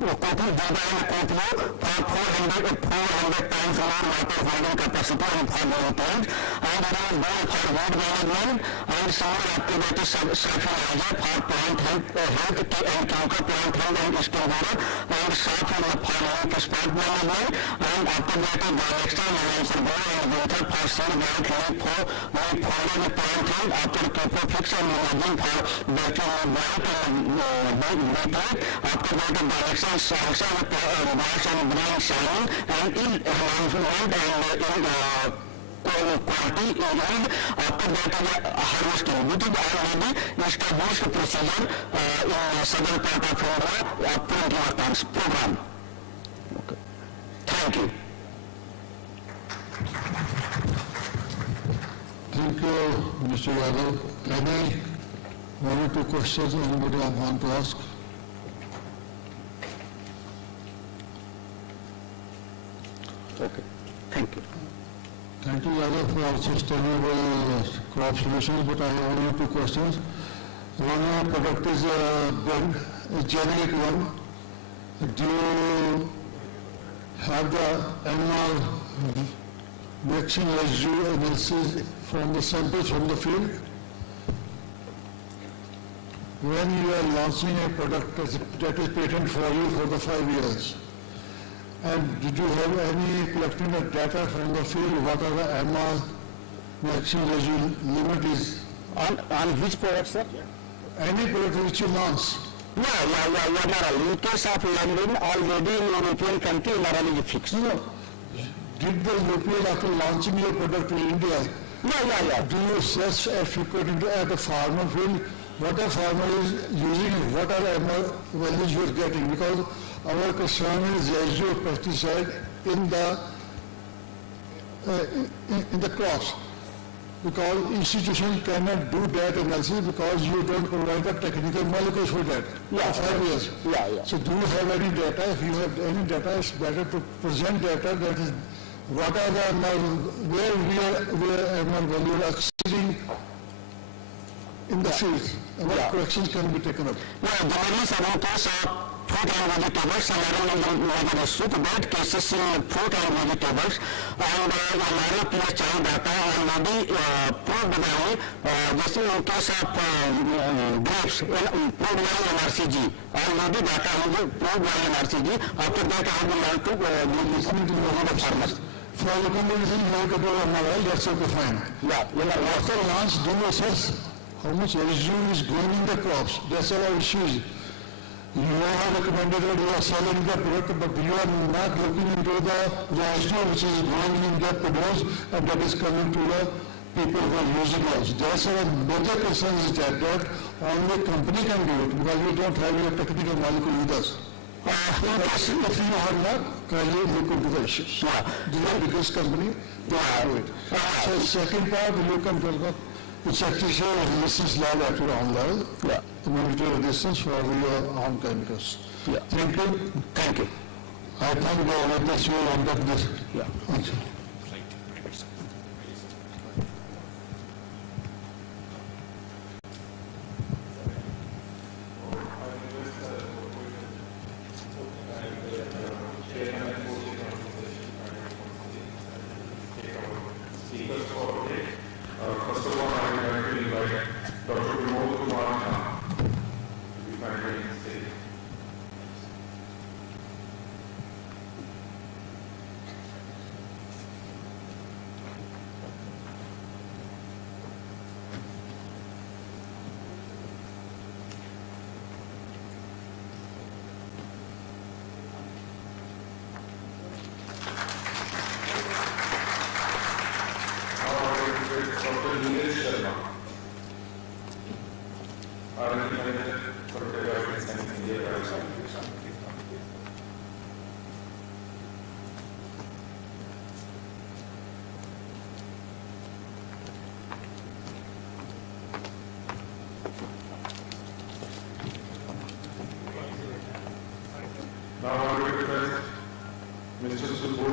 Copio data and Copio for 400 times more water holding capacity and for maintenance, and it is good for wood management, and several activated sulfurizer for plant health and chemical plant health and skin water, and sulfur for spot management, and after that direction and winter for seed white leaf for the plant health, after Copofix and management for bacterial blight and beetle, after that direction sanction wash and brain shining, and in enhancement and quality and after that harvesting, which is already established procedure in southern part of India printing plants program. Okay. Thank you. Thank you, Mr. Yadav. Any one or two questions anybody want to ask? Okay. Thank you. Thank you, Yadav, for sustainable crop solutions, but I have only two questions. One product is a generic one. Do you have the animal vaccine residue analysis from the samples from the field? When you are launching a product that is patent for you for the 5 years, and did you have any collecting of data from the field, what are the MR vaccine residue limit is? On which product, sir? Any product which you launch. In case of London, already in European country, London is fixed. No. Did the European, after launching your product in India, do you search frequently at the farmer field, what a farmer is using, what are the MR values you are getting? Because our concern is residue of pesticide in the crops. Because institutions cannot do that analysis because you don't provide the technical molecules for that for 5 years. So do you have any data? If you have any data, it's better to present data that is what are the where MR value are exceeding in the field and what corrections can be taken up. Generally, some case of fruit and vegetables, and soup, that cases in fruit and vegetables, and हमारे PSI data already proved by, जैसे in case of grapes, proved by NRCG, already data is proved by NRCG. After that, I will like to listening to the farmers. For the condition, like about MRI, that's okay, fine. After launch, do you assess how much residue is growing in the crops? That's our issues. You have recommended that you are selling the product, but you are not looking into the residue which is growing in the produce and that is coming to the people who are using us. That's our major concern is that only company can do it because we don't have your technical molecule with us. If you are not, can you look into the issues? This is the biggest company, they do it. So second part, you can tell me, it's actually a resistance lab at your own level. Monitor resistance for your own chemicals. Thank you. Thank you. I think the witness will conduct this. Thank you. Now I request Mr. Subbu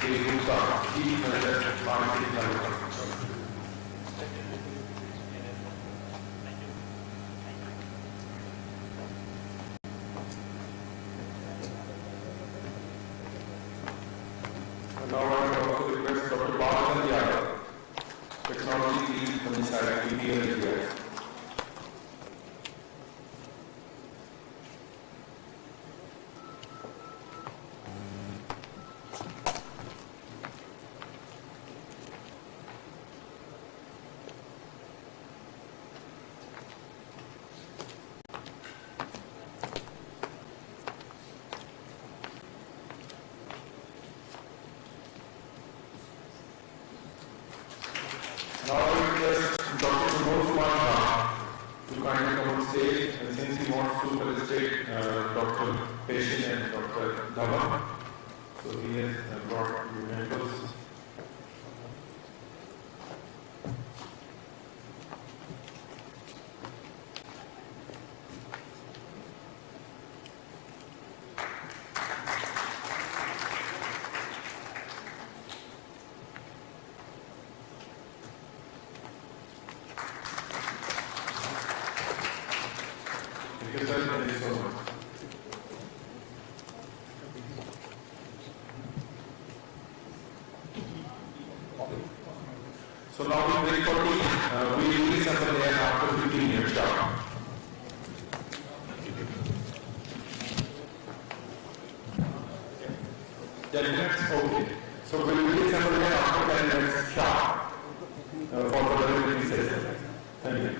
Kegusa, Chief Manager, Marketing Director. Now I also request Dr. Balajan Yadav, Technology Lead from inside NKnlab. Dr. Dhava. So he has brought mementos. Thank you, sir. Thank you so much. So now we wait for tea. We release us there after 15 minutes sharp. Okay. So we will release us there after 10 minutes sharp for the release session. Thank you.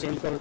Change करो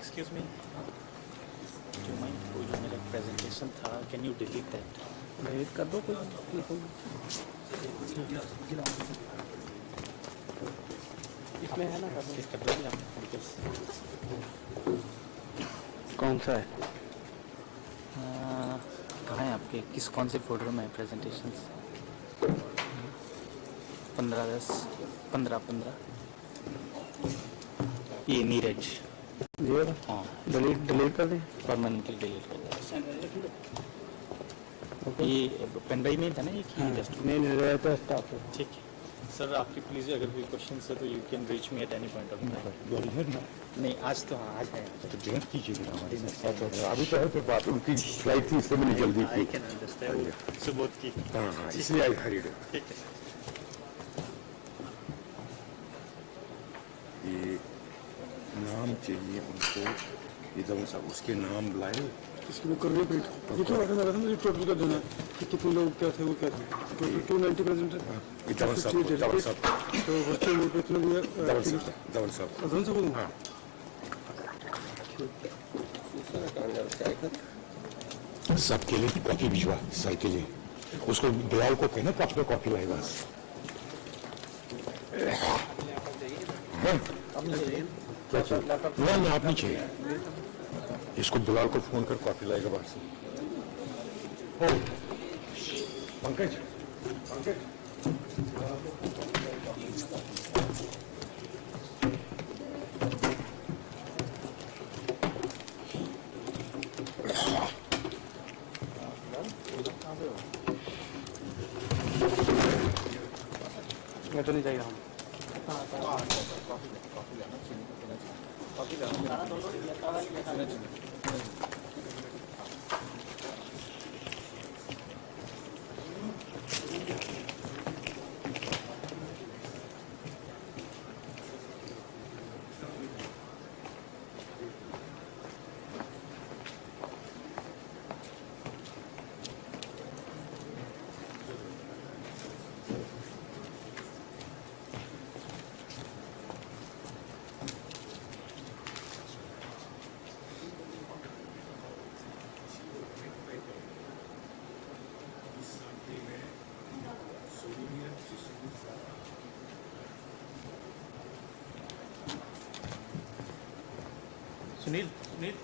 Excuse me. Do you mind? वो जो मेरा presentation था, can you delete that? Delete कर दो कोई इसमें है ना कर दोगे आप? Because कौन सा है कहाँ है आपके कौन से फोल्डर में है प्रेजेंटेशन? 15 ये नीरज हाँ डिलीट कर दें परमानेंटली डिलीट कर दो। ये पेन ड्राइव में था ना ये जस्ट नहीं रहता स्टाफ है ठीक है सर। आपकी प्लीज़ अगर कोई क्वेश्चन है तो you can reach me at any point of time. नहीं आज तो हाँ आज है तो जॉइन कीजिएगा हमारे साथ। अभी तो है बात उनकी फ्लाइट थी इसलिए मैंने जल्दी आई कैन अंडरस्टैंड सुबोध की हाँ इसलिए आई हरीड। ठीक है ये नाम चाहिए उनको एकदम सा उसके नाम लाए इसकी वो कर रही है ये तो वाला था मुझे टोटल का देना कि कितने लोग क्या थे वो क्या थे टोटल 290 प्रेजेंटर धवन साहब तो वर्चुअल मोड पे इतना दिया धवन साहब अदन से बोलूं हाँ दूसरा कार्ड यार क्या है सबके लिए कॉफी भिजवा सर के लिए उसको दयाल को कहना कप में कॉफी लाएगा क्या चाहिए ना आप नहीं चाहिए इसको बिलाल को फोन कर कॉफी लाएगा बाहर से ओ पंकज पंकज मैं तो नहीं चाहिए हम Sunil Sunil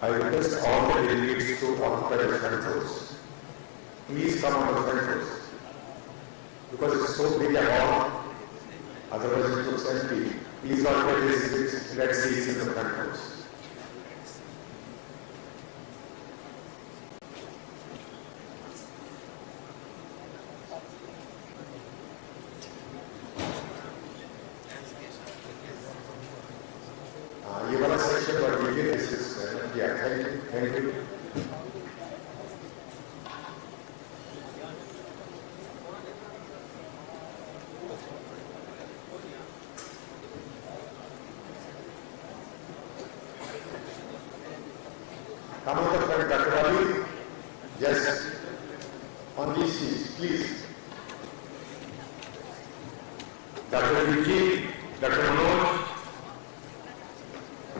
I request all the delegates to occupy the front rows. Please come on the front rows. Because it's so big a hall, otherwise it looks empty. Please occupy these red seats in the front rows. ये वाला section पर देखिए, this is yeah, thank you. Come on the front, Dr. Wali. Yes. On these seats, please. Dr. Vicky, Dr. Manoj,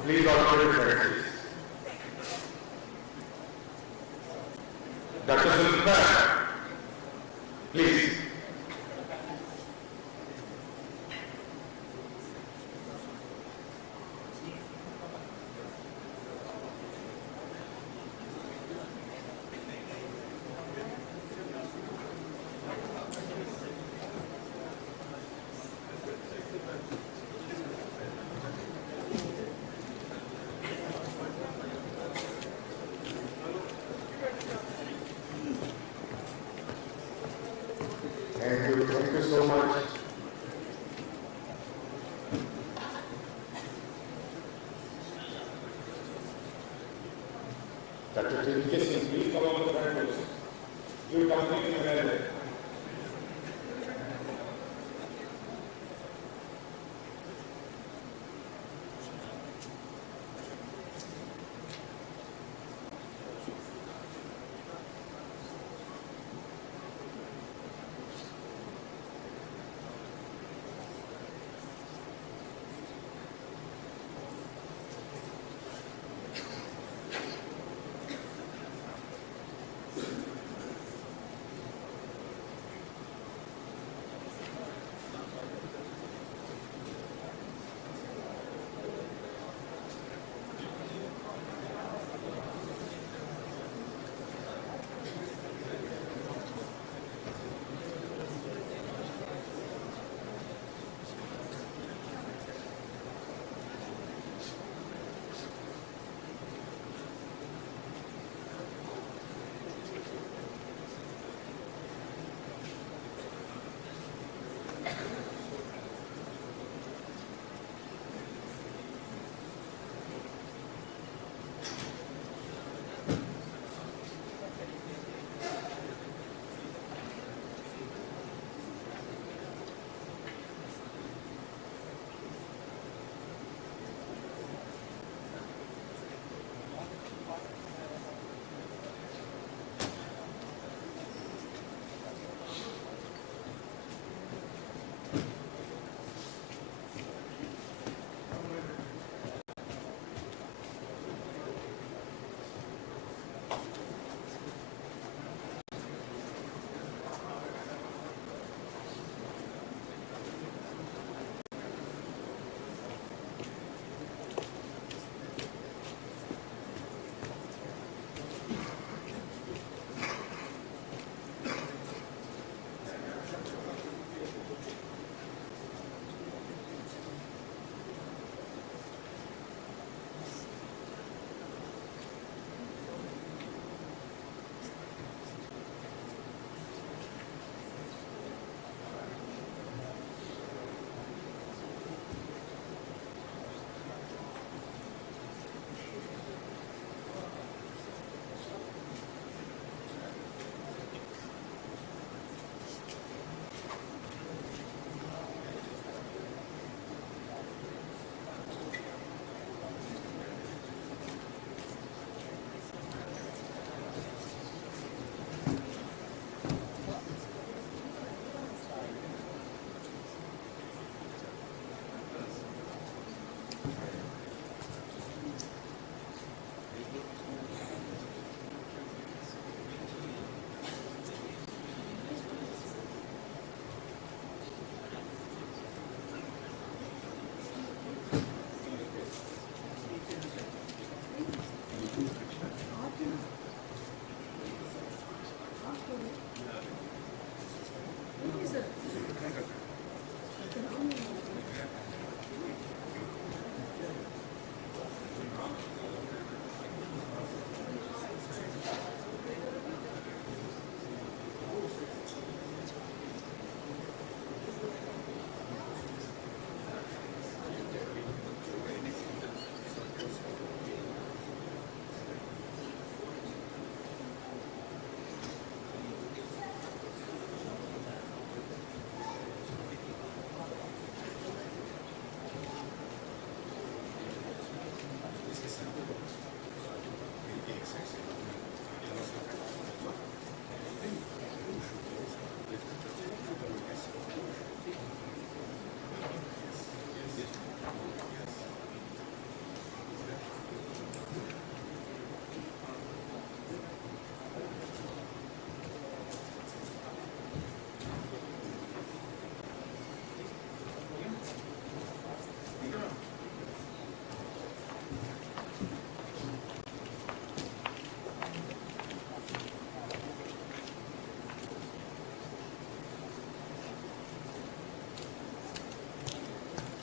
please occupy the front seats. Dr. Sultan, please. Thank you so much. Dr. T.K. Singh, please come on the front rows. You complete the manner.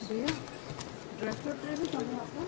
भैया dress code tray भी कम है आपका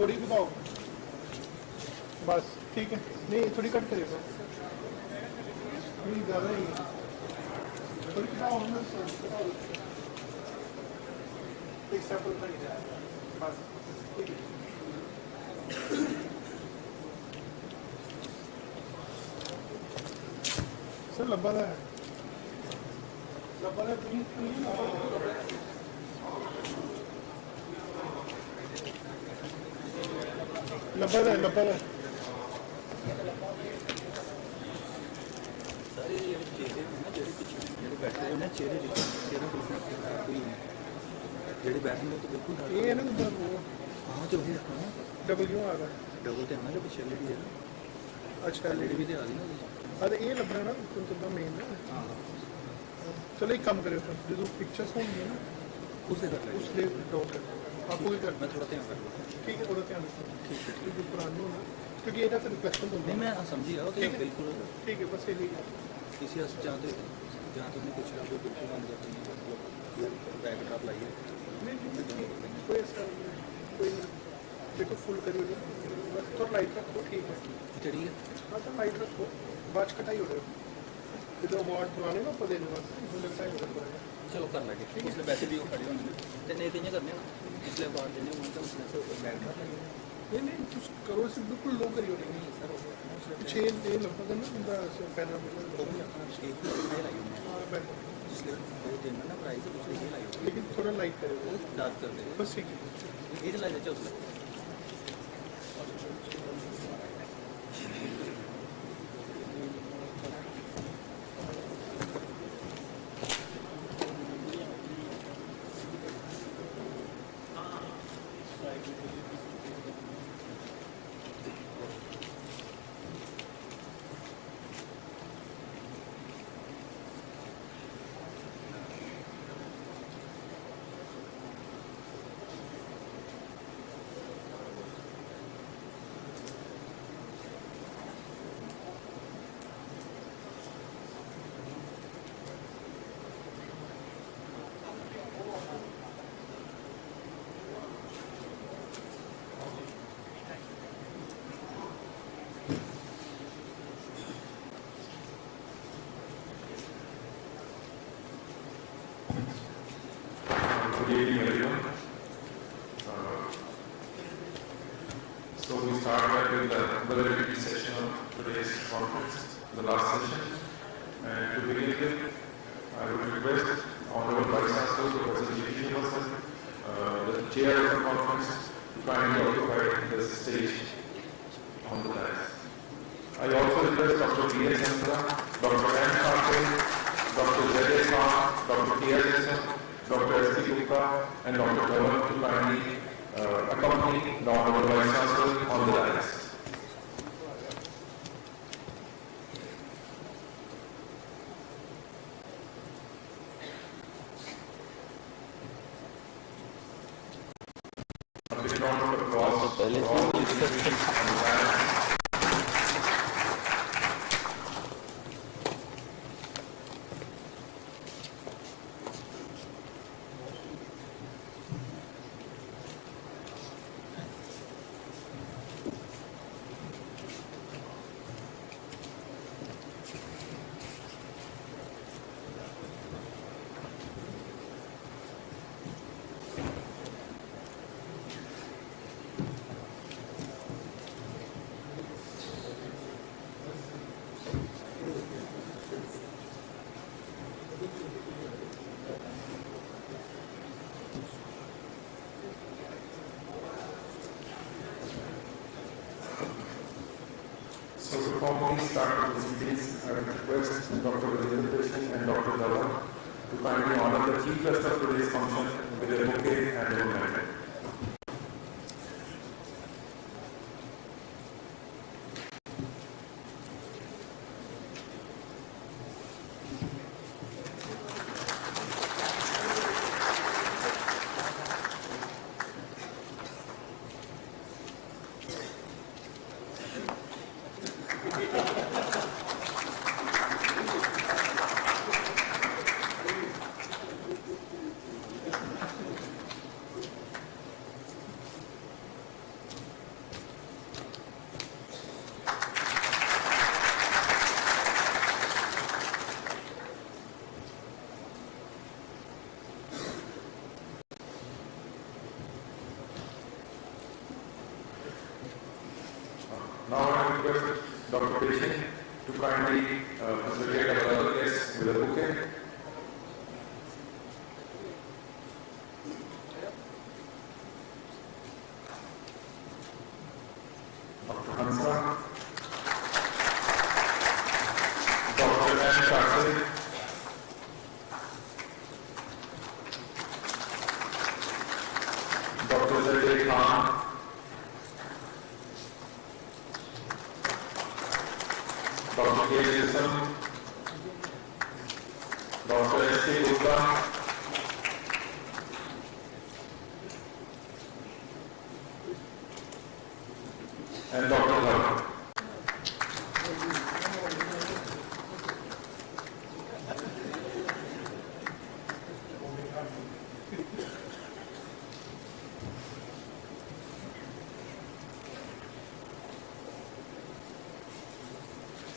थोड़ी बताओ बस ठीक है नहीं थोड़ी कट करेगा नहीं ज़्यादा ही है थोड़ी बताओ एक सैंपल बस ठीक है सर लंबा है लंबा है ये है ना हाँ जो है डबल क्यों आ रहा है डबल तो आना जो पिछले भी है अच्छा एलईडी भी आ रही ना अरे ये लग रहा है ना तो मेन है चलो एक काम करें जो पिक्चर्स होंगे ना उसे डाउट कर आपको भी कर मैं थोड़ा ध्यान रखूँ ठीक है थोड़ा ध्यान रखूँ ठीक है जो पुरानी हो ना क्योंकि ये फिर रिफ्लेक्शन होता है मैं समझी बिल्कुल ठीक है बस यही किसी चाहते जहाँ तुमने कुछ बिल्कुल बैक ड्रॉप लाई है कोई देखो फुल करियो बस थोड़ा लाइट रखो ठीक है ठीक है हाँ तो लाइट रखो बाज कटाई हो रही है जो अवार्ड पुराने ना पता नहीं बस लगता है चलो कर लगे ठीक है वैसे भी वो खड़े होंगे नहीं तो करने इसलिए अवार्ड देने उनका बैक ड्रॉप नहीं कुछ करो सिर्फ बिल्कुल लो करियो नहीं सर छः ये लगभग ना उनका पैनल इसलिए वो देना ना प्राइस है दूसरे ये लाई लेकिन थोड़ा लाइट करेगा डार्क कर देगा बस ठीक है ये लाई देते उसमें Good evening, everyone. So we start with the validity session of today's conference, the last session. And to begin with, I would request Honorable Vice Chancellor, Professor G. Srinivasan, the chair of the conference, to kindly occupy the stage on the dais. I also request Dr. B. S. Chandra, Dr. M. Patel, Dr. Z. S. Khan, Dr. T. S. Jason, Dr. S. P. Gupta and Dr. Dhawan to kindly accompany the Honorable Vice Chancellor on the dais. A big round of applause for all demonstration on the planet. So to formally start the proceedings, I would request Dr. Vijay and Dr. Dhawan to kindly honor the chief guest of today's function with a bouquet and a medal. Now I request Dr. Patient to kindly facilitate our other guests with a bouquet. Dr. Hansa, Dr. N. Shasik, Dr. Zalday Khan, Dr. K. Wilson, Dr. S. K. Gupta, and Dr. Dhawan.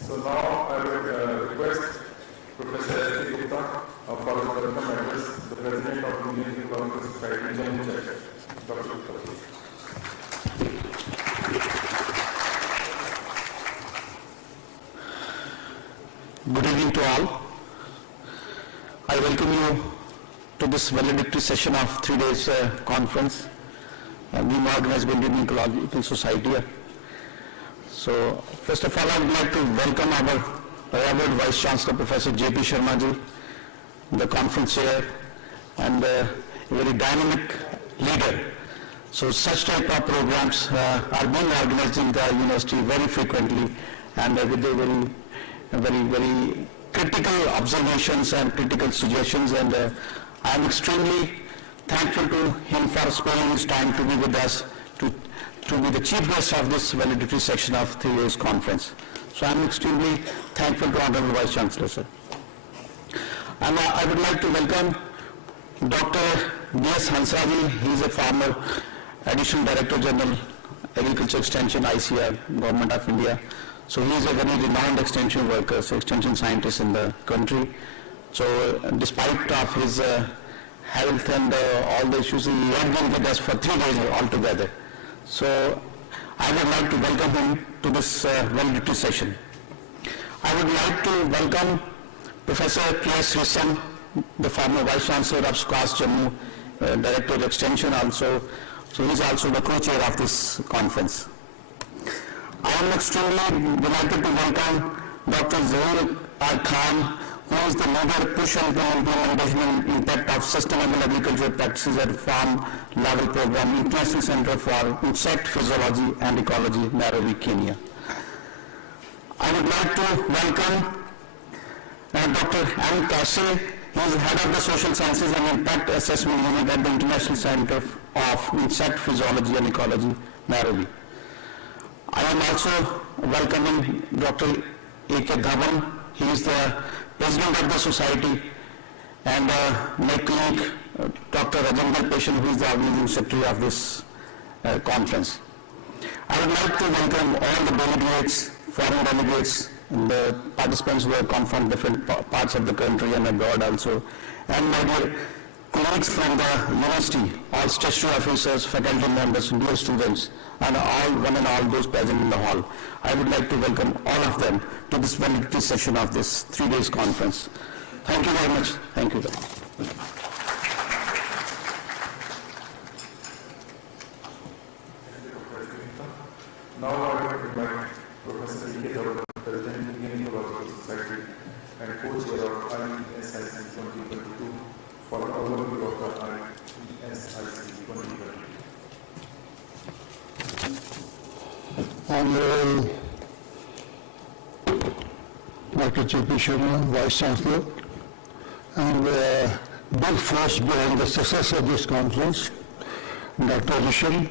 So now I will request Professor S. K. Gupta for the welcome address, the President of Indian Economic Society, Jammu Chapter. Dr. Gupta, please. Good evening to all. I welcome you to this valedictory session of 3 days conference being organized by Indian Ecological Society. So, first of all, I would like to welcome our Revered Vice Chancellor, Professor J.P. Sharma ji, the conference chair, and a very dynamic leader. So, such type of programs are being organized in the university very frequently, and with the very critical observations and critical suggestions, and I am extremely thankful to him for sparing his time to be with us, to be the chief guest of this valedictory section of 3 days conference. So I am extremely thankful to Honorable Vice Chancellor, sir. And I would like to welcome Dr. B.S. Hansraj. He is a former Additional Director General, Agriculture Extension, ICR, Government of India. So he is a very renowned extension worker, extension scientist in the country. So despite of his health and all the issues, he had been with us for 3 days altogether. So I would like to welcome him to this valedictory session. I would like to welcome Professor K.S. Rissan, the former Vice Chancellor of SCOAS Jammu, Director of Extension also. So he is also the co-chair of this conference. I am extremely delighted to welcome Dr. Zahir R. Khan, who is the leader push and implementation and impact of sustainable agricultural practices at farm level program, International Center for Insect Physiology and Ecology, Nairobi, Kenya. I would like to welcome Dr. M. Casey. He is head of the Social Sciences and Impact Assessment Unit at the International Center of Insect Physiology and Ecology, Nairobi. I am also welcoming Dr. A.K. Dhawan. He is the president of the society, and my colleague, Dr. Rajendra Peshan, who is the organizing secretary of this conference. I would like to welcome all the delegates, foreign delegates, and the participants who have come from different parts of the country and abroad also, and my dear colleagues from the university, all statutory officers, faculty members, dear students, and one and all those present in the hall. I would like to welcome all of them to this validity session of this 3 days conference. Thank you very much. Thank you. Now I would invite Professor A.K. Dhawan, President of the Nknlab Society and co-chair of IESIC 2022 for the overview of the IESIC 2022. Honorable Dr. J.P. Sharma, Vice Chancellor, and big force behind the success of this conference, Dr. Rishan.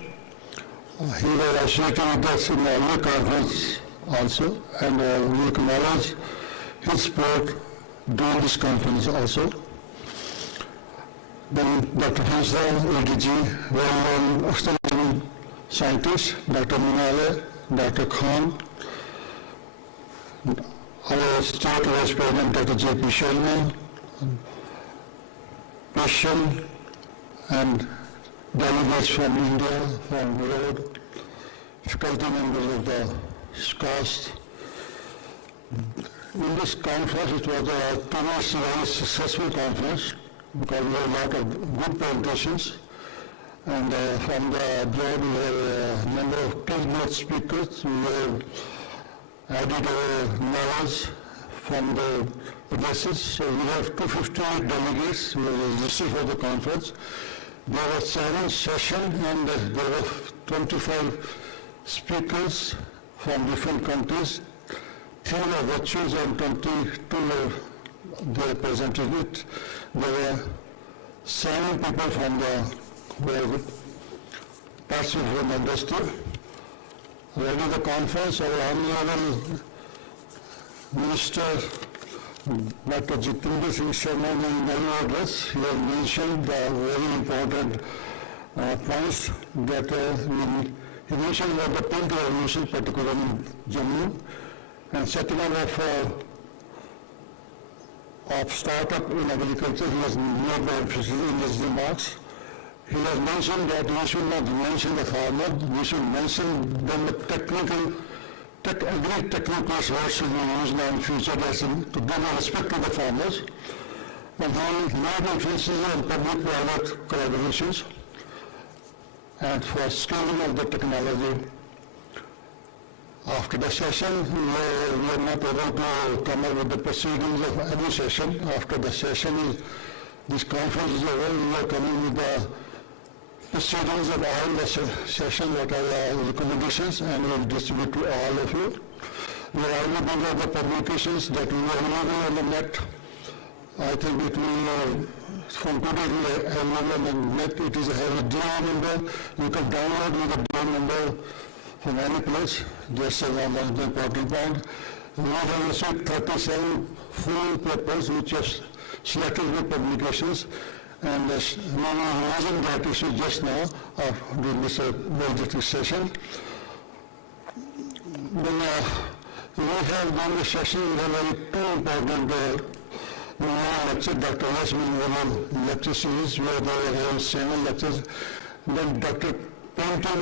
He was associated with us in the earlier conference also, and we acknowledge his support during this conference also. Then Dr. Hansa, ADG, well-known external scientist, Dr. Minale, Dr. Khan, our State Vice President, Dr. J.P. Sharma, Russian, and delegates from India, from Road, faculty members of the SCOST. In this conference, it was a very successful conference because we had a lot of good presentations. And from the abroad, we have a number of keynote speakers. We have added knowledge from the addresses. So we have 258 delegates who were registered for the conference. There were 7 sessions and there were 25 speakers from different countries. 3 were virtuals and 22 were they presented it. There were 7 people from the parts of the industry. During the conference, our Honorable Minister Dr. Jitendra Singh Sharma in the address, he has mentioned the very important points that he mentioned about the pink revolution, particularly in Jammu, and setting up of startup in agriculture. He has made the emphasis in his remarks. He has mentioned that we should not mention the farmer, we should mention then the technical words should be used now in future lesson to give respect to the farmers. And then made emphasis on public-private collaborations and for scaling of the technology. After the session, we are not able to come up with the proceedings of every session. After the session, this conference is over, we are coming with the proceedings of all the session, what are the recommendations, and we will distribute to all of you. We are already doing all the publications that we are available on the net. I think it will, from today, available on the net. It is a DAO number. You can download with a DAO number from any place. Just one of the important point. We have received 37 full papers which are selected with publications. And one reason that issue just now during this validity session. Then we have done the session, we have 2 important lectures. Dr. Yasmin lecture series where there were 7 lectures. Then Dr. Painter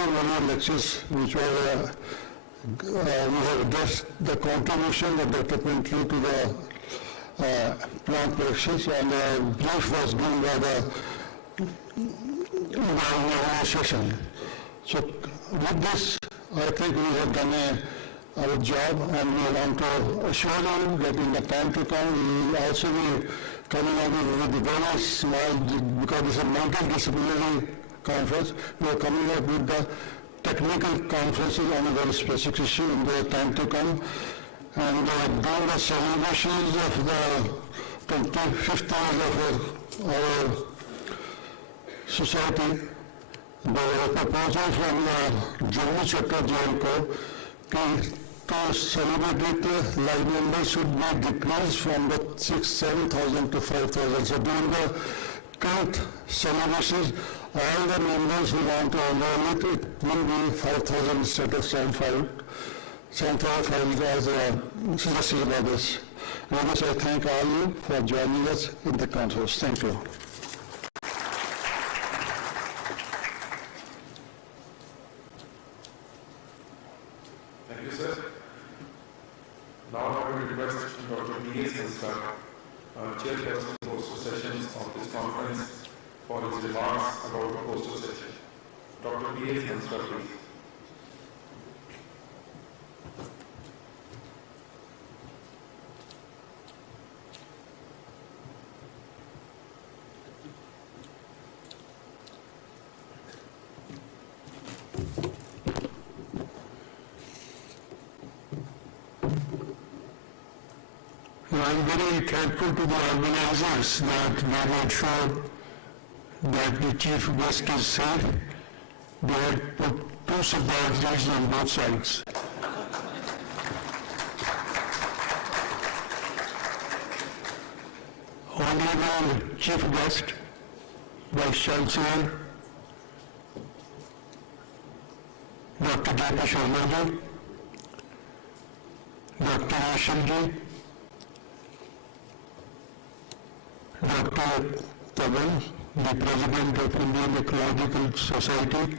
lectures which were we have addressed the contribution of Dr. Painter to the plant productions, and a brief was given by the session. So with this, I think we have done our job, and we want to assure you that in the time to come, we will also be coming up with very small, because it's a multidisciplinary conference, we are coming up with the technical conferences on a very specific issue in the time to come. And during the celebrations of the 25th year of our society, the proposal from the Jammu chapter JNCO to celebrate it, live members should be decreased from the 7,000 to 5,000. So during the current celebrations, all the members who want to enroll it will be 5,000 instead of 7,500 as suggested by this. And I thank all you for joining us in the conference. Thank you. Thank you, sir. Now I will request Dr. B.S. Hansal, chairperson of poster sessions of this conference, for his remarks about the poster session. Dr. B.S. Hansal, please. I'm very thankful to the organizers that they made sure that the chief guest is safe. They had put 2 supervisories on both sides. Honorable chief guest, Vice Chancellor, Dr. J.P. Sharma ji, Dr. Roshan ji, Dr. Taban, the President of Indian Ecological Society,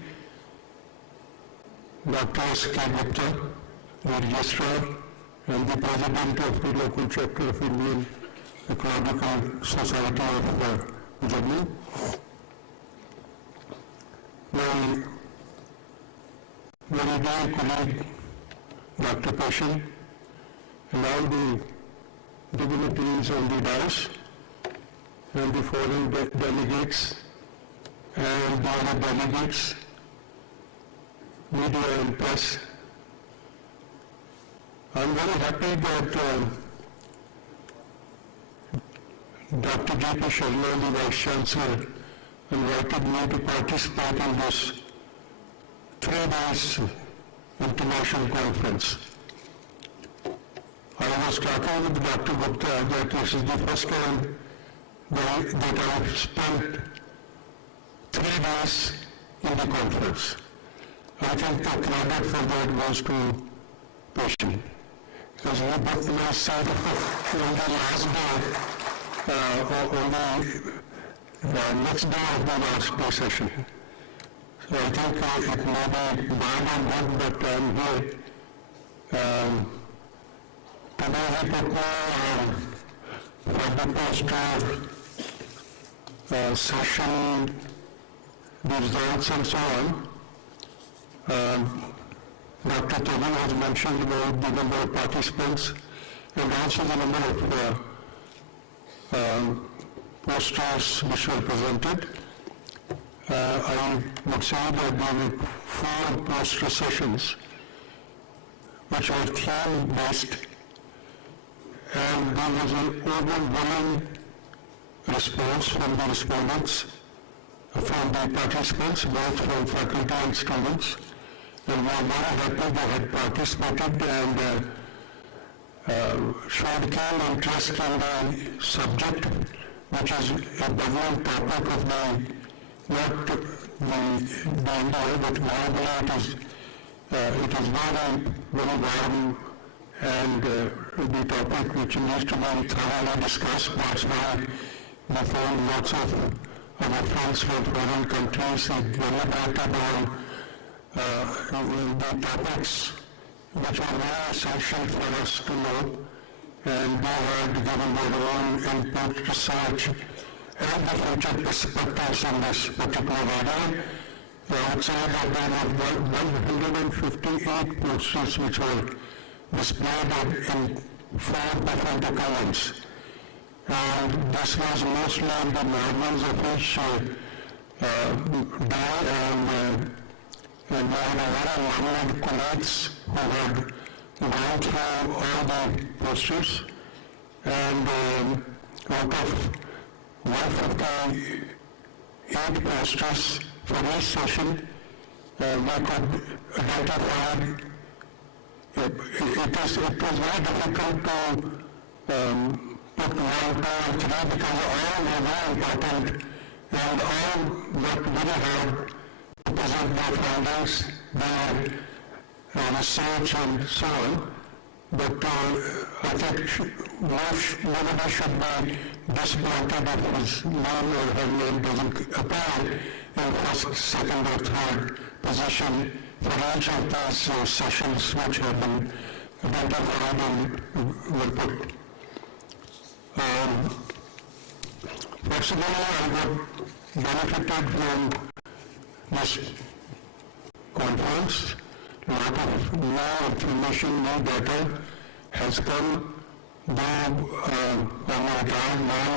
Dr. S.K. Gupta, the Registrar, and the President of the local chapter of Indian Ecological Society of Jammu. My very dear colleague, Dr. Pashan, and all the dignitaries on the dais, and the foreign delegates and the other delegates, media and press. I'm very happy that Dr. J.P. Sharma, the Vice Chancellor, invited me to participate in this 3 days international conference. I was talking with Dr. Gupta that this is the first time that I have spent 3 days in the conference. I think the credit for that was to Pashan, because we both now said on the last day, on the next day of the last day session. So I think it may be bad and good, but I'm here. Today I put for the poster session, the results and so on. Dr. Taban has mentioned about the number of participants and also the number of posters which were presented. I would say that there were 4 poster sessions which were theme-based, and there was an overwhelming response from the respondents, from the participants, both from faculty and students, and we are very happy they had participated and showed keen interest in the subject, which is a burning topic of not the India, but globally it is very, very vital, and the topic which needs to be thoroughly discussed. That's why we found lots of our friends from foreign countries that deliberated on the topics which are very essential for us to know, and they had given their own input, research, and the future perspectives on this particular area. I would say that there were 158 posters which were displayed in 4 different accounts. And this was mostly in the mornings of each day, and we had a very learned colleagues who had gone through all the posters, and out of 158 posters for each session, we could identify it was very difficult to put one, two, and three because all were very important and all worked very hard to present their findings, their research and so on. But I think nobody should be disappointed if his name or her name doesn't appear in first, second or third position for each of these sessions which have been identified and were put. Personally, I got benefited from this conference. A lot of new information, new data has come. Though I'm a retired man,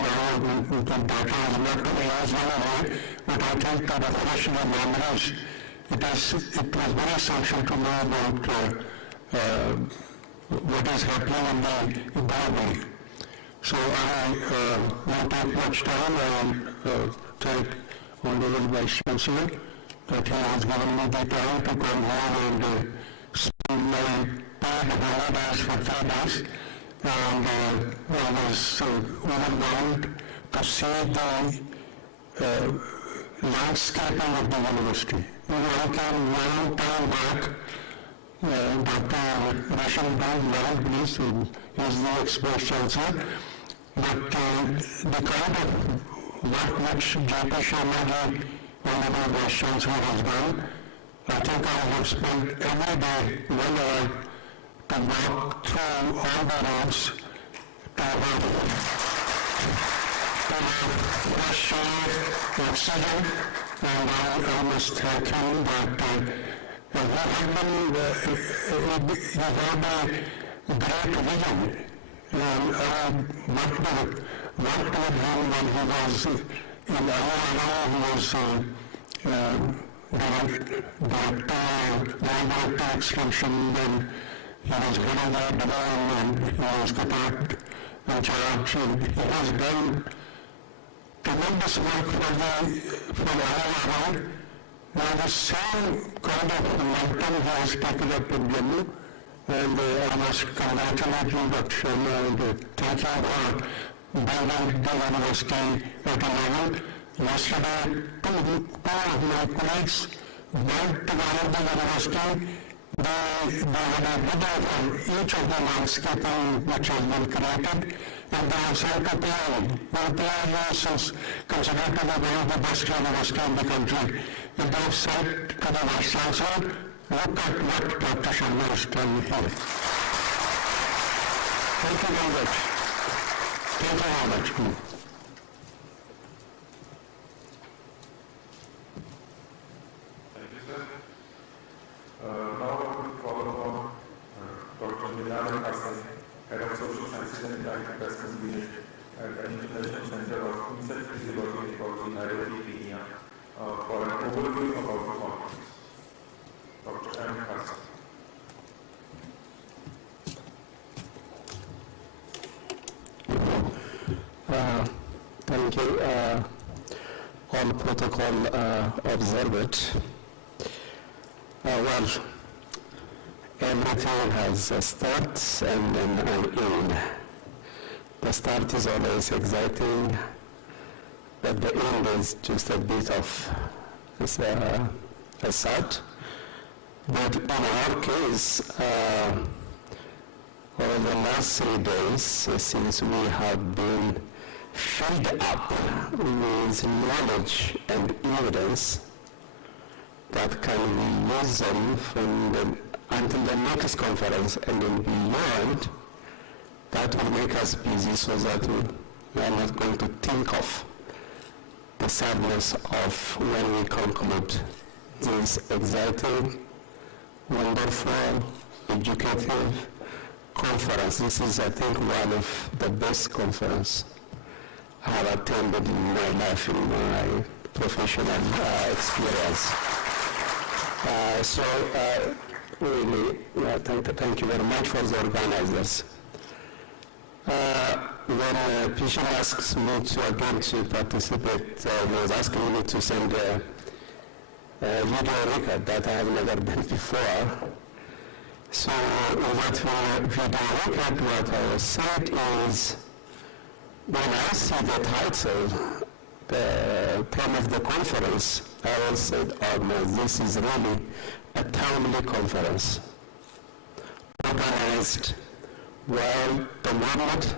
the data is not to be used anyway, but I think to refresh the memories, it was very essential to know about what is happening in the economy. So I won't take much time. I thank Honorable Vice Chancellor that he has given me the time to come here and spend my paid holidays for 3 days. And I was overwhelmed to see the landscaping of the university. I came long time back. Dr. Rashan please, who is the expert chancellor. But the kind of work which J.P. Sharma, Honorable Vice Chancellor, has done, I think I have spent every day 1 hour to walk through all the roads to have fresh air, oxygen, and I must thank him that he had a great vision. And I worked with him when he was in Alabama. He was director extension, and he was heading that down, and he was put in charge, and he has done tremendous work for Alabama. Now the same kind of momentum he has taken up in Jammu, and I must congratulate you, Dr. Sharma, and thank you for building the university at a level. Yesterday, two of my colleagues went to one of the university. They had a video for each of the landscaping which has been created, and they have sent to PIE. Now PIE is considered to be one of the best universities in the country. And they have said to the Vice Chancellor, look at what Dr. Sharma has done here. Thank you very much. Thank you very much. Head of Social Sciences and Impact Investment Unit at the International Center of Insect Physiology and Ecology, Nairobi, Kenya, for an overview about the conference. Dr. M. Hassan. Thank you. All protocol observed. Well, everything has a start and then an end. The start is always exciting, but the end is just a bit of a start. But in our case, over the last 3 days, since we have been filled up with knowledge and evidence that can be used until the next conference and then beyond, that will make us busy so that we are not going to think of the sadness of when we conclude this exciting, wonderful, educative conference. This is, I think, one of the best conferences I have attended in my life, in my professional experience. Really, thank you very much for the organizers. When Pishan asks me to participate, he was asking me to send a video record that I have never done before. So what we look at what I said is, when I see the title, the time of the conference, I will say, oh no, this is really a timely conference, organized while the world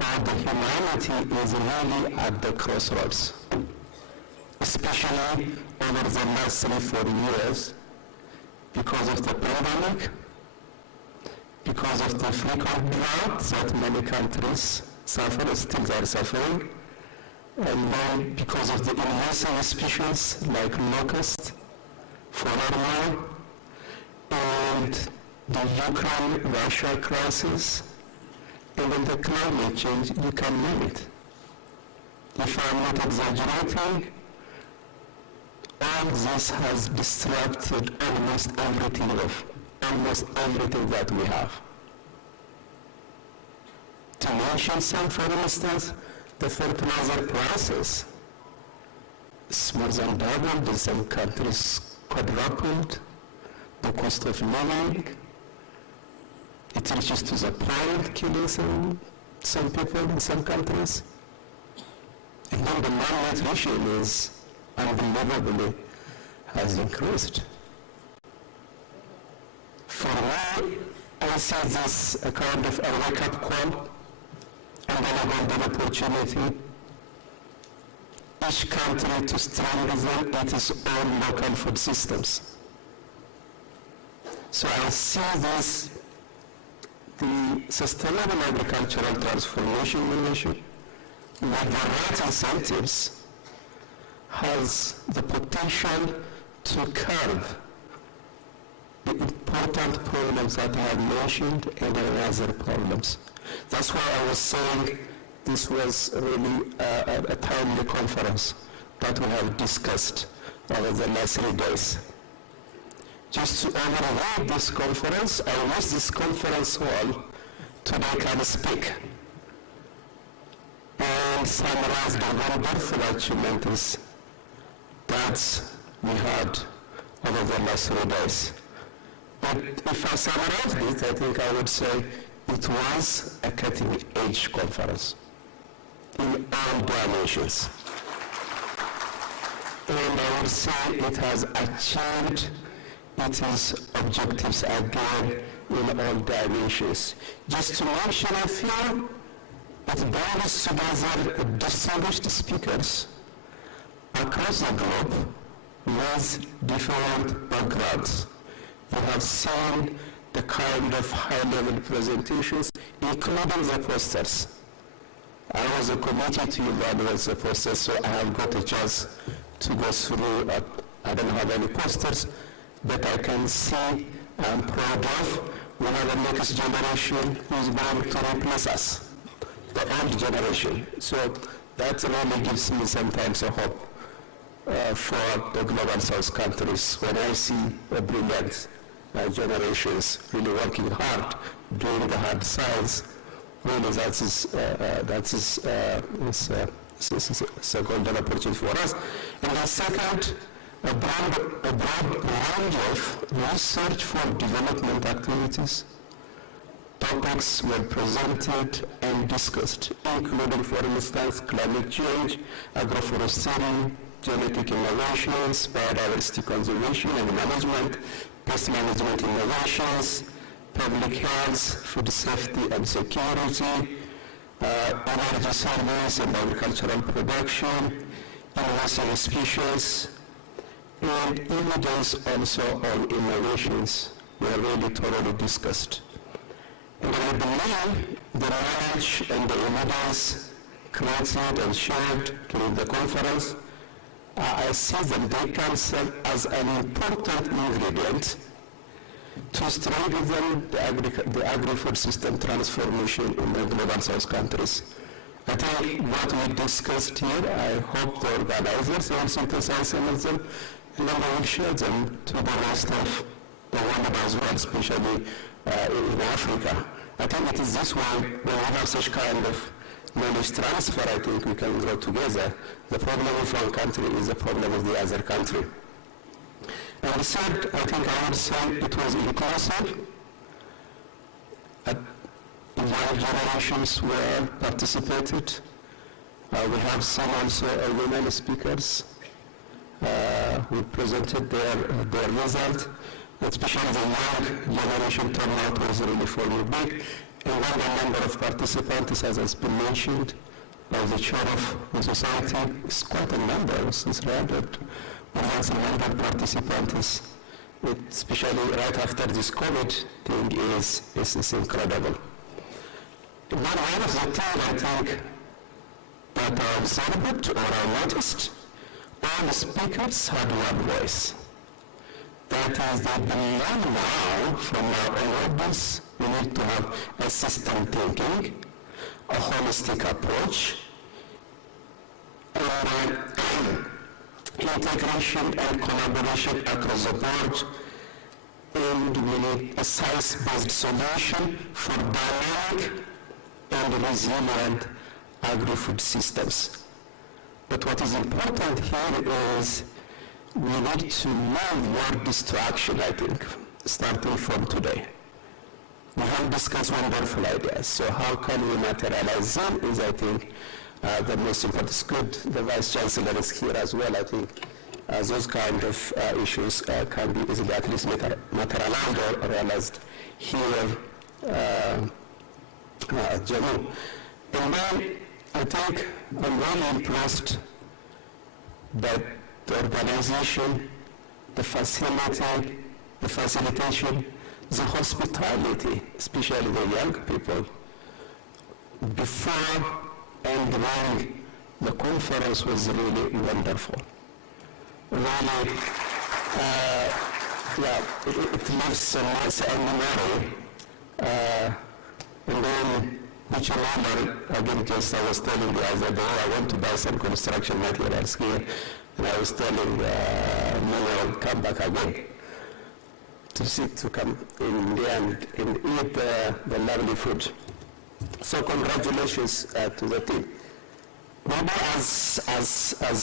or the humanity is really at the crossroads, especially over the last 3-4 years, because of the pandemic, because of the frequent droughts that many countries suffer, still they are suffering, and then because of the invasive species like locust, furthermore, and the Ukraine-Russia crisis, and then the climate change, you can name it. If I'm not exaggerating, all this has disrupted almost everything that we have. To mention some, for instance, the fertilizer prices is more than doubled, in some countries quadrupled, the cost of living, it reaches to the point killing some people in some countries. And then the malnutrition is unbelievably has increased. For me, I see this a kind of a wake-up call, and then a golden opportunity. Each country to strengthen its own local food systems. So I see this, the sustainable agricultural transformation initiative, with the right incentives, has the potential to curb the important problems that I have mentioned and other problems. That's why I was saying this was really a timely conference that we have discussed over the last 3 days. Just to override this conference, I use this conference hall to make a speak and summarize the wonderful achievements that we had over the last 3 days. But if I summarize this, I think I would say it was a cutting-edge conference in all dimensions. And I would say it has achieved its objectives again in all dimensions. Just to mention a few, it brings together distinguished speakers across the globe with different backgrounds. You have seen the kind of high-level presentations, including the posters. I was a committee to evaluate the posters, so I have got a chance to go through. I don't have any posters, but I can see I'm proud of we have a next generation who is going to replace us, the old generation. So that really gives me sometimes a hope for the global south countries when I see a brilliant generations really working hard, doing the hard science. Really, it's a golden opportunity for us. And the second, a broad range of research for development activities. Topics were presented and discussed, including, for instance, climate change, agroforestry, genetic innovations, biodiversity conservation and management, pest management innovations, public health, food safety and security, energy service and agricultural production, invasive species, and evidence also on innovations were really thoroughly discussed. And I believe the knowledge and the evidence created and shared during the conference, I see that they can serve as an important ingredient to strengthen the agri-food system transformation in the global south countries. I think what we discussed here, I hope the organizers will synthesize some of them, and then we will share them to the rest of the world as well, especially in Africa. I think it is this way, when we have such kind of knowledge transfer, I think we can grow together. The problem of one country is the problem of the other country. And third, I think I would say it was inclusive, young generations were participated. We have some also women speakers who presented their result, especially the young generation turnout was really fairly big. And when the number of participants, as has been mentioned, of the chair of the society is quite a number, since 300. More than 700 participants, especially right after this COVID thing is incredible. One of the things I think that I observed or I noticed, all the speakers had one voice. That is, they belong now from our awareness. We need to have a system thinking, a holistic approach, integration and collaboration across the board, and we need a science-based solution for dynamic and resilient agri-food systems. But what is important here is we need to move words to action, I think, starting from today. We have discussed wonderful ideas, so how can we materialize them is, I think, the most important. It's good the Vice Chancellor is here as well. I think those kind of issues can be easily at least materialized or realized here at Jammu. And then I think I'm really impressed that the organization, the facility, the facilitation, the hospitality, especially the young people, before and during the conference was really wonderful. Really, it leaves a nice memory. And then, which remember, again, just I was telling the other day, I went to buy some construction materials here, and I was telling Mona, come back again to come in the end and eat the lovely food. So congratulations to the team. Maybe as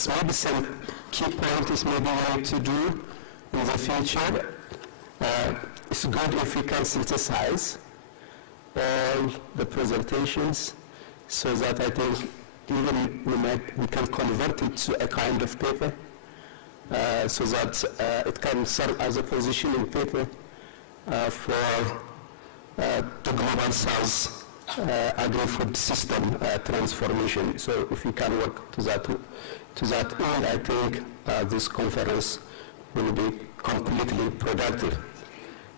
maybe some key points maybe we need to do in the future, it's good if we can synthesize all the presentations so that I think even we can convert it to a kind of paper so that it can serve as a positioning paper for the Global South agri-food system transformation. So if we can work to that end, I think this conference will be completely productive.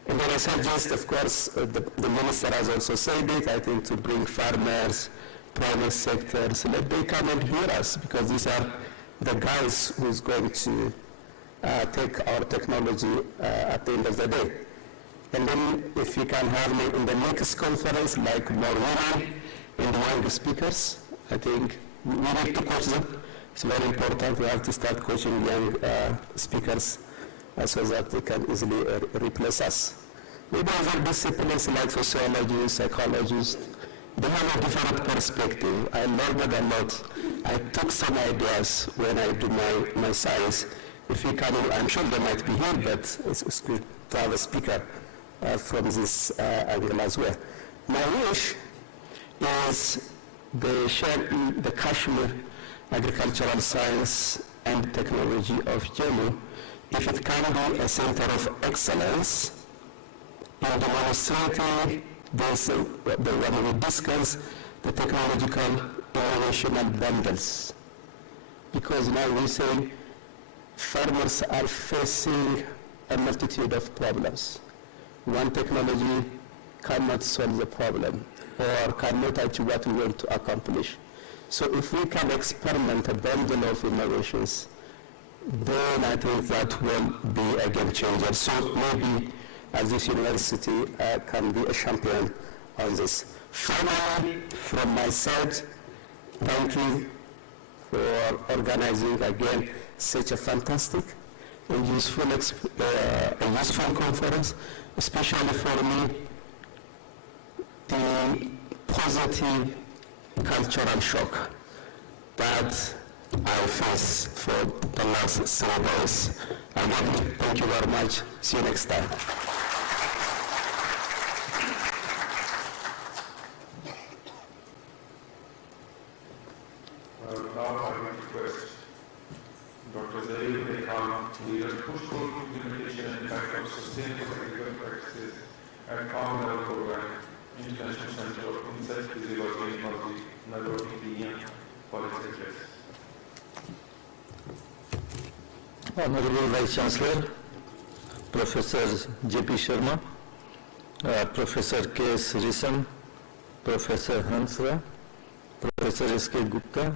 And then I suggest, of course, the minister has also said it, I think, to bring farmers, private sector, so that they come and hear us, because these are the guys who's going to take our technology at the end of the day. And then if we can have in the next conference, like more women and young speakers, I think we need to coach them. It's very important. We have to start coaching young speakers so that they can easily replace us. Maybe other disciplines like sociology, psychologists, they have a different perspective. I learned a lot. I took some ideas when I do my science. If we can, I'm sure they might be here, but it's good to have a speaker from this angle as well. My wish is the Kashmir Agricultural Science and Technology of Jammu, if it can be a center of excellence in demonstrating this, when we discuss the technological innovational bundles. Because now we say farmers are facing a multitude of problems. One technology cannot solve the problem or cannot achieve what we want to accomplish. So if we can experiment a bundle of innovations, then I think that will be a game changer. So maybe as this university can be a champion on this. Finally, from my side, thank you for organizing again such a fantastic and useful conference, especially for me, the positive cultural shock that I face for the last 3 days. Again, thank you very much. See you next time. and farm level program, International Center of Insect Physiology and Ecology, Nairobi, Kenya, College Secretary. Honorable Vice Chancellor, Professor J.P. Sharma, Professor K.S. Risam, Professor Hansra, Professor S.K. Gupta,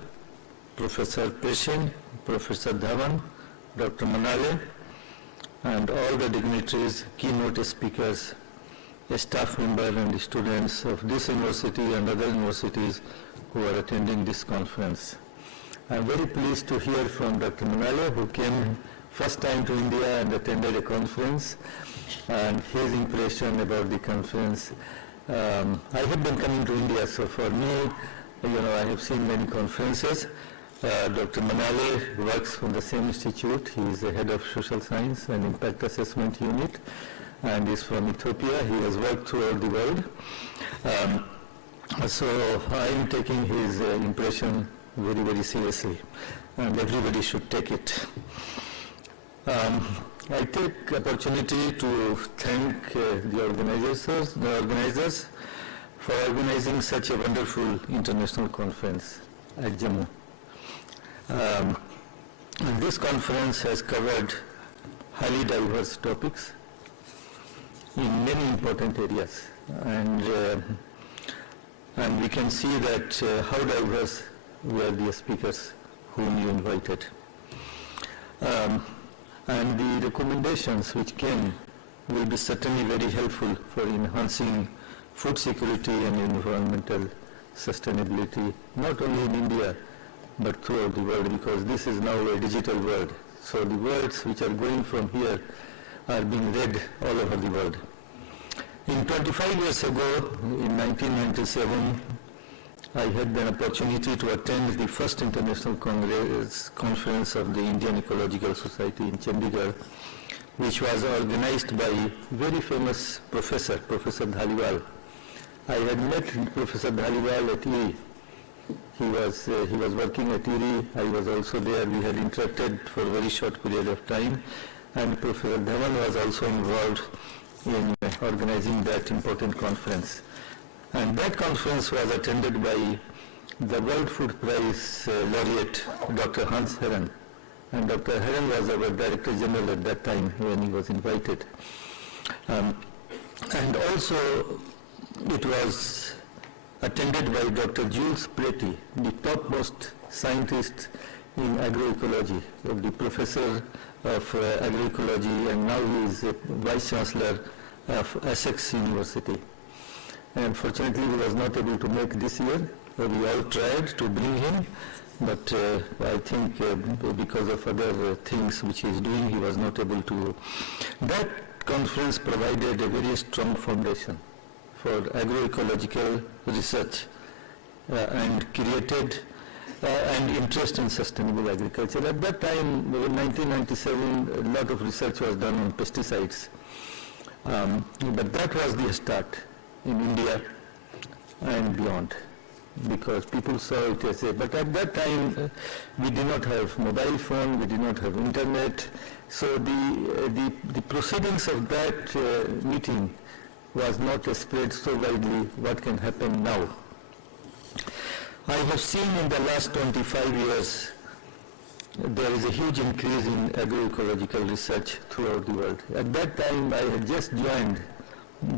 Professor Peshin, Professor Dhawan, Dr. Manale, and all the dignitaries, keynote speakers, staff members and students of this university and other universities who are attending this conference. I am very pleased to hear from Dr. Manale, who came first time to India and attended a conference, and his impression about the conference. I have been coming to India, so for me, I have seen many conferences. Dr. Manale works from the same institute. He is the head of social science and impact assessment unit, and is from Ethiopia. He has worked throughout the world. So I am taking his impression very, very seriously, and everybody should take it. I take opportunity to thank the organizers for organizing such a wonderful international conference at Jammu. This conference has covered highly diverse topics in many important areas, and we can see that how diverse were the speakers whom you invited. And the recommendations which came will be certainly very helpful for enhancing food security and environmental sustainability, not only in India, but throughout the world, because this is now a digital world. So the words which are going from here are being read all over the world. In 25 years ago, in 1997, I had the opportunity to attend the first international conference of the Indian Ecological Society in Chandigarh, which was organized by very famous professor, Professor Dhaliwal. I had met Professor Dhaliwal at IRI. He was working at IRI. I was also there. We had interacted for a very short period of time, and Professor Dhawan was also involved in organizing that important conference. And that conference was attended by the World Food Prize laureate, Dr. Hans Herren. And Dr. Herren was our Director General at that time when he was invited. And also it was attended by Dr. Jules Preti, the topmost scientist in agroecology, the professor of agroecology, and now he is Vice Chancellor of Essex University. Unfortunately, he was not able to make this year. We all tried to bring him, but I think because of other things which he is doing, he was not able to. That conference provided a very strong foundation for agroecological research and created an interest in sustainable agriculture. At that time, in 1997, a lot of research was done on pesticides. But that was the start in India and beyond, because people saw it as a, but at that time we did not have mobile phone, we did not have internet, so the proceedings of that meeting was not spread so widely what can happen now. I have seen in the last 25 years there is a huge increase in agroecological research throughout the world. At that time I had just joined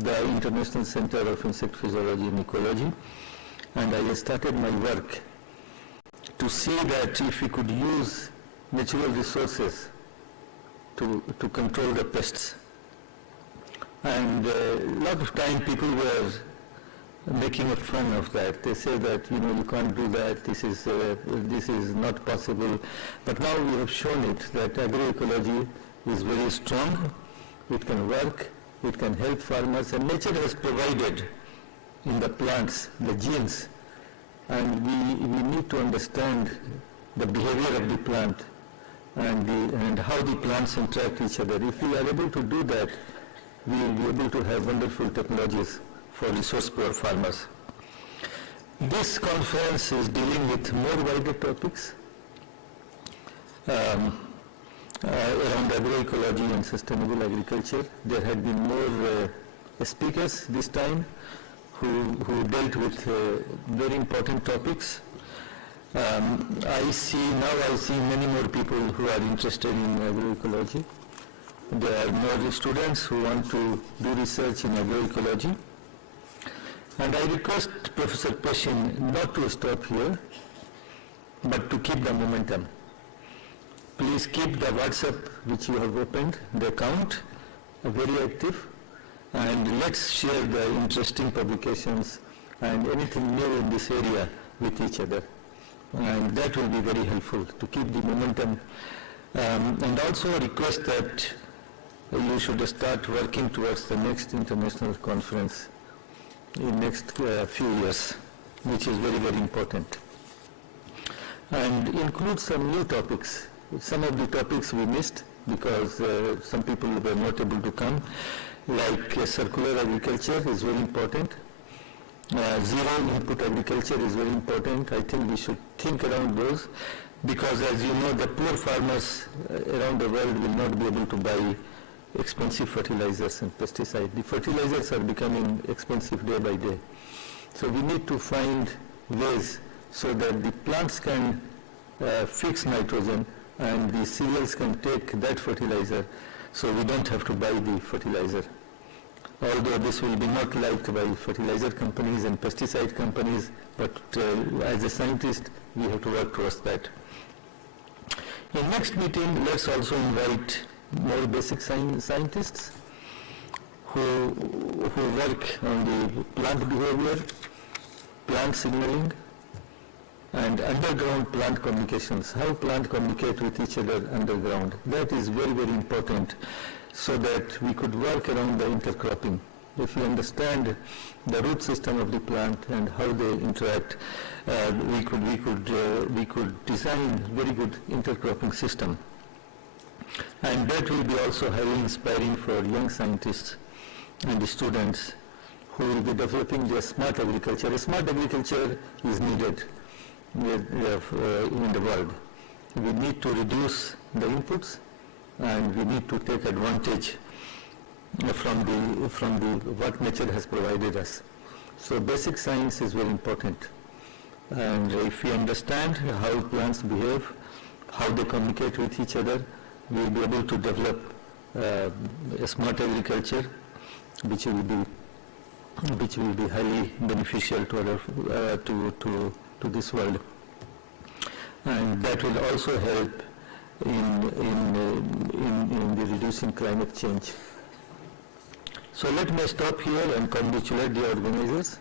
the International Center of Insect Physiology and Ecology, and I started my work to see that if we could use natural resources to control the pests. And a lot of time people were making fun of that. They say that, you can't do that, this is not possible. But now we have shown it that agroecology is very strong, it can work, it can help farmers, and nature has provided in the plants the genes, and we need to understand the behavior of the plant and how the plants interact with each other. If we are able to do that, we will be able to have wonderful technologies for resource-poor farmers. This conference is dealing with more wider topics around agroecology and sustainable agriculture. There had been more speakers this time who dealt with very important topics. I see many more people who are interested in agroecology. There are more students who want to do research in agroecology. And I request Professor Peshin not to stop here, but to keep the momentum. Please keep the WhatsApp which you have opened, the account, very active, and let's share the interesting publications and anything new in this area with each other. And that will be very helpful to keep the momentum. And also request that you should start working towards the next international conference in next few years, which is very, very important. And include some new topics. Some of the topics we missed because some people were not able to come, like circular agriculture is very important. Zero input agriculture is very important. I think we should think around those because, as you know, the poor farmers around the world will not be able to buy expensive fertilizers and pesticides. The fertilizers are becoming expensive day by day. So we need to find ways so that the plants can fix nitrogen and the cereals can take that fertilizer, so we don't have to buy the fertilizer. Although this will be not liked by fertilizer companies and pesticide companies, but as a scientist, we have to work towards that. In next meeting, let's also invite more basic scientists who work on the plant behavior, plant signaling, and underground plant communications, how plants communicate with each other underground. That is very, very important so that we could work around the intercropping. If we understand the root system of the plant and how they interact, we could design very good intercropping system. And that will be also highly inspiring for young scientists and the students who will be developing their smart agriculture. Smart agriculture is needed in the world. We need to reduce the inputs and we need to take advantage from what nature has provided us. So basic science is very important. And if we understand how plants behave, how they communicate with each other, we will be able to develop a smart agriculture which will be highly beneficial to this world. And that will also help in the reducing climate change. So let me stop here and congratulate the organizers,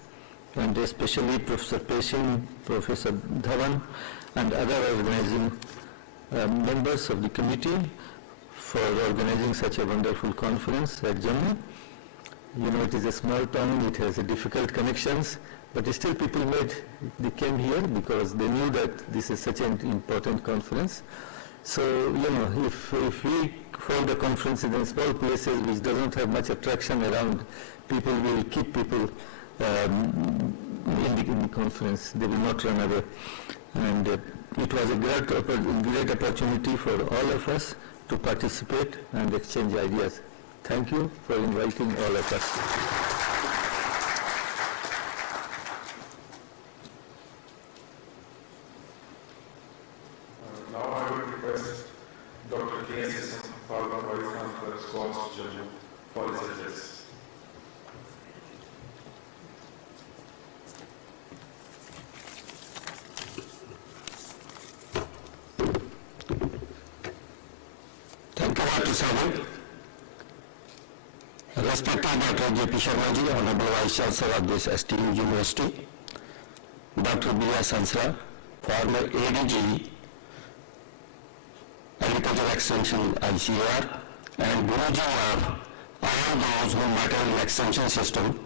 and especially Professor Peshin, Professor Dhawan, and other organizing members of the committee for organizing such a wonderful conference at Jammu. You know, it is a small town, it has difficult connections, but still they came here because they knew that this is such an important conference. So, you know, if we hold a conference in small places which doesn't have much attraction around, people will keep people in the conference. They will not run away. And it was a great opportunity for all of us to participate and exchange ideas. Thank you for inviting all of us. Now I will request Dr. K.S. Farmer Vice Chancellor Scott Jammu for his address. Thank you, Dr. Sawan. Respected Dr. J.P. Sharma, Honorable Vice Chancellor of this esteemed university, Dr. B.S. Sansra, former ADG, Agricultural Extension ICAR, and Guruji of all those who matter in extension system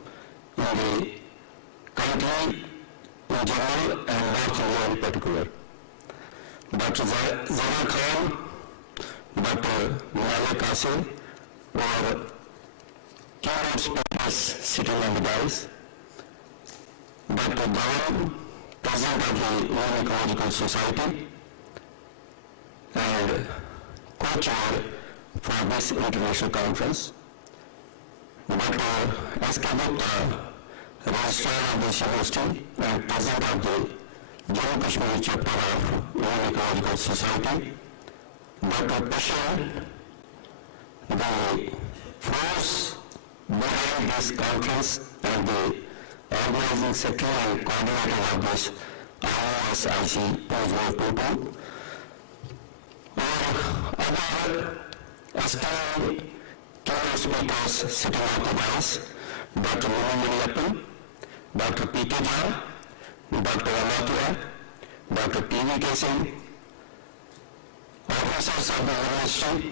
in the country in general and North India in particular. Dr. Zara Khan, Dr. Nala Qasim were keynote speakers sitting on the dais. Dr. Dhawan, President of the Indian Ecological Society and co-chair for this international conference. Dr. S.K. Gupta, Registrar of this University and President of the Jammu Kashmir Chapter of Indian Ecological Society, Dr. Pashar, the force behind this conference and the organizing secretary and coordinator of this IOSIC Post-War other esteemed keynote speakers sitting at the dais, Dr. Murali, Dr. P.K. Jha, Dr. Amatia, Dr. P.V.K. Singh, officers of the university,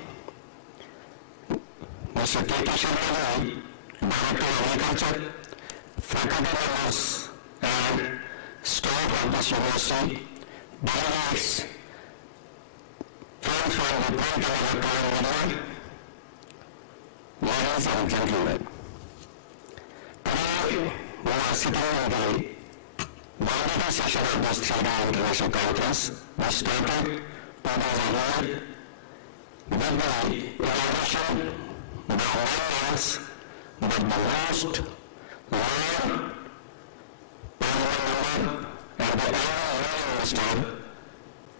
Mr. K.K. Sharma, Director of Agriculture, faculty members and staff of this university, delegates, friends from the print and electronic media, ladies and gentlemen. Today, we are sitting in the Boundary session of this 3-day international conference, which started 2 days earlier with the inauguration by no means but the most loyal parliament member and the only minister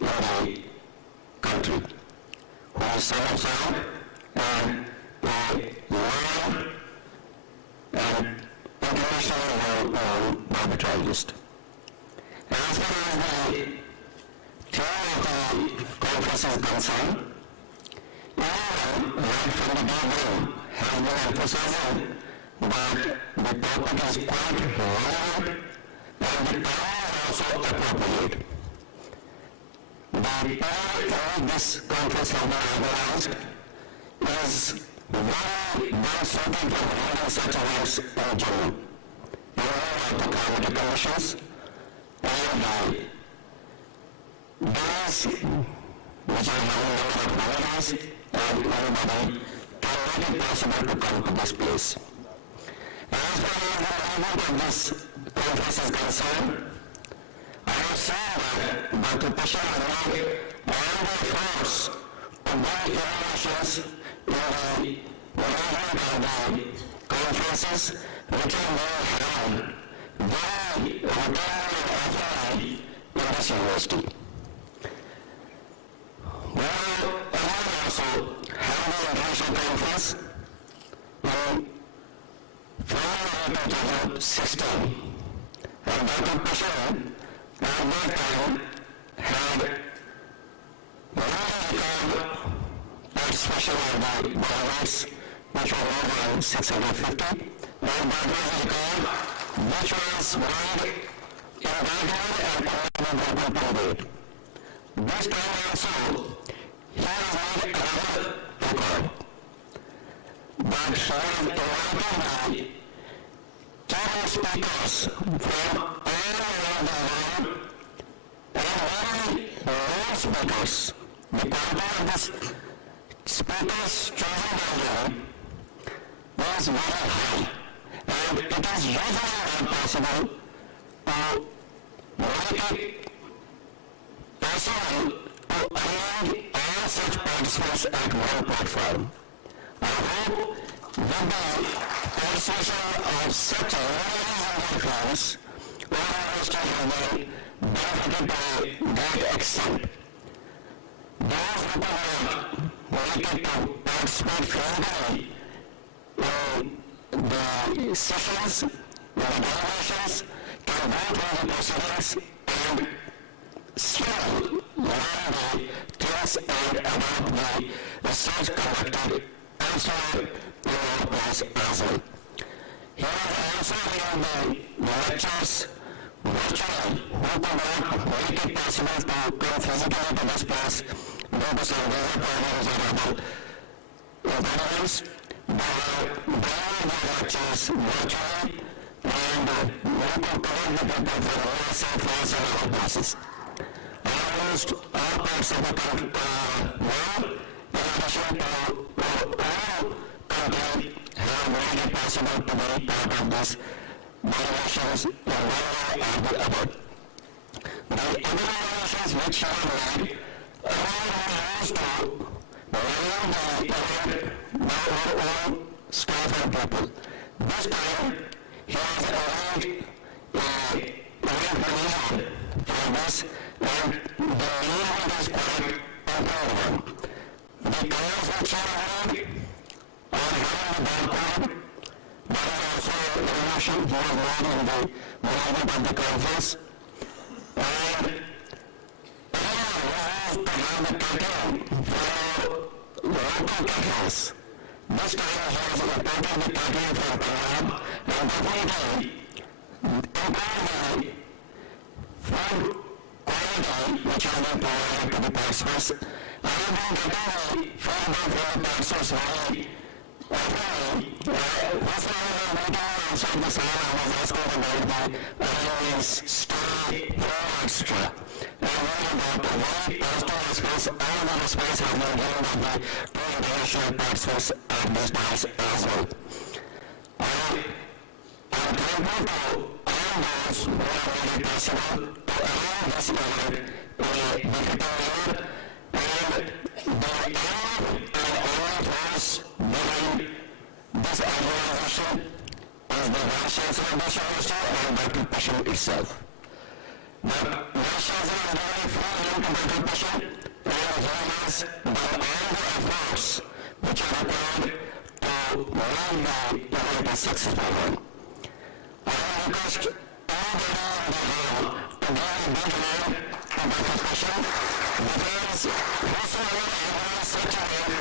in the country, who is self-sought and a loyal and internationally known arbitrologist. As far as the theme of the conference is concerned, right from the beginning has been emphasizing that the topic is quite relevant and the time is also appropriate. The period in which this conference has been organized is very well suited for holding such events in June. You know the climatic conditions and the days which are having a lot of holidays and everybody can make it possible to come to this place. As far as the event of this conference is concerned, I have seen that Dr. Pashar made all the efforts to bring innovations in the management of the conferences which are being held very routinely and often in this university. We will also have the international conference in February 2016, and Dr. Pashar at that time had record participation of the delegates, which were more than 650, and that was a record which was made in regular and permanent period. This time also, he has made another record, that he has invited the keynote speakers from all around the world and very rare speakers. The quality of this speakers chosen by him was very high, and it is usually not possible to make it possible to arrange all such participants at one platform. I hope with the participation of such a friends, all universities have been benefited to a great extent. Those who cannot make it to participate physically in the sessions, in the deliberations, can go through the proceedings and still learn the things and about the research conducted elsewhere in our place as well. He has also held the lectures virtually, who could not make it possible to come physically to this place due to some weather problems or other impediments. They are bringing the lectures virtually, and we could connect the people from USA, France, and other places. Almost all parts of the world, in addition to all countries, have made it possible to be part of this deliberations in one way or the other. The other deliberations which you have made are used to run the event by our own staff and people. This time, he has arranged a plan for this, and the neighborhood is quite important. The colors which are around are having the barcode. That is also an innovation he has made in the management of the conference. And everyone to have the pattern for local cafes. This time he has imported the pattern from Punjab and definitely improve the food quality which has been provided to the participants. I have been getting the feedback from the participants very often. Last time I was meeting outside the salon, I was asking about the airlines stay for extra. And I learned about the very positive response, all the response has been given by the two international participants at this dance as well. I am thankful to all those who have made it possible to allow this event in a difficult manner, and the aim and all of us behind this organization is the Vice Chancellor of this university and Dr. Pashan itself. The Vice Chancellor is giving full name to Dr. Pashan, and he has done all the efforts which are required to make the event a successful one. I will request everybody in the hall to give a big hand to Dr. Pashan, because whosoever has such a name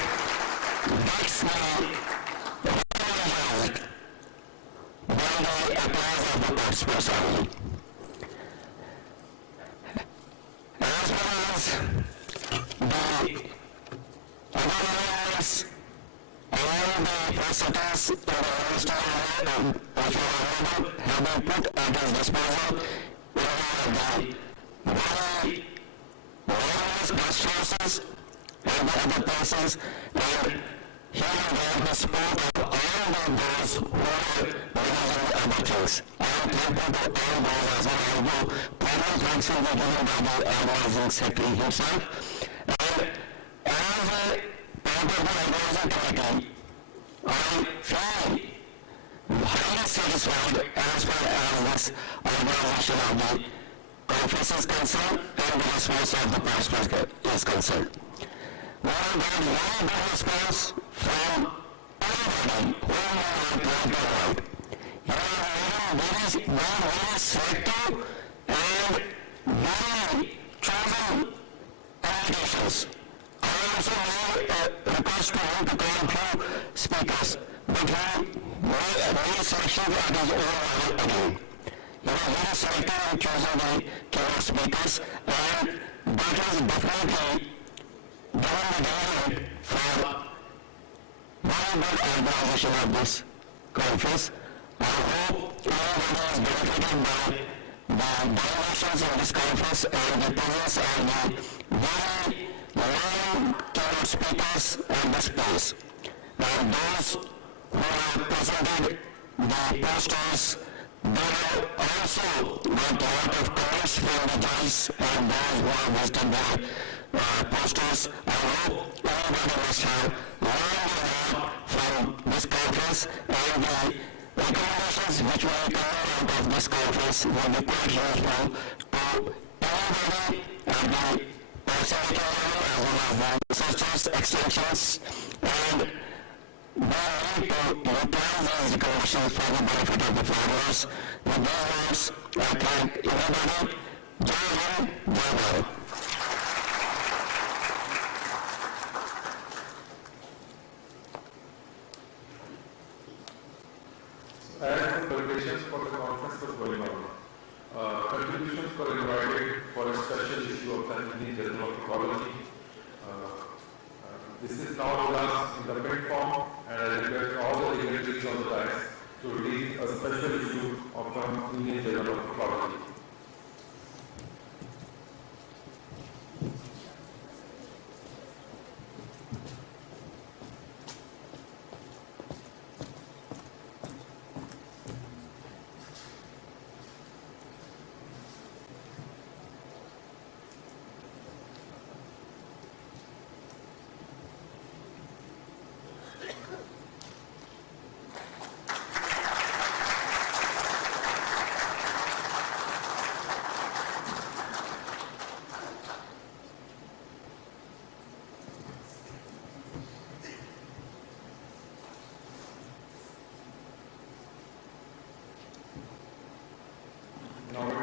gets the recognized by the applause of the participants only. As well as the other elements and the facilities in the university which have been put at his disposal in the very various guest houses and the other places, and he will get the support of all of those who are managing other things. I am thankful to all those as well, although primary thanks will be given by the organizing secretary himself. And as a part of the organizing committee, I feel highly satisfied as far as this organization of the conference is concerned and the response of the participants is concerned. We have got very good response from everybody who are trying to avoid. You are very selective and very chosen invitations. I also made a request to him to call a few speakers, but he made selection at his own level again. He was very selective in choosing the keynote speakers, and that is definitely given the demand for very good organization of this conference. I hope everybody is benefited by the donations in this conference and the presence of the very learned keynote speakers in this place. And those who have presented the posters, they have also got a lot of comments from the judges and those who have visited the posters. I hope everybody must have learned a lot from this conference, and the recommendations which will come out of this conference will be quite useful to everybody at the university level as well as the researchers, extensions, and we need to utilize these recommendations for the benefit of the foreigners. With those words, I thank everybody. Jai Hind, Jai Bharat. As the preparations for the conference were going on, contributions were invited for a special issue of the Indian Journal of Ecology. This is now with us in the print form, and I request all the dignitaries on the dais to release a special issue of the Indian Journal of Ecology.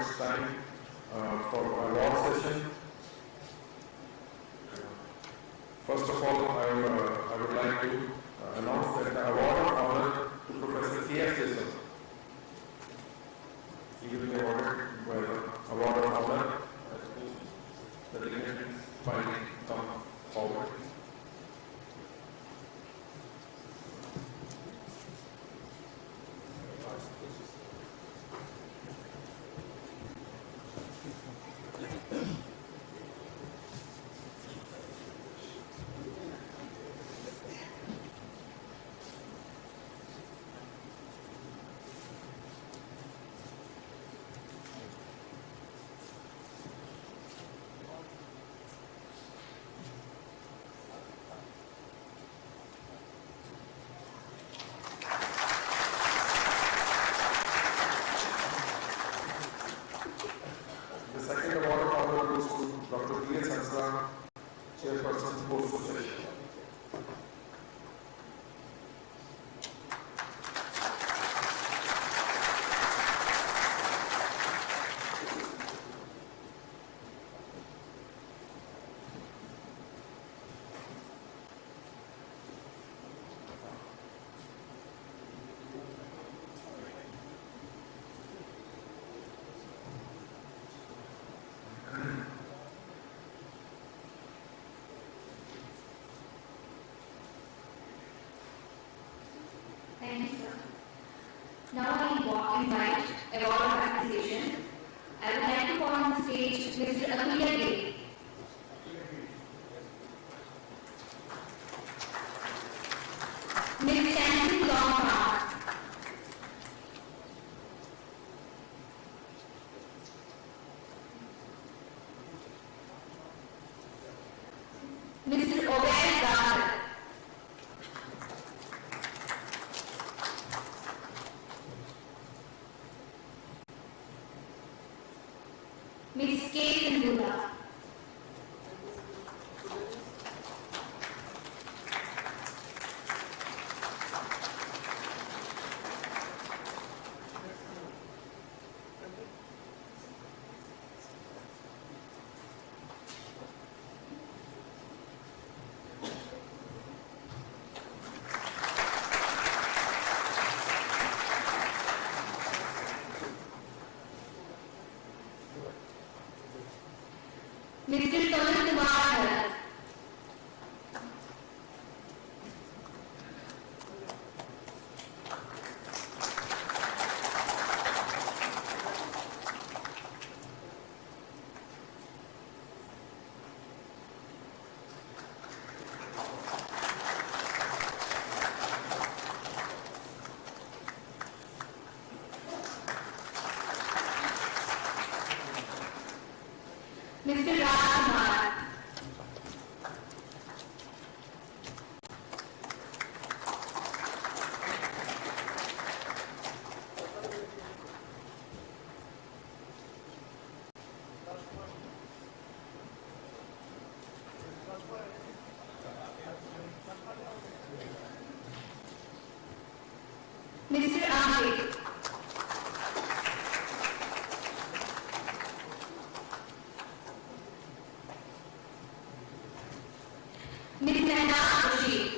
it's time for award session. First of all, I would like to announce that the award of honor to Professor K.S. Desai. He will be awarded by the award of honor. The dignitaries finally come forward. The second award of honor goes to Dr. D.S. Hansla, Chairperson, Post Association. Thank you, sir. Now I invite award of appreciation. I would like to call on the stage Mr. Atulya Giri. Ms. Stanton Longmar. Mr. Obed Gardner. Ms. K. Sindula. Mr. Sonal Kumar Bharat. Mr. Rajkumar. Mr. Amrit. Ms. Nana Rashid.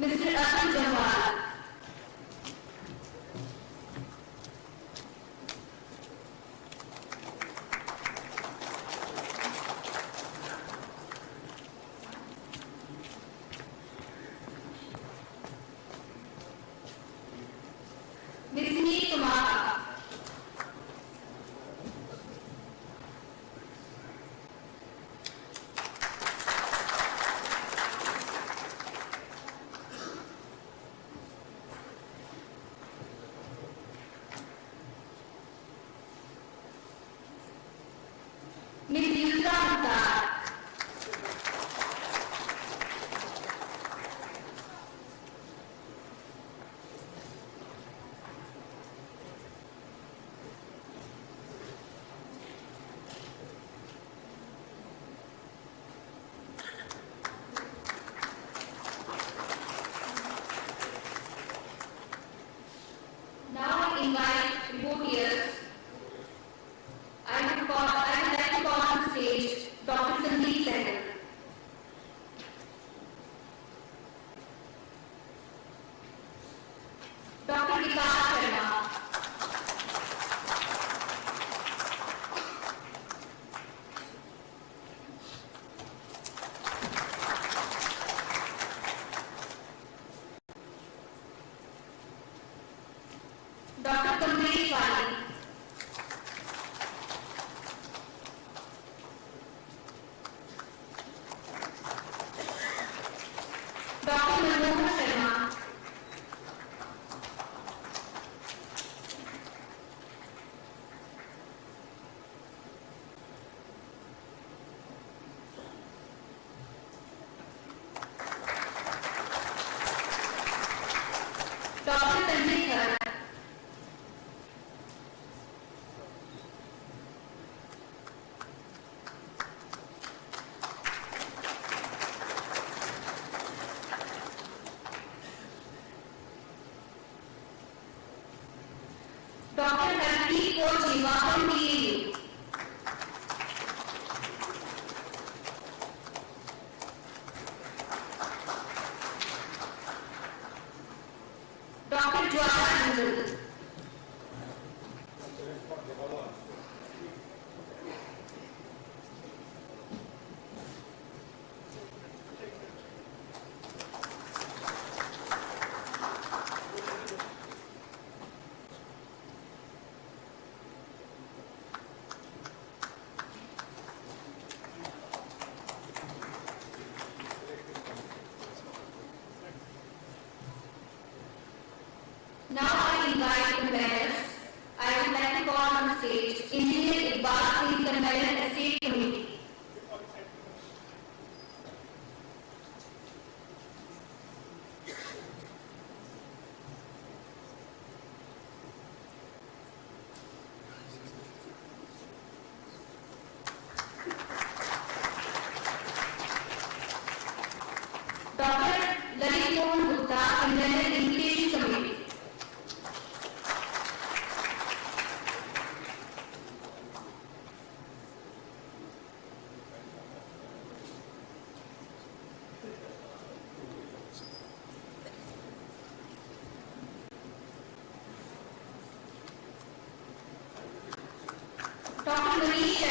Mr. Atul Jawad. Ms. Neil Kumar. Ms. Yusra Mukhtar.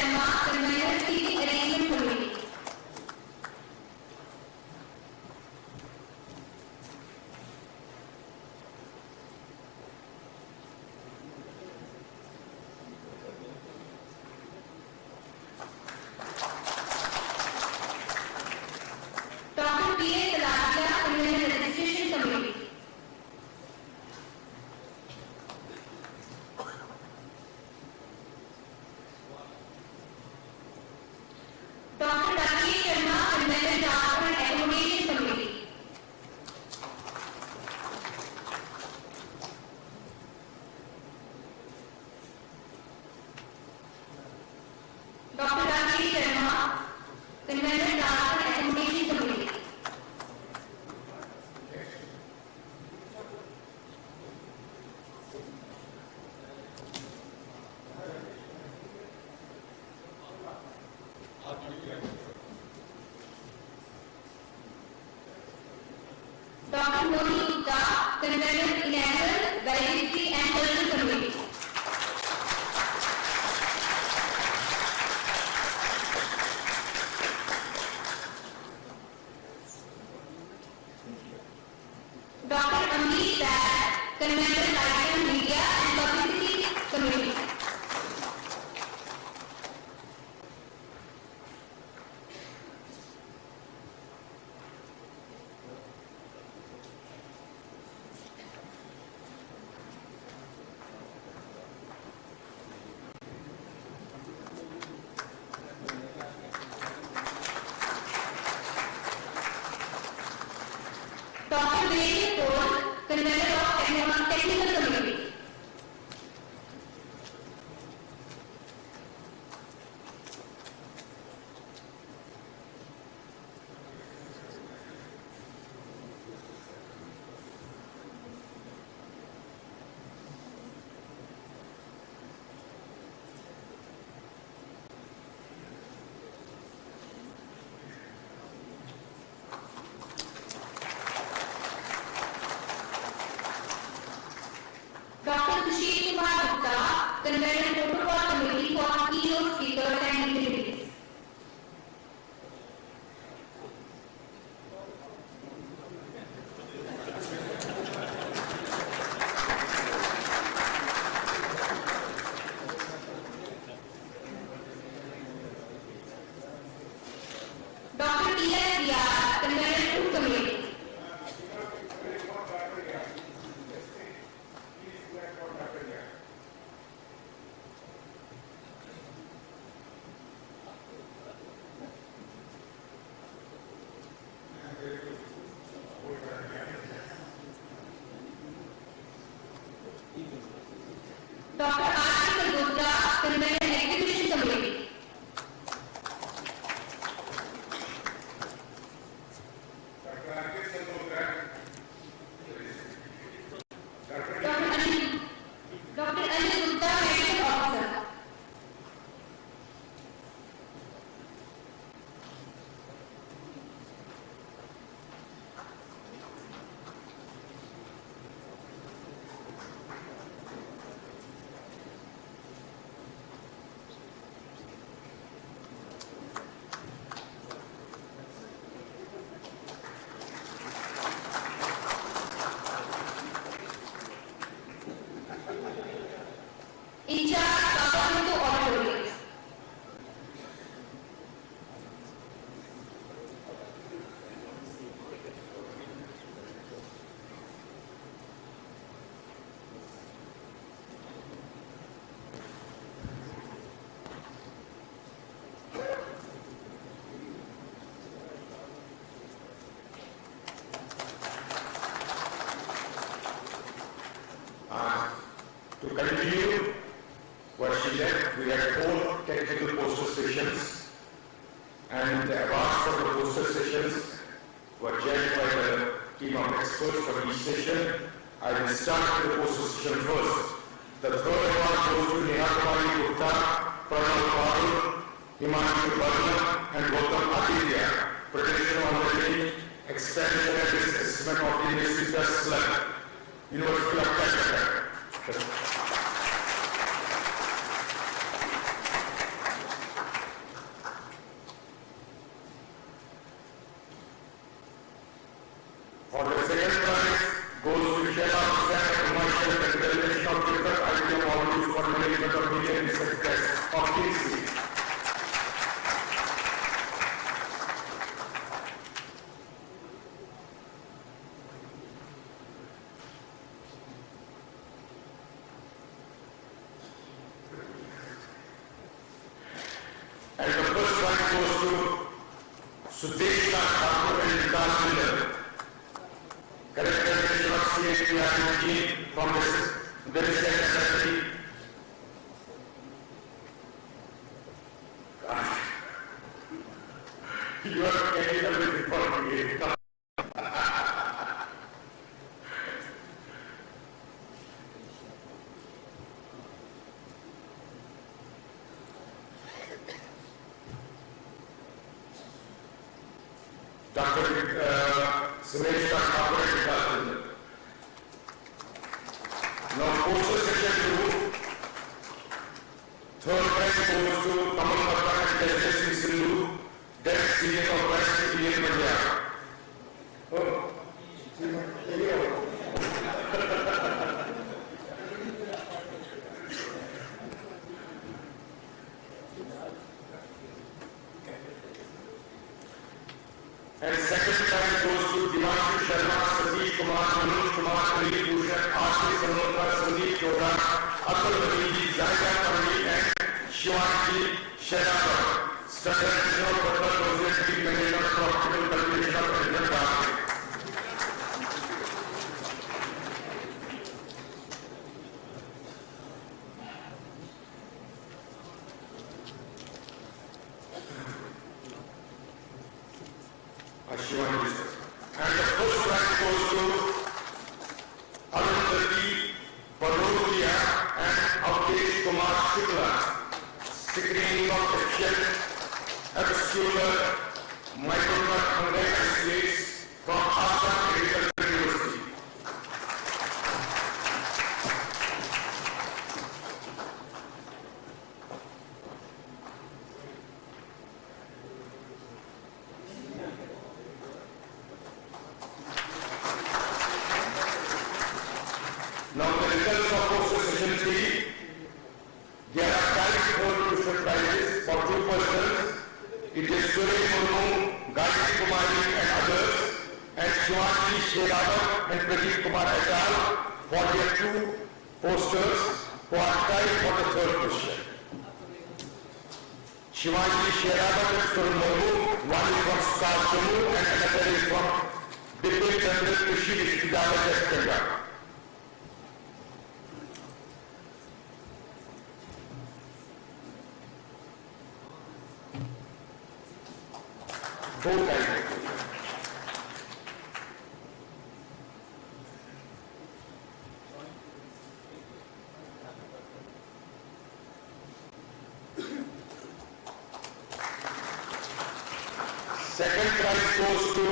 Sharma, Convener Seating Arrangement Committee. Dr. P.A. Talatia, Convener Registration Committee. Dr. Rakesh Sharma, Convener Transport and Accommodation Committee. Dr. Rakesh Sharma, Convener Transport and Accommodation Committee. Dr. Moni Gupta, Convener Enable, Validity and Cultural Committee. Dr. Amish Dad, Convener Light and Media and Publicity Committee. Dr. Vivek Kaur, Convener of Technical Committee. Dr. Sushil Kumar Gupta, Convener Protocol Committee for keynote speakers and utilities. Dr. T.S. Diaz, Convener Food Committee. Dr. R. Gupta, Convener Exhibition Committee. Dr. Anil Gupta, Medical Officer. In charge of auditorium. To continue what she left, we had 4 technical poster sessions, and the awards for the poster sessions were judged by the team of experts for each session. I will start with the poster session first. The third award goes to Neha Kumari Gupta, Pranav Parul, Himanshu Barma, and Gautam Aditya. Protection on the link, expansion and assessment of the University Club, University of Calcutta. second prize goes to Shela Hussain, Commercial Capitalization of Different Idea Modules for Management of Media and Success of Kingsley. And the first prize goes to Sudeshna Thakur and Vikas Miller, characterization of CHP from the research activity. You are getting everything for me. Dr. Suresh Thakur and Vikas Miller. Now, courses section 2, third prize goes to Kamal Bhatta and Tejas Sindhu, Desk Senior of West Indian Punjab. Oh. And second prize goes to Dimanshu Sharma, Satish Kumar, Manoj Kumar, Anil Bhushan, Ashley Sanolkar, Sandeep Chopra, Atul Vadiji, Zaida Parvi, and Shivanji Sharma. Strategic Butler Project Team Management Profitable Cultivation of President Basket. Shivanji. And the first prize goes to Arundhati Barodia and Avdesh Kumar Shukla, screening of efficient obscular micronut fungi isolates from Assam Agricultural University. Now the results of course session 3, there are direct crucial prizes for 2 persons. It is Suresh Murmu, Gayatri Kumari and others, and Shivanji Sherawat and Pradeep Kumar et al. For their 2 posters who are tied for the third position. Shivanji Sherawat and Suresh Murmu, one is from Star Jammu and another is from Bipin Chandra Krishi Vidyalaya Chhattisgarh. Both sides. Second prize goes to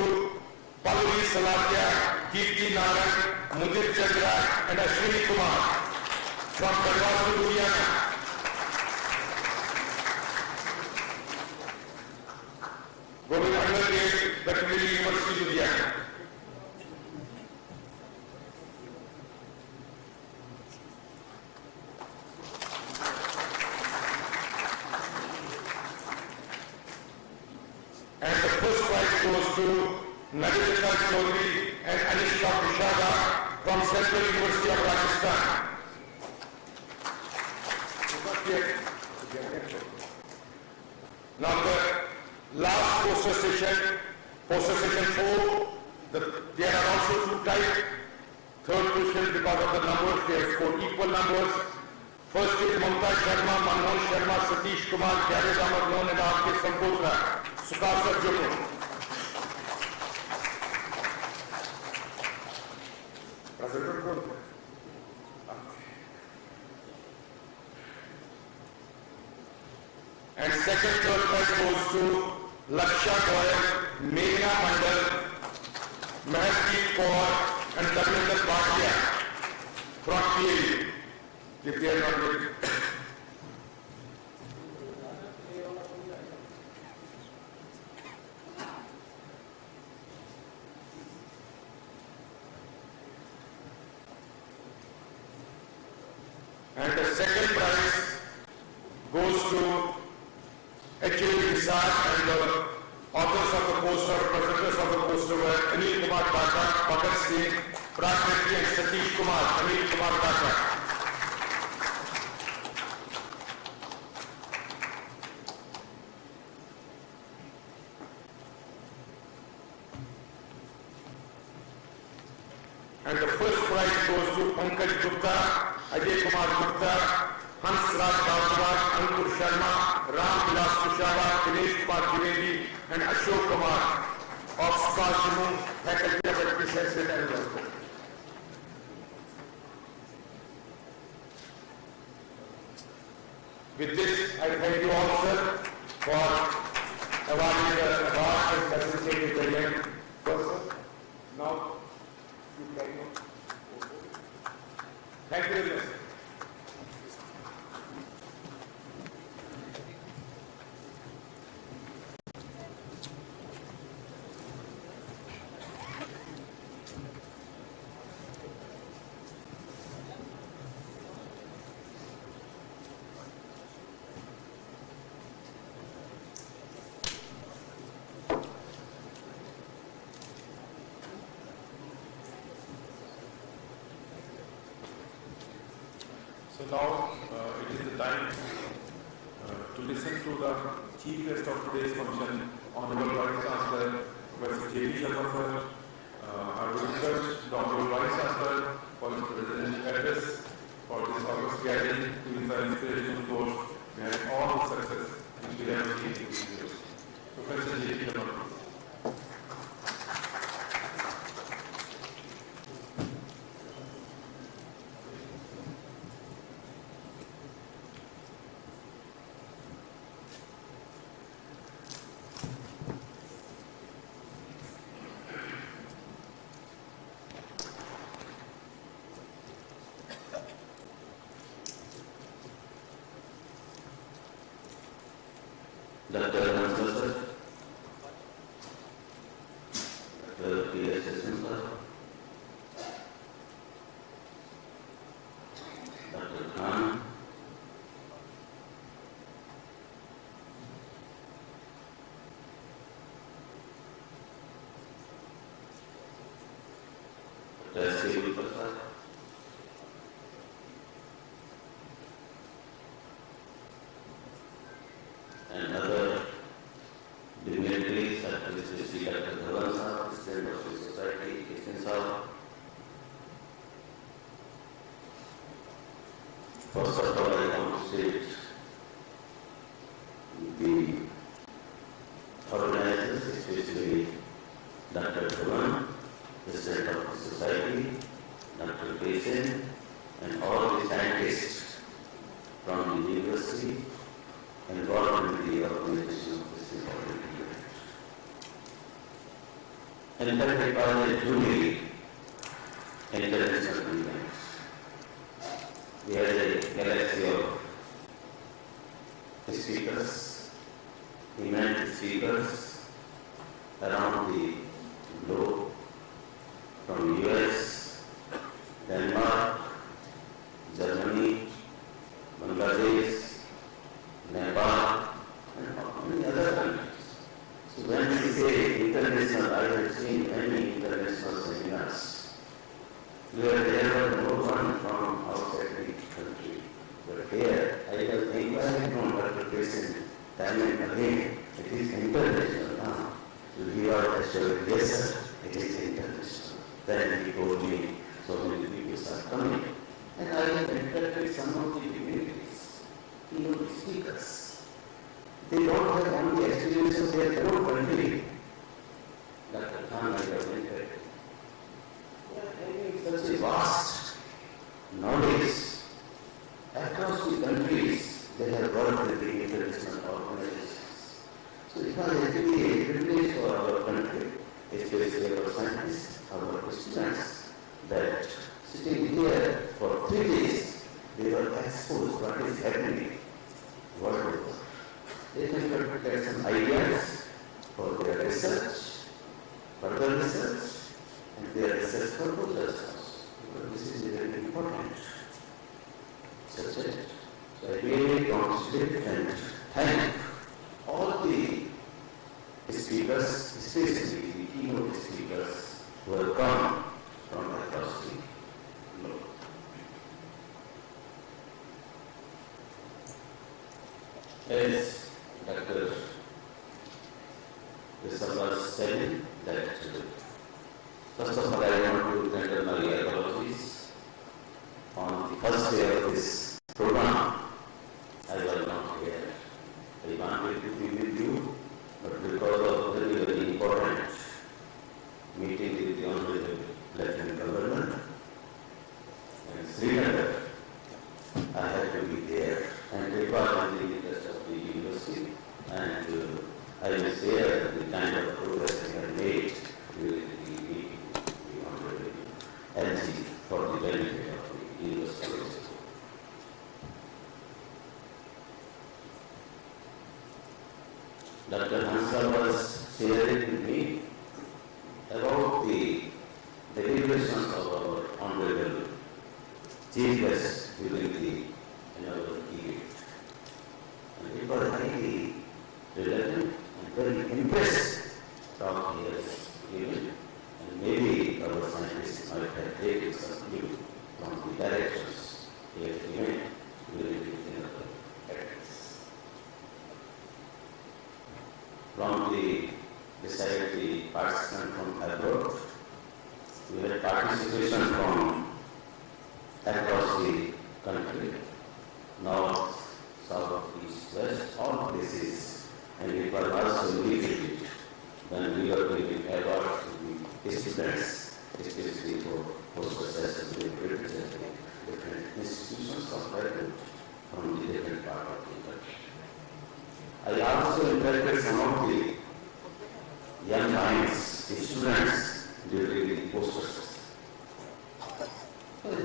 Pallavi Salatia, Kirti Naran, Mudit Chandra and Ashwini Kumar from Kadwasu, Ludhiana. Govind Angardev, Veterinary University, Ludhiana. And the first prize goes to Nadita Chaudhary and Anishka Kushada from Central University of Rajasthan. Now the last poster session 4, there are also 2 types. Third position because of the numbers, they have scored equal numbers. First is Mamta Sharma, Manmohan Sharma, Satish Kumar, Javed Ahmad Mohan and R.K. Sampotra, Sukasa Jammu. And second, third prize goes to Laksha Goyal, Meghna Mandal, Mahaddeep Kaur and Dharmendra Bhatia from PAU. If they are not ready. And the second prize goes to HAV Research, and the authors of the poster, presenters of the poster were Anil Kumar Bhatta, Bhagat Singh, Praj Mehta and Satish Kumar, Anil Kumar Bhatta. And the first prize goes to Pankaj Gupta, Ajay Kumar Gupta, Hans Raj Bhagwat, Ankur Sharma, Ram Vilas Kushwaha, Dinesh Kumar Trivedi, and Ashok Kumar of Skaljamu, Faculty of Education, State and Local. With this, I thank you all, sir, for awarding the award and facilitating the event. Now, you carry on. Thank you very much. So now it is the time to listen to the chief guest of today's function, Honorable Vice Chancellor, Professor J.D. Sharma sir. I would request the Honorable Vice Chancellor for his presidential address for this August gathering to is the inspirational force behind all the success which we have achieved in these years. Professor J.D. Sharma. Dr. Mansur, Dr. P.S. Sundar, Dr. Khan, Dr. S.K. Prasad, and other dignitaries such as Mr. Dr. Dhawan Sahab, President of the Society, Krishnan Sahab. First of all, I want to state the organizers, especially Dr. Dhawan, President of the Society, Dr. Krishnan, and all the scientists from the university involved in the organization of this important event. And that I call it truly international event. We have a galaxy of speakers, eminent speakers around the globe, from US, Denmark, Germany, Bangladesh, Nepal, and many other countries. So when we say international, I have seen many international seminars where there were no one from outside the country. But here, I was inquiring from Dr. Krishnan time and again, it is international now. So we are assured, yes sir, it is international. Then he told me, so many people are coming. And I have interacted with some of the dignitaries, keynote speakers. They don't have only experience of their own country. Dr. Khan, I have interacted. They are having such a vast knowledge across the countries. They have worked with the international organizations. So it was actually a privilege for our country, especially our scientists, our students, that sitting here for 3 days, they were exposed what is happening world over. They can get some ideas for their research, further research, and their research proposals. Because this is very important. Such telling that first of all I want to tender my apologies. On the first day of this program, I was not here. I wanted to be with you, but because of very, very important meeting with the Honorable Lieutenant Governor and Srinagar, I had to be there. And it was in the interest of the university, and I was there at the kind of progress we had made during the meeting with the Honorable LG for the benefit of the university. Dr. Hansal was sharing with me about the deliberations of our Honorable Chief Guest during the annual event. And it was highly relevant and very impressed talk he has given, and maybe our scientists might have taken some clue from the directions he has given during the clinical practice. From the beside the participant from abroad, we had participation from across the country, north, south, east, west, all places, and it was also indicated when we were giving awards to the students, especially for post-processors representing different institutions of learning from the different part of the country. I also interpreted some of the young minds, the students, during the post-process.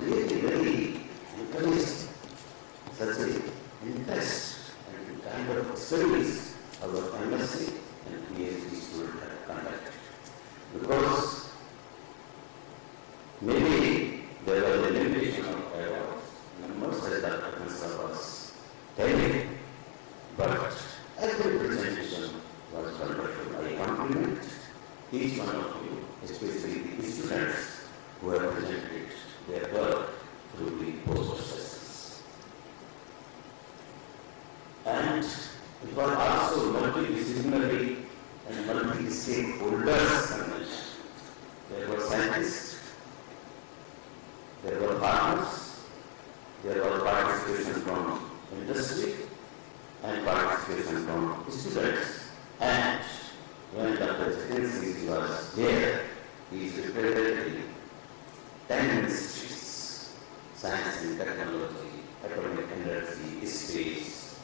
Really very encouraged such a interest and kind of experience our MSc and PhD students have conducted. Because maybe there was a limitation of awards, numbers as Dr. Hansal was telling, but every presentation was wonderful. I compliment each one of you, especially the students who have presented their work through the post-processes. And it was also multidisciplinary and multi-stakeholders convention. There were scientists, there were farmers, there was participation from industry, and participation from students. And when Dr. Jitendra was there, he is representing 10 ministries: science and technology, atomic energy, space,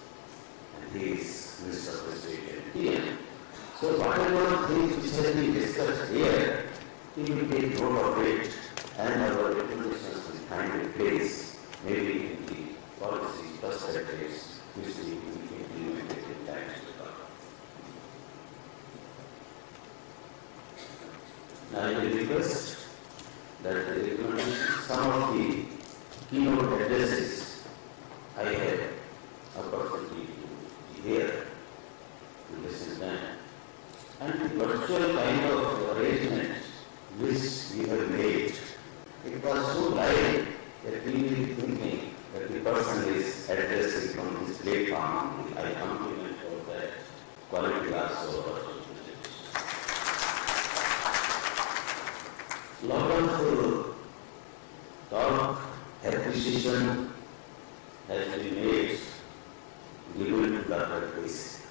and he is Minister of State and PM. So whatever things which have been discussed here, he will take note of it, and our recommendations will find a place, maybe in the policy perspectives, which will be implemented in times to come. Now I will request that the recommendations, some of the keynote addresses I had opportunity to hear, to listen them, and the virtual kind of arrangement which we have made, it was so live that we will be thinking that the person is addressing from his platform. I compliment for that quality also. Lot of talk, appreciation has been made given to Dr. Case.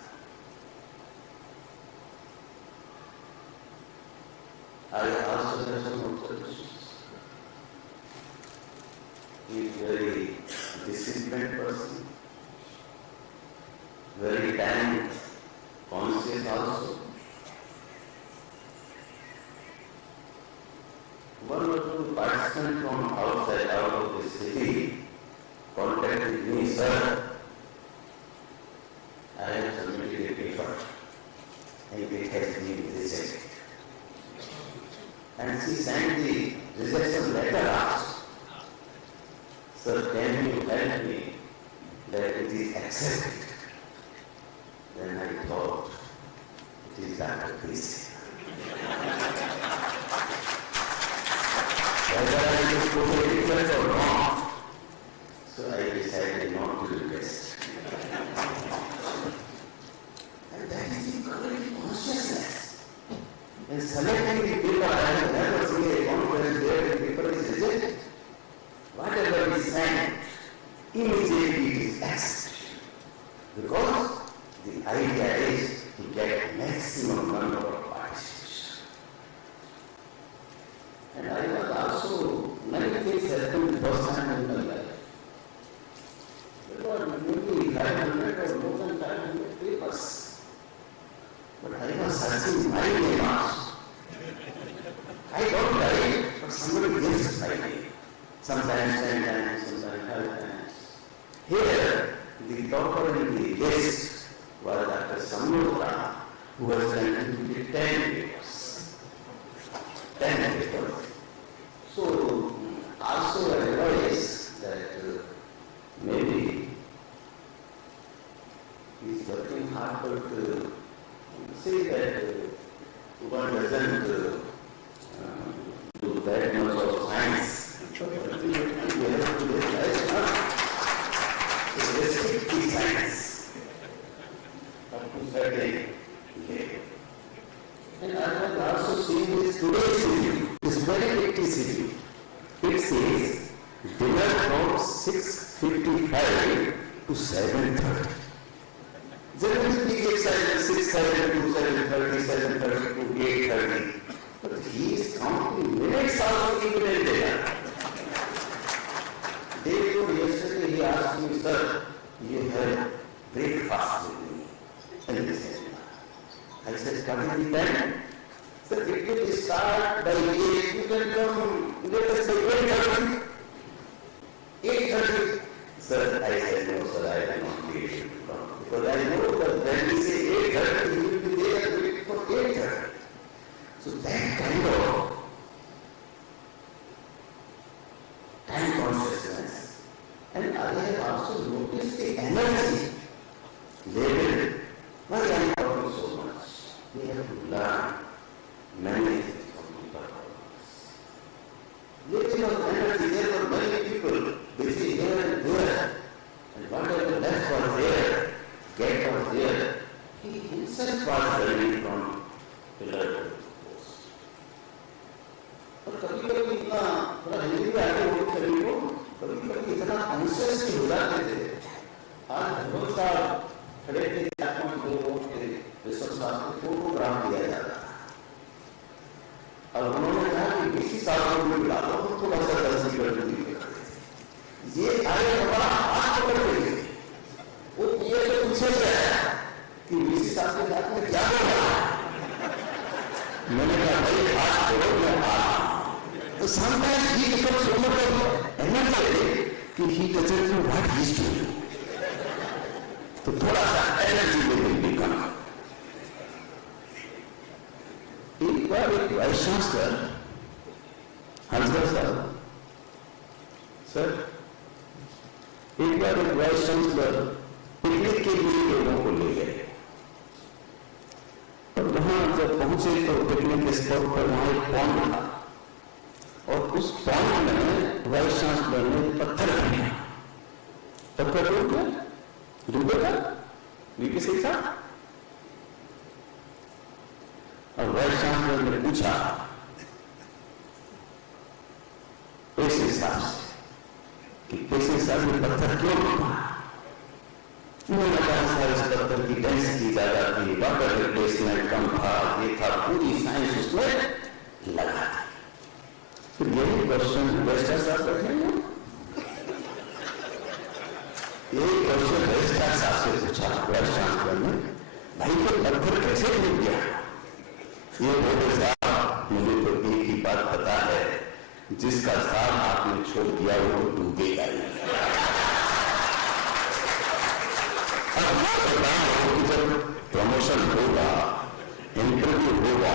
I also have some observations. He is a very disciplined person, very time conscious also. One or two participants from outside, out of the city, contacted me, sir, I have submitted a paper and it has been rejected. And she sent the rejection letter also. Sir, can you help me that it is accepted? Then I thought, it is Dr. Case. Whether I should go for request or not, so I decided not to request. And that is the quality consciousness. idea is to get maximum number of participation. And I was also, many things happened first time in my life. There were maybe 500 or more than 500 papers. But I was searching my name also. I don't write, but somebody gives my name. Sometimes 10 times, sometimes 5 times. Here, the topper in the list was Dr. Samudra, who was contributed 10 papers. 10 papers. So, also I realize that maybe he's working hard, but say that one doesn't do that much of science. We have to realize not restrict the science up to certain level. And I have also seen this today's schedule, this very latest schedule. It says dinner from 6:55 to 7:30. Generally we get 6:30 to 7:30, 7:30 to 8:30. But he is counting minutes also given in data. Day before yesterday he asked me, sir, you have breakfast with me. And he said, I said, come in the time. Sir, it will start by 8, you can come, let us say 8:30. 8:30. Sir, I said, no sir, I will not be able to come. Because I know that when we say 8:30, he will be there waiting for 8:30. So that kind of time consciousness. And I have also noticed the energy level. Why I am talking so much? We have to learn many things from the performance. Level of energy, there were many people busy here and there. And whatever left was there, get was there. He himself was learning from pillar to post. और कभी-कभी इतना थोड़ा हिंदी में आगे बोल सभी को कभी-कभी इतना कॉन्शियस हो जाते थे आज बहुत साल खड़े थे 4.2 वोट के विश्व साहब को फोटोग्राफ दिया जाता और उन्होंने कहा कि किसी साल को भी बुला लो तो थोड़ा सा दर्शन कर लीजिए ये आगे हमारा हाथ पकड़ लेंगे वो ये तो पूछे जाए कि किसी साल के साथ में क्या होगा मैंने कहा भाई हाथ पकड़ो मैं हाथ So sometimes he becomes so much of energetic that he doesn't know what he's doing. So thoda sa energy level become. एक बार एक वाइस चांसलर हंसराज साहब सर एक बार एक वाइस चांसलर पिकनिक के लिए लोगों को ले गए और वहां जब पहुंचे तो पिकनिक स्पॉट पर वहां एक पॉन्ड था और उस पॉइंट में वाइस चांसलर ने पत्थर फेंका पत्थर डूबे था वीपी से था और वाइस चांसलर ने पूछा इस हिसाब से कि इस हिसाब से पत्थर क्यों डूबा उन्होंने कहा सर इस पत्थर की डेंसिटी ज्यादा थी वाटर रिप्लेसमेंट कम था ये था पूरी साइंस उसमें लगा था फिर यही क्वेश्चन वेस्टर साहब बैठे हैं यही क्वेश्चन वेस्टर साहब से पूछा वाइस चांसलर ने भाई को पत्थर कैसे गिर गया ये बोले साहब मुझे तो एक ही बात पता है जिसका साथ आपने छोड़ दिया वो डूबेगा ही जब प्रमोशन होगा इंटरव्यू होगा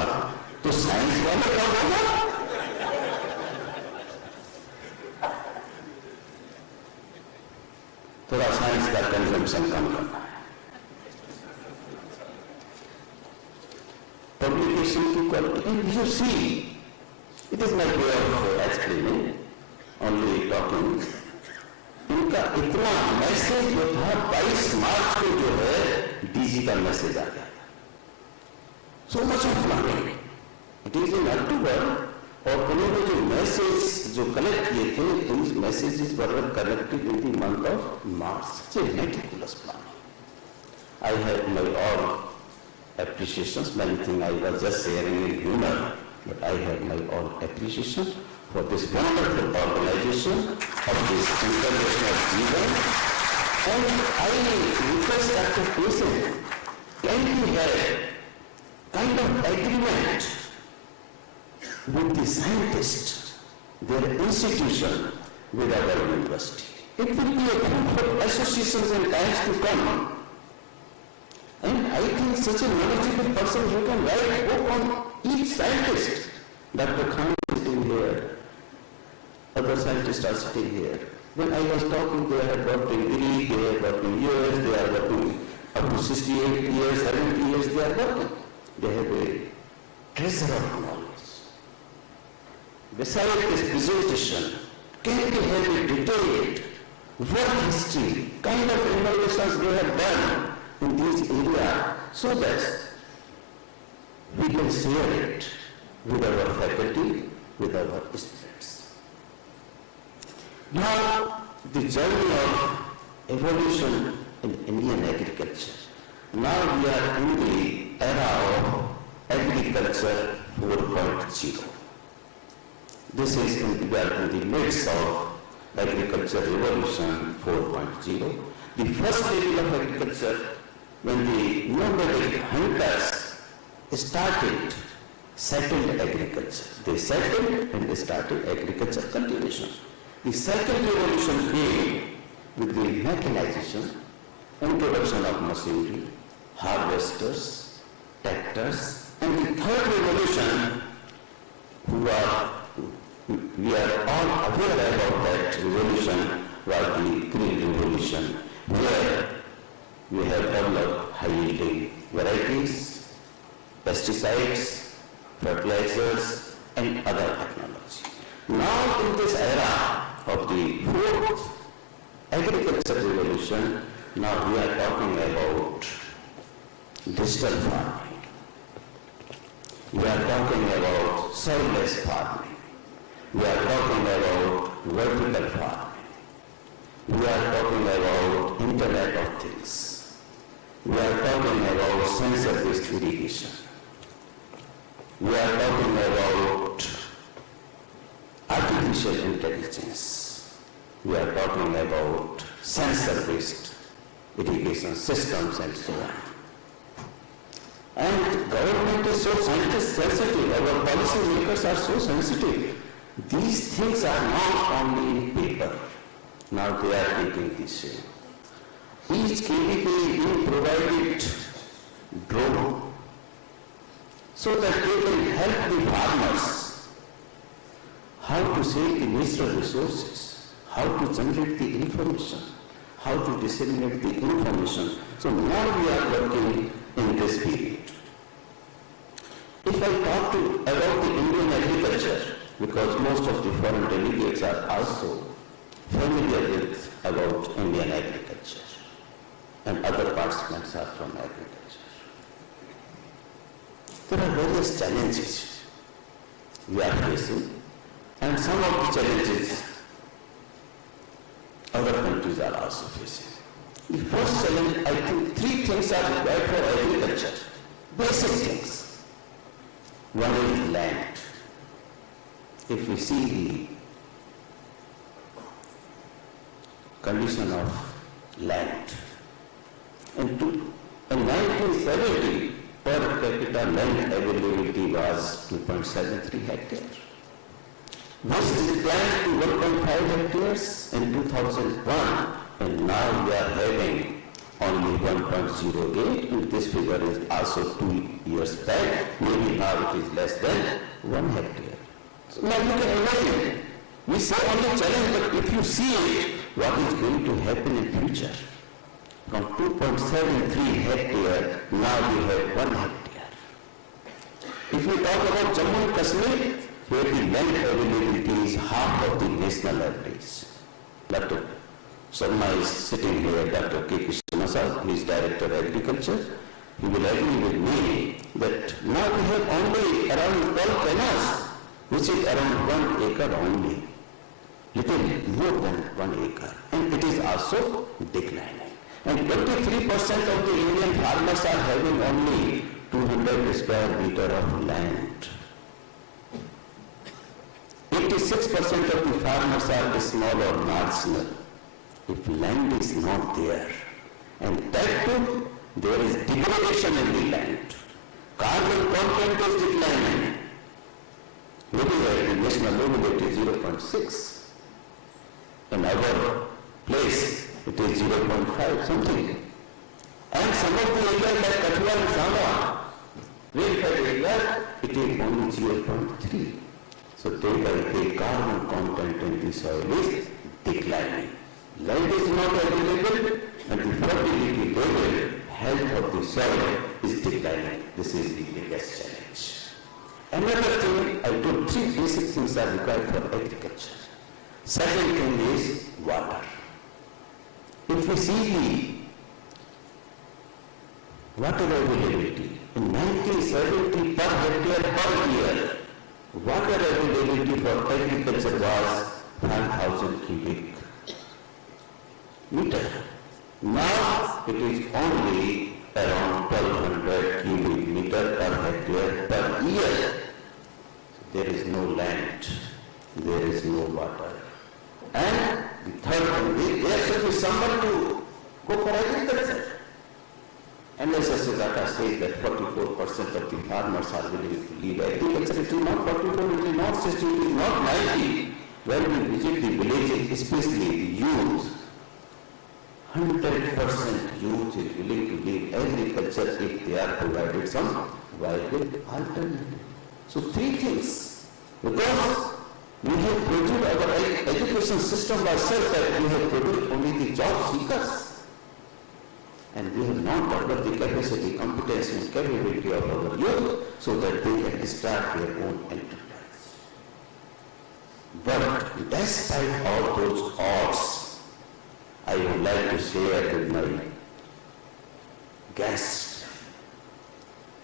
तो साइंस वाले क्या होगा थोड़ा साइंस का कंजम्पशन कम करना है पब्लिकेशन की quality you see it is my way of explaining only talking इनका इतना मैसेज जो था 22 मार्च को जो है डीजी का मैसेज आ गया so much of planning it is in October और उन्होंने जो मैसेज जो कलेक्ट किए थे these messages were collected in the month of March such a meticulous planning I have my own appreciations, many things I was just sharing in humor, but I have my own appreciation for this wonderful organization of this international event. And I request Dr. Pearson, can we have kind of agreement with the scientists, their institution, with our university? It will be a good for associations and times to come. And I think such a knowledgeable person who can write a book on each scientist. Dr. Khan is sitting here, other scientists are sitting here. When I was talking, they are working Greek, they are working US, they are working up to 68 years, 70 years, they are working. They have a treasure of knowledge. Besides this presentation, can we have a detailed work history, kind of innovations they have done in this area, so that we can share it with our faculty, with our students. Now, the journey of evolution in Indian agriculture. Now we are in the era of agriculture 4.0. This is we are in the midst of agriculture revolution 4.0. The first level of agriculture, when the nomadic hunters started settled agriculture. They settled and they started agriculture cultivation. The second revolution came with the mechanization, introduction of machinery, harvesters, tractors, and the third revolution, we are all aware about that revolution, was the Green Revolution, where we have developed high-yielding varieties, pesticides, fertilizers, and other technology. Now in this era of the fourth agriculture revolution, now we are talking about digital farming. We are talking about soilless farming. We are talking about vertical farming. We are talking about Internet of Things. We are talking about sensor-based irrigation. We are talking about artificial intelligence. We are talking about sensor-based irrigation systems and so on. And government is so sensitive, our policy makers are so sensitive. These things are not only in paper. Now they are taking this shape. Each KVK will provide drone so that they can help the farmers how to save the natural resources, how to generate the information, how to disseminate the information. So now we are working in this period. If I talk about the Indian agriculture, because most of the foreign delegates are also familiar with about Indian agriculture, and other participants are from agriculture. There are various challenges we are facing, and some of the challenges other countries are also facing. The first challenge, I think, three things are required for agriculture, basic things. One is land. If we see the condition of land, in 1970, per capita land availability was 2.73 hectares. This declined to 1.5 hectares in 2001, and now we are having only 1.08, and this figure is also 2 years back. Maybe now it is less than 1 hectare. So now you can imagine, we say only challenge, but if you see it, what is going to happen in future? From 2.73 hectare, now we have 1 hectare. If we talk about Jammu and Kashmir, where the land availability is half of the national average. Dr. Sharma is sitting here, Dr. K. Krishnasad, who is Director of Agriculture. He will agree with me that now we have only around 12 canals, which is around 1 acre only, little more than 1 acre, and it is also declining. And 23% of the Indian farmers are having only 200 square meter of land. 86% of the farmers are small or marginal. If land is not there, and that too, there is degradation in the land. Carbon content is declining. Maybe at the national level it is 0.6. In our place, it is 0.5 something. And some of the areas like Kathua and Samba, rainfed areas, it is only 0.3. So day by day, carbon content in the soil is declining. Land is not available, and the fertility level, health of the soil is declining. This is the biggest challenge. Another thing, I told 3 basic things are required for agriculture. Second thing is water. If we see the water availability, in 1970 per hectare per year, water availability for agriculture was 5,000 cubic meter. Now it is only around 1,200 cubic meter per hectare per year. There is no land, there is no water. And the third thing, there should be someone to go for agriculture. NSS data says that 44% of the farmers are willing to leave agriculture. It is not 44, it is not 60, it is not 90. When we visit the villages, especially the youth, 100% youth is willing to leave agriculture if they are provided some viable alternative. So 3 things. Because we have produced our education system by such that we have produced only the job seekers. And we have not developed the capacity, competence and capability of our youth so that they can start their own enterprise. But despite all those odds, I would like to share with my guests,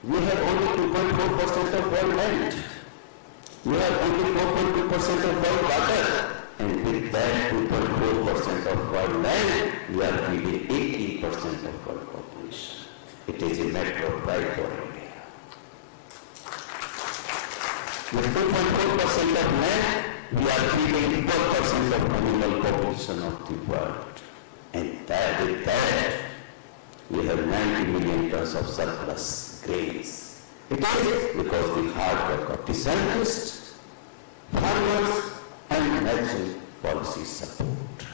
we have only 2.4% of world land. We have only 4.2% of world water. And with that 2.4% of world land, we are feeding 80% of world population. It is a matter of pride for India. With 2.4% of land, we are feeding 12% of animal population of the world. And with that, we have 90 million tons of surplus grains. It is because the hard work of the scientists, farmers, and natural policy support.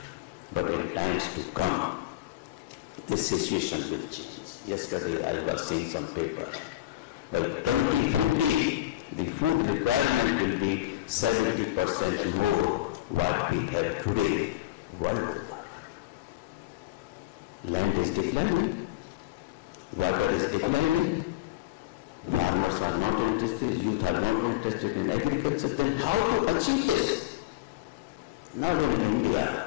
But in times to come, this situation will change. Yesterday I was seeing some paper. By 2050, the food requirement will be 70% more what we have today worldwide. Land is declining, water is declining, farmers are not interested, youth are not interested in agriculture, then how to achieve this? Now in India,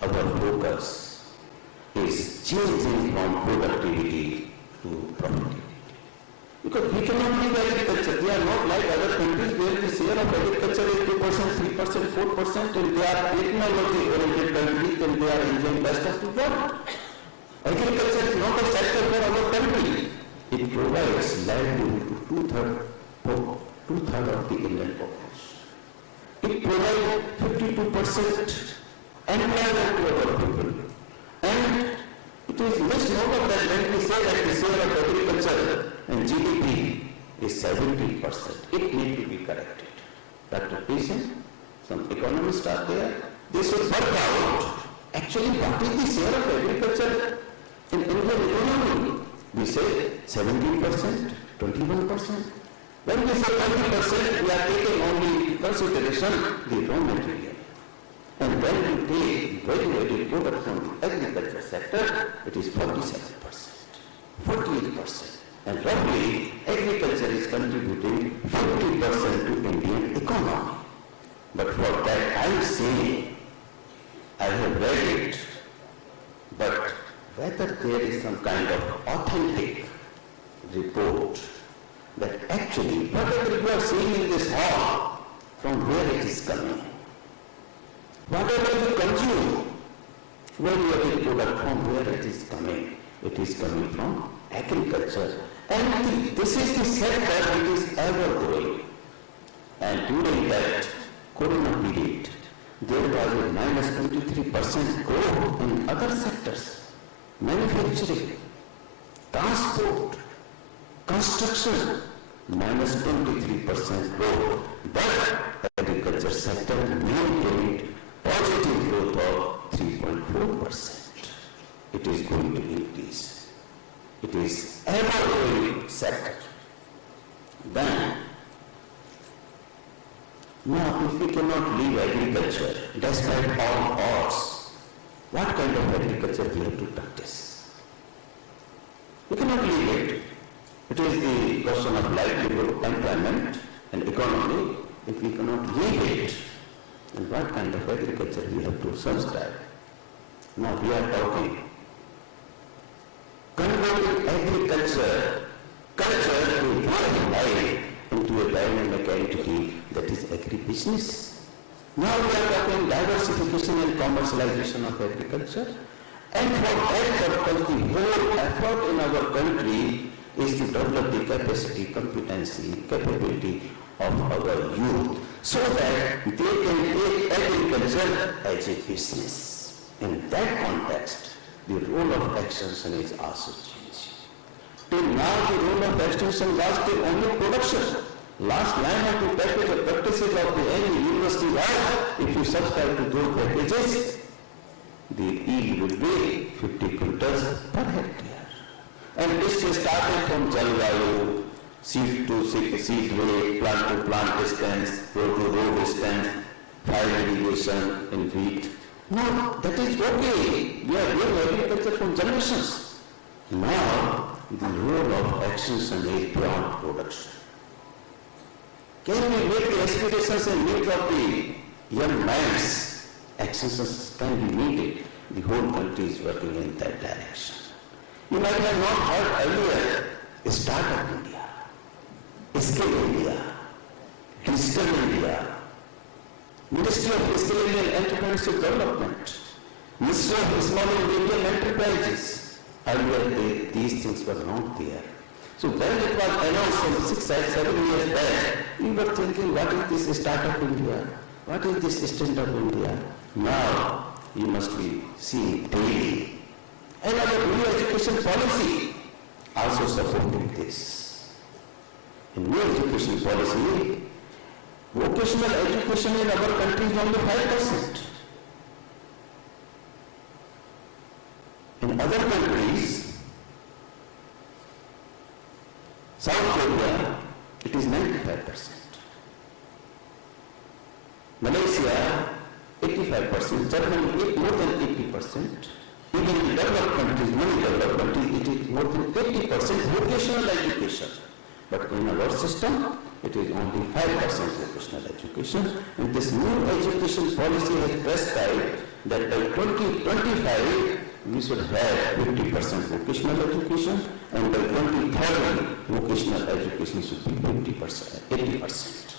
our focus is changing from productivity to productivity. Because we cannot leave agriculture. They are not like other countries where the share of agriculture is 2%, 3%, 4%, and they are technology-oriented countries and they are enjoying best of the world. Agriculture is not a sector for our country. It provides livelihood to two-thirds of the Indian population. It provides 52% employment to our people. And it is misnomer that when we say that the share of agriculture and GDP is 70%, it needs to be corrected. Dr. Patient, some economists are there, they should work out actually what is the share of agriculture in Indian economy. We say 17%, 21%. When we say 20%, we are taking only into consideration the raw material. And when we take value-added product from the agriculture sector, it is 47%, 48%. And roughly, agriculture is contributing 50% to Indian economy. But for that I am saying, I have read it, but whether there is some kind of authentic report that actually whatever you are seeing in this hall, from where it is coming. Whatever you consume, value-added product from where it is coming? It is coming from agriculture. And this is the sector which is ever growing. And during that Corona period, there was a minus 23% growth in other sectors. Manufacturing, transport, construction, minus 23% growth. But agriculture sector maintained positive growth of 3.4%. It is going to increase. It is ever-growing sector. Then, now if we cannot leave agriculture, despite all odds, what kind of agriculture we have to practice? We cannot leave it. It is the question of livelihood, employment and economy. If we cannot leave it, then what kind of agriculture we have to subscribe? Now we are talking converting agriculture, culture to one life into a dynamic entity that is agribusiness. Now we are talking diversification and commercialization of agriculture. And for that purpose, the whole effort in our country is to develop the capacity, competency, capability of our youth so that they can take agriculture as a business. In that context, the role of extension is also changing. Till now, the role of extension was the only production. Last line of the package of practices of the any university was, if you subscribe to those packages, the yield will be 50 quintals per hectare. And this started from Jalvayu, seed to seed rate, plant to plant distance, road to road distance, fire irrigation in wheat. No, that is okay. We are doing agriculture from generations. Now, the role of extension is beyond production. Can we make the aspirations and needs of the young minds? Extensions can be needed. The whole country is working in that direction. You might have not heard earlier, Startup India, Skill India, Digital India, Ministry of Skill India and Entrepreneurship Development, Ministry of Small and Medium Enterprises. Earlier these things were not there. So when it was announced 7 years back, we were thinking, what is this Startup India? What is this Stand-up India? Now, you must be seeing daily. And our new education policy also supporting this. In new education policy, vocational education in our country is only 5%. In other countries, South Korea, it is 95%. Malaysia, 85%, Germany, more than 80%. Even in developed countries, many developed countries, it is more than 80% vocational education. But in our system, it is only 5% vocational education. And this new education policy has prescribed that by 2025, we should have 50% vocational education, and by 2030, vocational education should be 80%.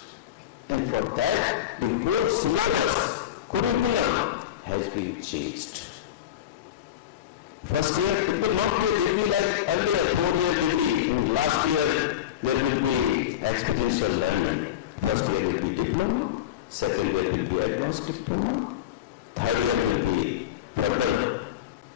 And for that, the whole syllabus, curriculum has been changed. First year, it will not be a degree like earlier, 4-year degree. In last year, there will be experiential learning. First year will be diploma, second year will be advanced diploma, third year will be further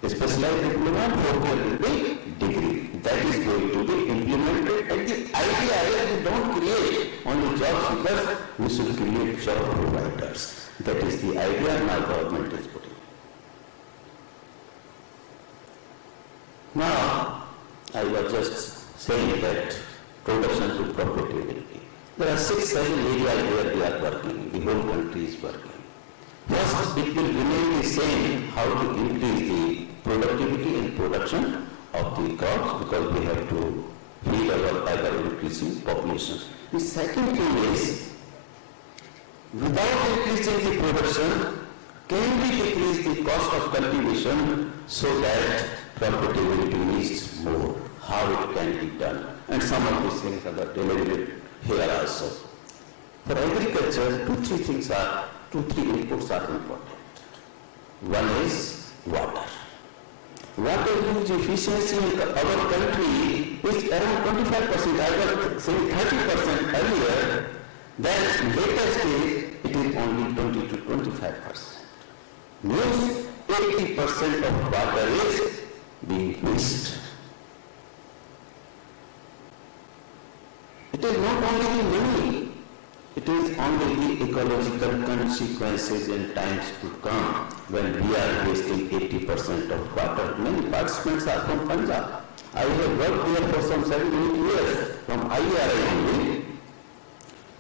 specialized diploma, fourth year will be degree. That is going to be implemented. And the idea is we don't create only jobs because we should create job providers. That is the idea my government is putting. Now, I was just saying that production to profitability. There are 6-7 areas where we are working, the whole country is working. First, it will remain the same how to increase the productivity and production of the crops because we have to feed our ever-increasing population. The second thing is, without increasing the production, can we decrease the cost of cultivation so that profitability is more? How it can be done? And some of these things are delivered here also. For agriculture, 2-3 inputs are important. One is water. Water use efficiency in our country is around 25%. I was saying 30% earlier. Then later stage it is only 20 to 25%. Means 80% of water is being waste. It is not only the money, it is only the ecological consequences in times to come when we are wasting 80% of water. Many participants are from Punjab. I have worked here for some 7-8 years from IRI only.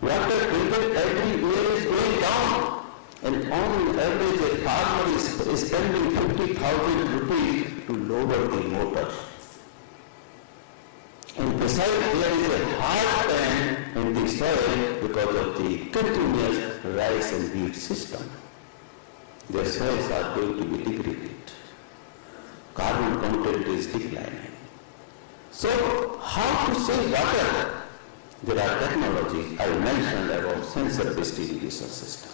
Water treated every year is going down. And on average, a farmer is spending 50,000 rupees to lower the motor. And besides, there is a hard pan in the soil because of the continuous rice and wheat system. Their soils are going to be degraded. Carbon content is declining. So, how to save water? There are technologies. I mentioned about sensor-based irrigation system.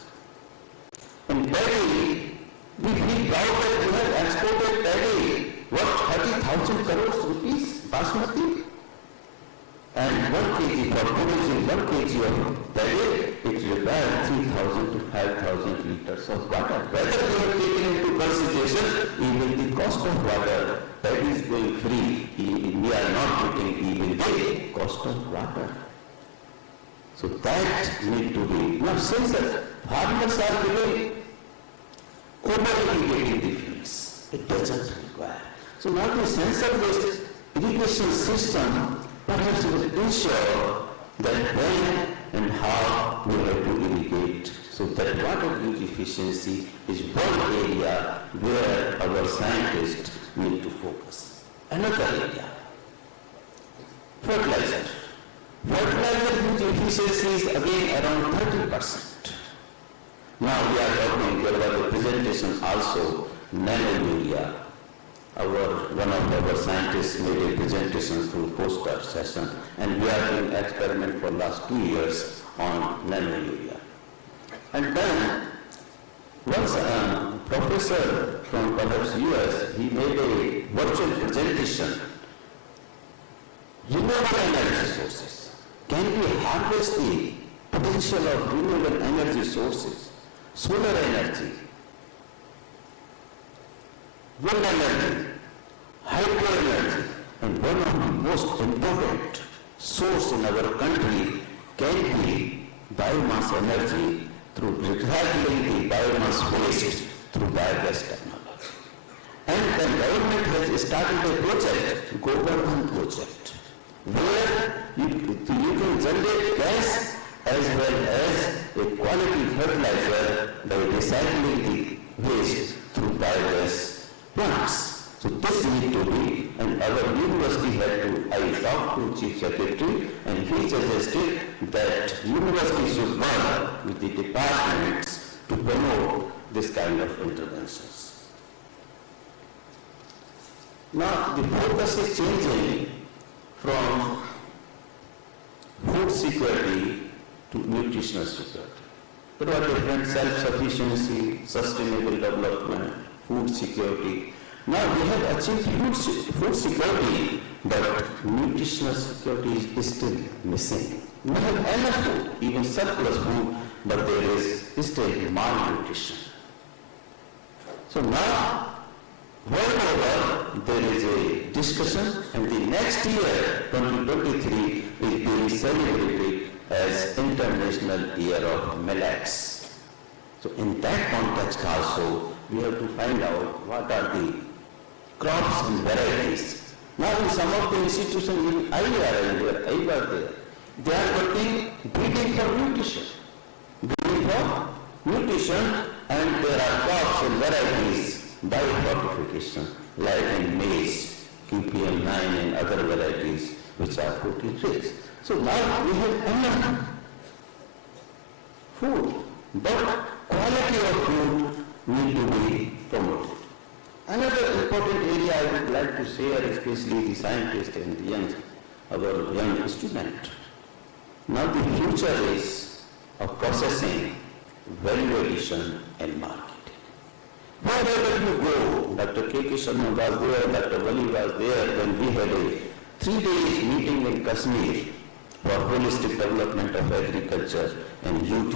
In paddy, we feel proud that we have exported paddy worth 30,000 crores rupees, basmati. And 1 kg for producing 1 kg of paddy, it requires 3,000 to 5,000 liters of water. Whether we have taken into consideration even the cost of water, paddy is going free. We are not getting even the cost of water. So that need to be. Now since farmers are giving over-irrigating the fields, it doesn't require. So now the sensor-based irrigation system perhaps will ensure that when and how we have to irrigate, so that water use efficiency is one area where our scientists need to focus. Another area, fertilizer. Fertilizer use efficiency is again around 30%. Now we are talking, there was a presentation also, nano-urea. One of our scientists made a presentation through poster session, and we are doing experiment for last 2 years on nano-urea. And then, once a professor from perhaps US, he made a virtual presentation. Renewable energy sources. Can we harvest the potential of renewable energy sources? Solar energy, wind energy, hydro energy, and one of the most important source in our country can be biomass energy through recycling the biomass waste through biogas technology. And the government has started a project, Govardhan project, where you can generate gas as well as a quality fertilizer by recycling the waste through biogas plants. So this needs to be, and our university had to, I talked to Chief Secretary and he suggested that university should work with the departments to promote this kind of interventions. Now the focus is changing from food security to nutritional security. There are different self-sufficiency, sustainable development, food security. Now we have achieved food security, but nutritional security is still missing. We have enough food, even surplus food, but there is still malnutrition. So now, world over, there is a discussion, and the next year, 2023, is being celebrated as International Year of Millets. So in that context also, we have to find out what are the crops and varieties. Now in some of the institutions, in I was there, they are breeding for nutrition. Breeding for nutrition, and there are crops and varieties, biofortification, like in maize, QPL9 and other varieties which are protein rich. So now we have enough food, but quality of food need to be promoted. Another important area I would like to share, especially the scientists and our young student. Now the future is of processing, value addition and marketing. Wherever you go, Dr. K. Sharma was there, Dr. Wali was there, when we had a 3-day meeting in Kashmir for holistic development of agriculture and UT.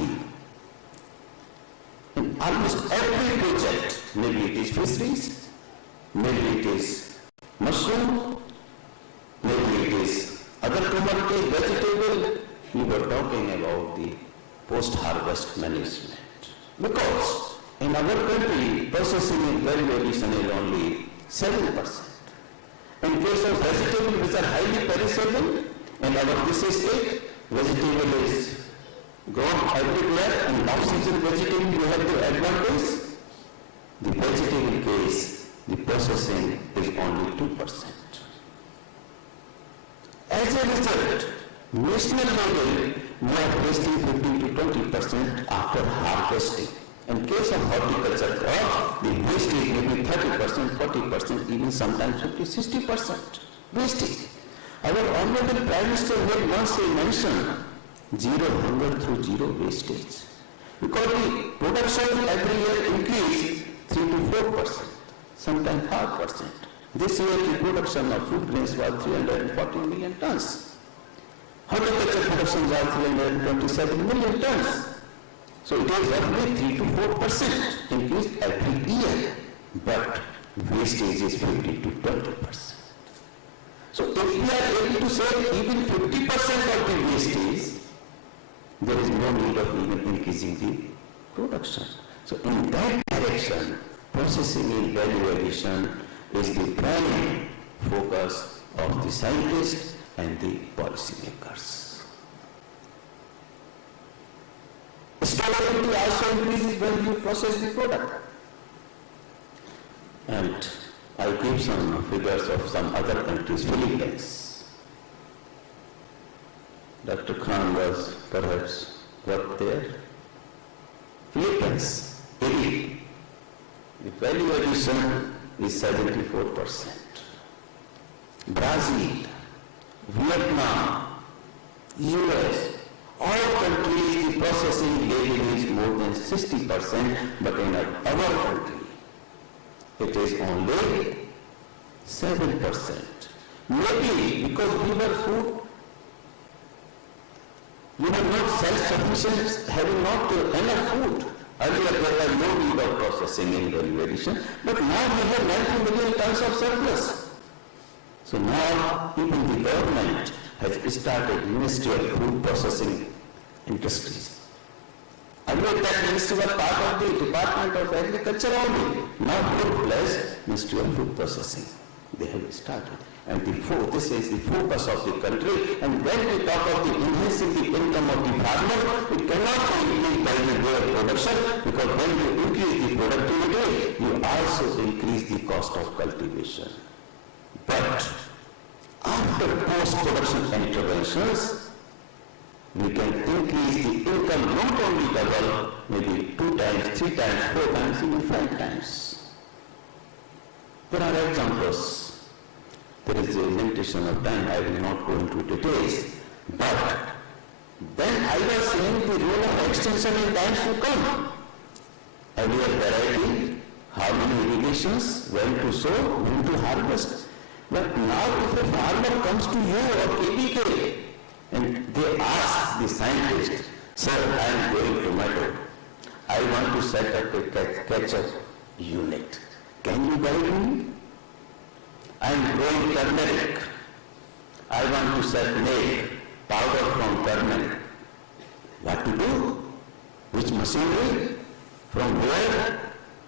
In almost every project, maybe it is fisheries, maybe it is mushroom, maybe it is other commodity, vegetable, we were talking about the post-harvest management. Because in our country, processing and value addition is only 7%. In case of vegetable which are highly perishable, in our this state, vegetable is grown everywhere, and off-season vegetable you have the advantage. The vegetable case, the processing is only 2%. As a result, national level, we are wasting 15 to 20% after harvesting. In case of horticulture crop, the wastage may be 30%, 40%, even sometimes 50-60% wastage. Our Honorable Prime Minister had once mentioned zero hunger through zero wastage. Because the production every year increase 3 to 4%, sometimes 5%. This year the production of food grains was 340 million tons. Horticulture production was 327 million tons. So it is roughly 3 to 4% increase every year, but wastage is 50 to 20%. So if we are able to save even 50% of the wastage, there is no need of even increasing the production. So in that direction, processing and value addition is the primary focus of the scientists and the policymakers. Scalability also increases when you process the product. And I give some figures of some other countries, Philippines. Dr. Khan was perhaps worked there. Philippines, the value addition is 74%. Brazil, Vietnam, US, all countries the processing level is more than 60%, but in our country it is only 7%. Maybe because we were food, we were not self-sufficient, having not enough food. Earlier there was no need of processing and value addition, but now we have 90 million tons of surplus. So now even the government has started Ministry of Food Processing Industries. Earlier that ministry was part of the Department of Agriculture only. Now full-fledged Ministry of Food Processing. They have started. And this is the focus of the country. And when we talk of the enhancing the income of the farmer, it cannot be increased by the way of production, because when you increase the productivity, you also increase the cost of cultivation. But after post-production interventions, we can increase the income not only double, maybe 2 times, 3 times, 4 times, even 5 times. There are examples. There is a limitation of time, I will not go into details. But then I was saying the role of extension in times to come. Earlier variety, how many irrigations, when to sow, when to harvest. But now if a farmer comes to you or KBK and they ask the scientist, sir, I am growing tomato. I want to set up a catch-up unit. Can you guide me? I am growing turmeric. I want to make powder from turmeric. What to do? Which machinery? From where?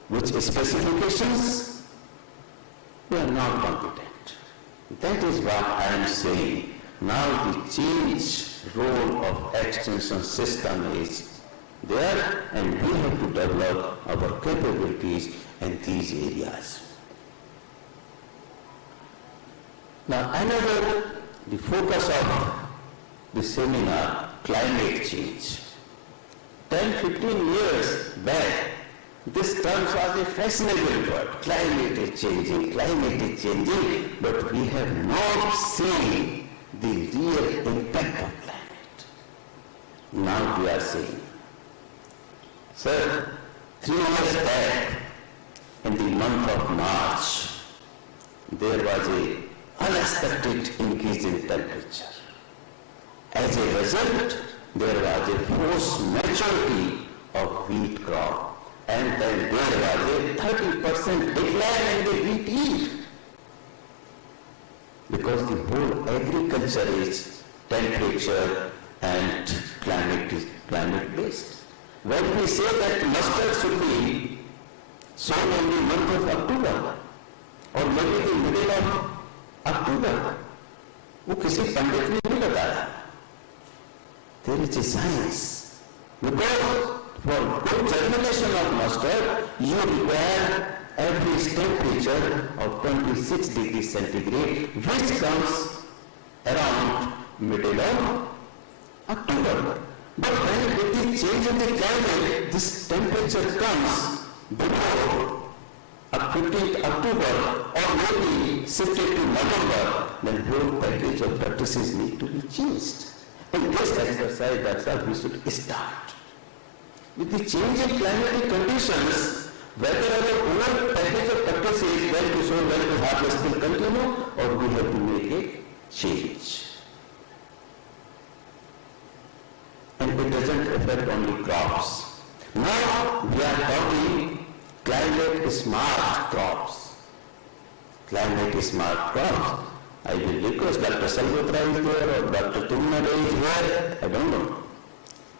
Which specifications? We are not competent. That is what I am saying. Now the change role of extension system is there, and we have to develop our capabilities in these areas. Now the focus of the seminar, climate change. 10-15 years back, this term was a fashionable word. Climate is changing, but we have not seen the real impact of climate. Now we are saying, sir, 3 years back, in the month of March, there was an unexpected increase in temperature. As a result, there was a forced maturity of wheat crop, and then there was a 30% decline in the wheat yield. Because the whole agriculture is temperature and climate based. When we say that mustard should be sown in the month of October or maybe the middle of October, वो किसी पंडित ने नहीं बताया. There is a science. Because for good germination of mustard, you require average temperature of 26 degrees centigrade, which comes around middle of October. But when with the change in the climate, this temperature comes before 15th October or maybe shifted to November, then whole package of practices need to be changed. And this exercise, that's how we should start. With the change in climatic conditions, whether our whole package of practices, when to sow, when to harvest will continue, or we have to make a change. And it doesn't affect only crops. Now we are talking climate smart crops. Climate smart crops. I will request Dr. Salvatra is there or Dr. Tumnade is here. I don't know.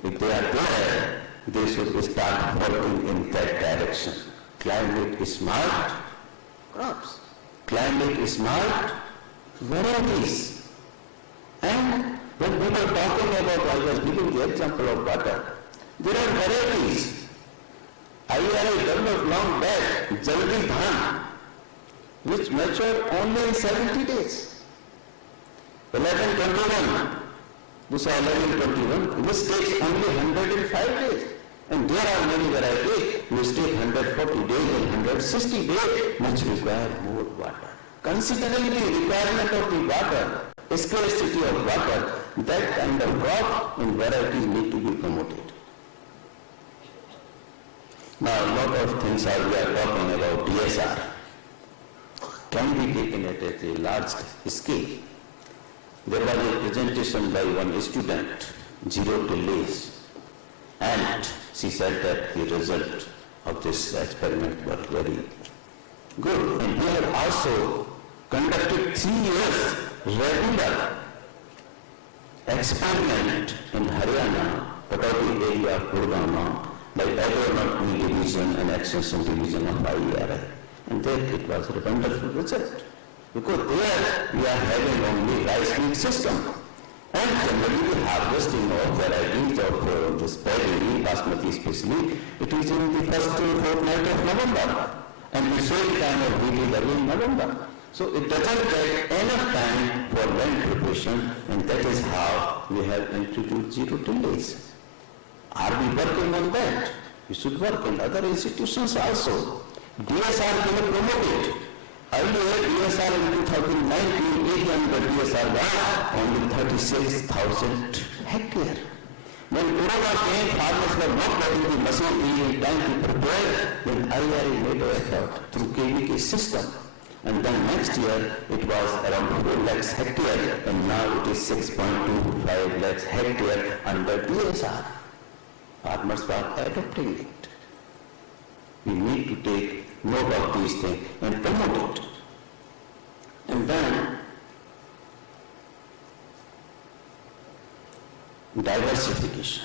If they are there, they should start working in that direction. Climate smart crops. Climate smart varieties. And when we were talking about, I was giving the example of butter. There are varieties. IRI developed long back, Jaldi Dhan, which mature only in 70 days. 1121, this is 1121, which takes only 105 days. And there are many varieties which take 140 days and 160 days, which require more water. Considering the requirement of the water, scarcity of water, that kind of crop and varieties need to be promoted. Now, a lot of things we are talking about DSR can be taken at a large scale. There was a presentation by one student, zero delays, and she said that the result of this experiment was very good. And we have also conducted 3 years regular experiment in Haryana, Pataudi area of Gurgaon, by Agronomic Division and Extension Division of IERI. And there it was a wonderful result. Because there we are having only rice wheat system. And generally the harvesting of varieties of this paddy, basmati especially, it is in the first fortnight of November. And the sowing time of wheat is early in November. So it doesn't take enough time for land preparation, and that is how we have introduced zero delays. Are we working on that? We should work in other institutions also. DSR we have promoted. Earlier DSR in 2019, 800 DSR was only 36,000 hectare. When Corona came, farmers were not getting the machinery in time to prepare, then IRI made an effort through KVK system. And then next year it was around 4 lakhs hectare, and now it is 6.25 lakhs hectare under DSR. Farmers were adopting it. We need to take note of these things and promote it. And then diversification.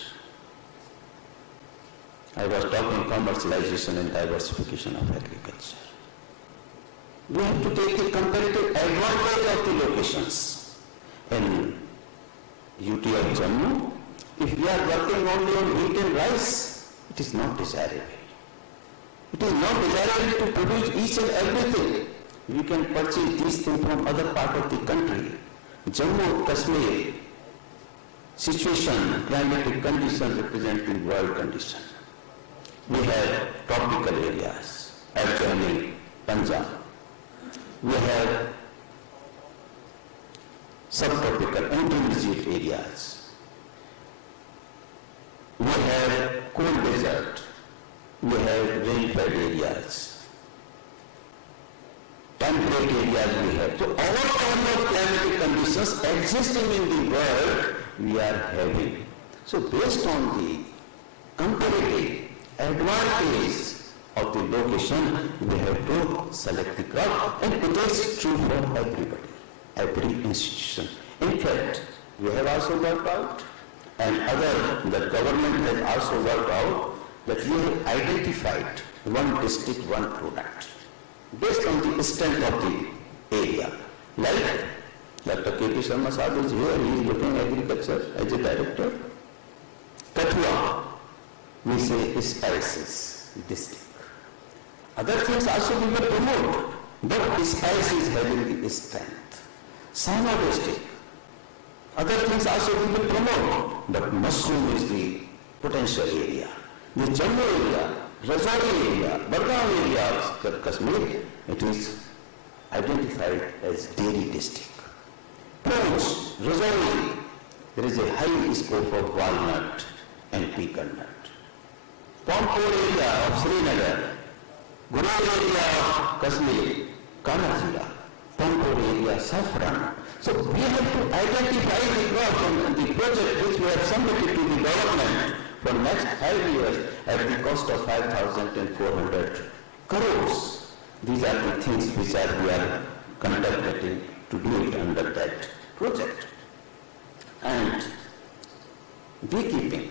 I was talking commercialization and diversification of agriculture. We have to take the comparative advantage of the locations. In UT of Jammu, if we are working only on wheat and rice, it is not desirable. It is not desirable to produce each and everything. We can purchase these things from other part of the country. Jammu, Kashmir, situation, climatic conditions representing world condition. We have tropical areas, adjoining Punjab. We have subtropical intermediate areas. We have cold desert. We have rain-fed areas. temperate areas we have. So all kind of climatic conditions existing in the world we are having. So based on the comparative advantage of the location, we have to select the crop, and it is true for everybody, every institution. In fact, we have also worked out, and the government has also worked out that we have identified one district, one product, based on the extent of the area. Like Dr. K.P. Sharma Sahib is here, he is looking at agriculture as a director. Kathua, we say spices district. Other things also we will promote, but spices having the strength. Sama district. Other things also we will promote, but mushroom is the potential area. The Jammu area, Rajouri area, Bargaon area of Kashmir, it is identified as dairy district. Poonch, Rajouri, there is a high scope of walnut and pecan nut. Pampur area of Srinagar, Gurur area of Kashmir, Kanazira, Pampur area, saffron. So we have to identify the crop and the project which we have submitted to the government for next 5 years at the cost of 5,400 crores. These are the things which we are contemplating to do it under that project. And beekeeping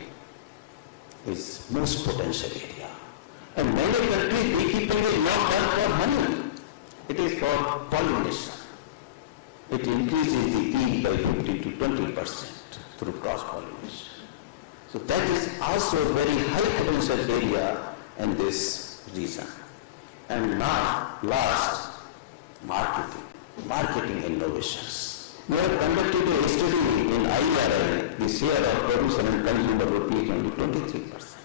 is most potential area. And many countries beekeeping is not done for honey. It is for pollination. It increases the yield by 50 to 20% through cross-pollination. So that is also a very high potential area in this region. And now, last, marketing innovations. We have conducted a study in IRI, the share of producer and consumer rupees only 23%.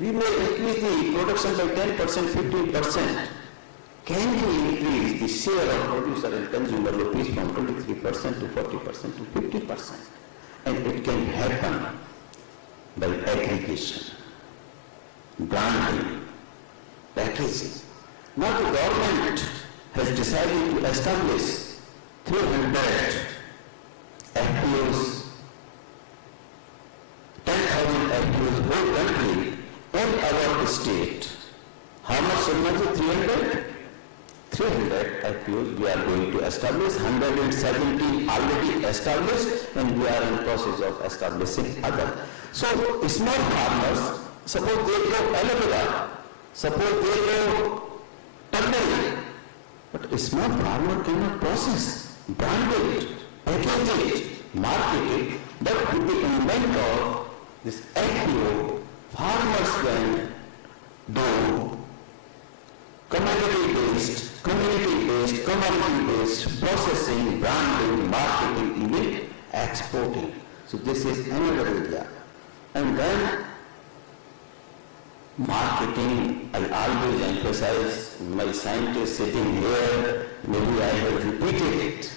We may increase the production by 10%, 15%. Can we increase the share of producer and consumer rupees from 23% to 40% to 50%? And it can happen by aggregation, branding, packaging. Now the government has decided to establish 300 FPOs, 10,000 FPOs whole country and our state. How much so 300? 300 FPOs we are going to establish, 170 already established, and we are in process of establishing other. So small farmers, suppose they grow aloe vera, suppose they grow turmeric, but a small farmer cannot process, brand it, package it, market it, but with the invent of this FPO, farmers can do commodity-based, community-based, commodity-based processing, branding, marketing, even exporting. So this is another area. And then marketing, I always emphasize, my scientists sitting here, maybe I have repeated it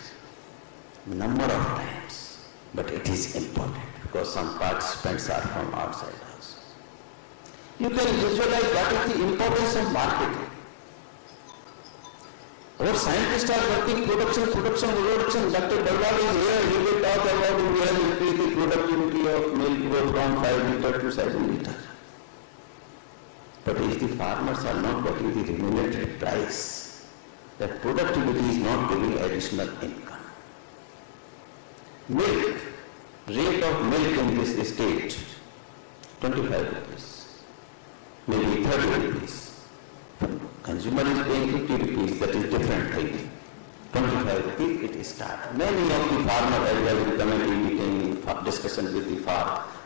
number of times, but it is important because some participants are from outside also. You can visualize what is the importance of marketing. Our scientists are working production. Dr. Balwani is here, he will talk about we have increased the productivity of milk from 5 liters to 7 liters. But if the farmers are not getting the remunerated price, that productivity is not giving additional income. Milk, rate of milk in this state, 25 rupees, maybe 30 rupees. Consumer is paying 50 rupees, that is different thing. 25 rupees, it is start. Many of the farmers, as well as committee meeting, discussion with the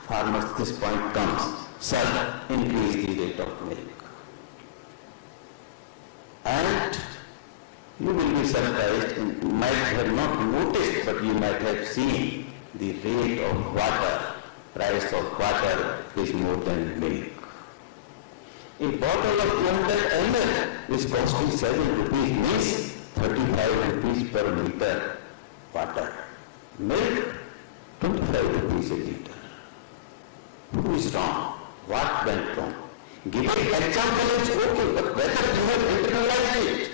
farmers, this point comes, sir, increase the rate of milk. And you will be surprised, and might have not noticed, but you might have seen the rate of water, price of water is more than milk. A bottle of 200 ml is costing 7 rupees, means 35 rupees per liter water. Milk, 25 rupees a liter. Who is wrong? What went wrong? Giving example is okay, but whether you have internalized it,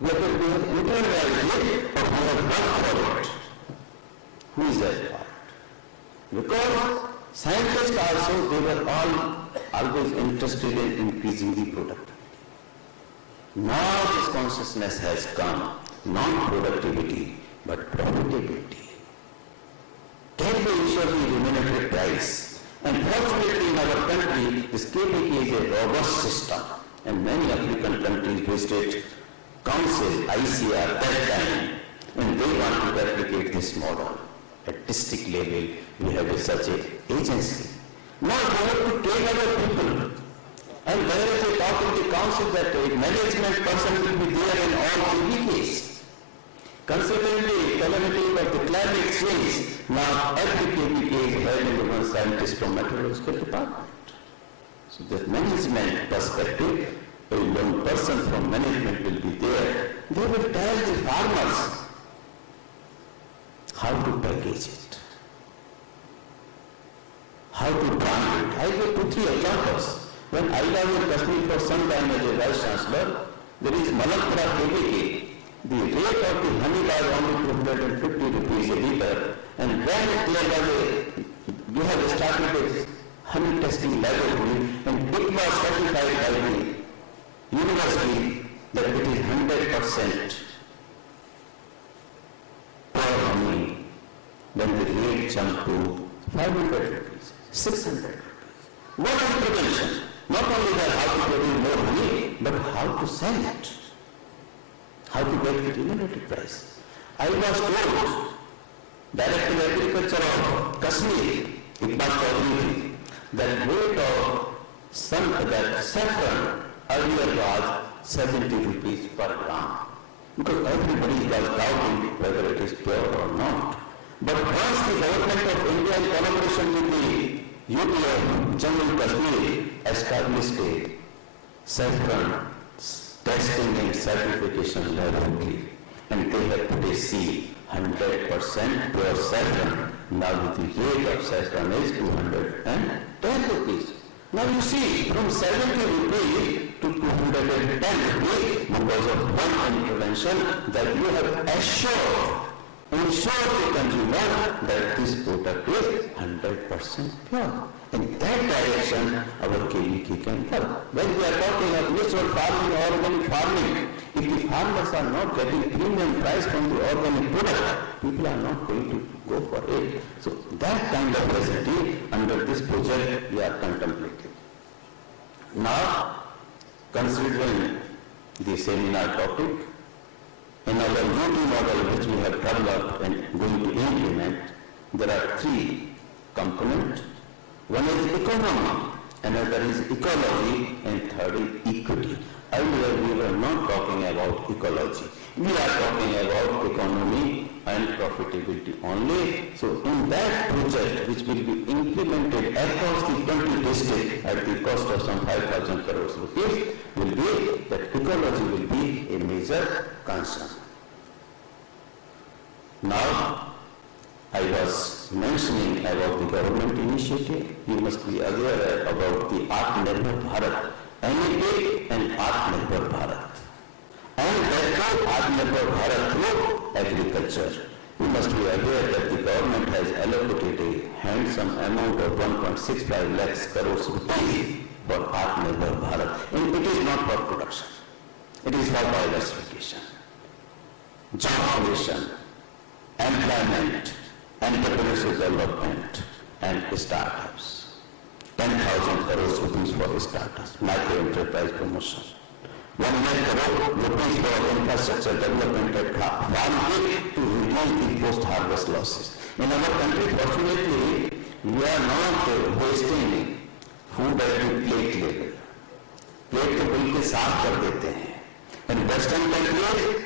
whether we have internalized it or we have worked for it. Who is that part? Because scientists also, they were all always interested in increasing the productivity. Now this consciousness has come, not productivity, but profitability. Can we ensure the remunerative price? And fortunately in our country, this KPK is a robust system, and many African countries visited Council, ICR, that time, and they want to replicate this model. At district level, we have such an agency. Now we have to take our people. And whereas they talk in the council that a management person will be there in all KPKs. Considering the calamity of the climate change, now every KPK is having one scientist from meteorological department. So the management perspective, a one person from management will be there. They will tell the farmers how to package it, how to brand it. I give 2-3 examples. When I was in Kashmir for some time as a vice chancellor, there is Malakpura KPK. The rate of the honey was only 250 rupees a liter, and when we have started a honey testing laboratory, and it was certified by the university that it is 100% pure honey. Then the rate jumped to 500 rupees, 600 rupees. What is prevention? Not only that how to produce more honey, but how to sell it. How to get the remunerative price. I was told, Director of Agriculture of Kashmir, Iqbal Chaudhary, that rate of that saffron earlier was 70 rupees per gram. Because everybody was doubting whether it is pure or not. But once the government of India in collaboration with the UP of Jammu and Kashmir established a saffron testing and certification laboratory, and they have put a seal, 100% pure saffron. Now the rate of saffron is 210 rupees. Now you see, from 70 rupees to 210 rupees because of one intervention that you have ensure the consumer that this product is 100% pure. In that direction, our KVK can help. When we are talking of natural farming or organic farming, if the farmers are not getting premium price from the organic product, people are not going to go for it. So that kind of facility under this project we are contemplating. Now, considering the seminar topic, in our duty model which we have developed and going to implement, there are 3 components. One is economy, another is ecology, and third is equity. Earlier we were not talking about ecology. We are talking about economy and profitability only. So in that project which will be implemented across the 20 districts at the cost of some 5,000 crores rupees, will be that ecology will be a major concern. Now, I was mentioning about the government initiative. You must be aware about the Atmanirbhar Bharat, NEP and Atmanirbhar Bharat. And that Atmanirbhar Bharat through agriculture. You must be aware that the government has allocated a handsome amount of 1.65 lakhs crores rupees for Atmanirbhar Bharat. And it is not for production. It is for diversification, job creation, employment, entrepreneurship development, and startups. 10,000 crores rupees for startups, micro enterprise promotion. 1 lakh crore rupees for infrastructure development at farm to reduce the post-harvest losses. In our country, fortunately, we are not wasting food at the plate level. Plate को बिल्कुल साफ कर देते हैं. In Western countries,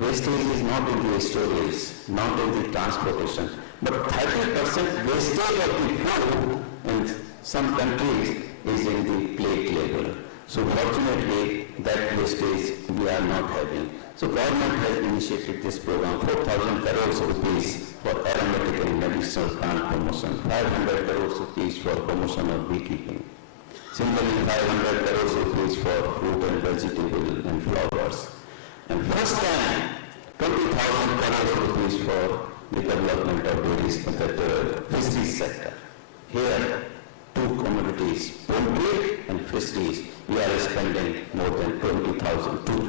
wastage is not in the storage, not in the transportation, but 30% wastage of the food in some countries is in the plate level. So fortunately, that wastage we are not having. So government has initiated this program, 4,000 crores rupees for aromatic and medicinal plant promotion, 500 crores rupees for promotion of beekeeping, Similarly, 500 crores rupees for fruit and vegetable and flowers. And first time, 20,000 crores rupees for the development of the fisheries sector. Here, two commodities, poultry and fisheries, we are spending more than 2,000 crores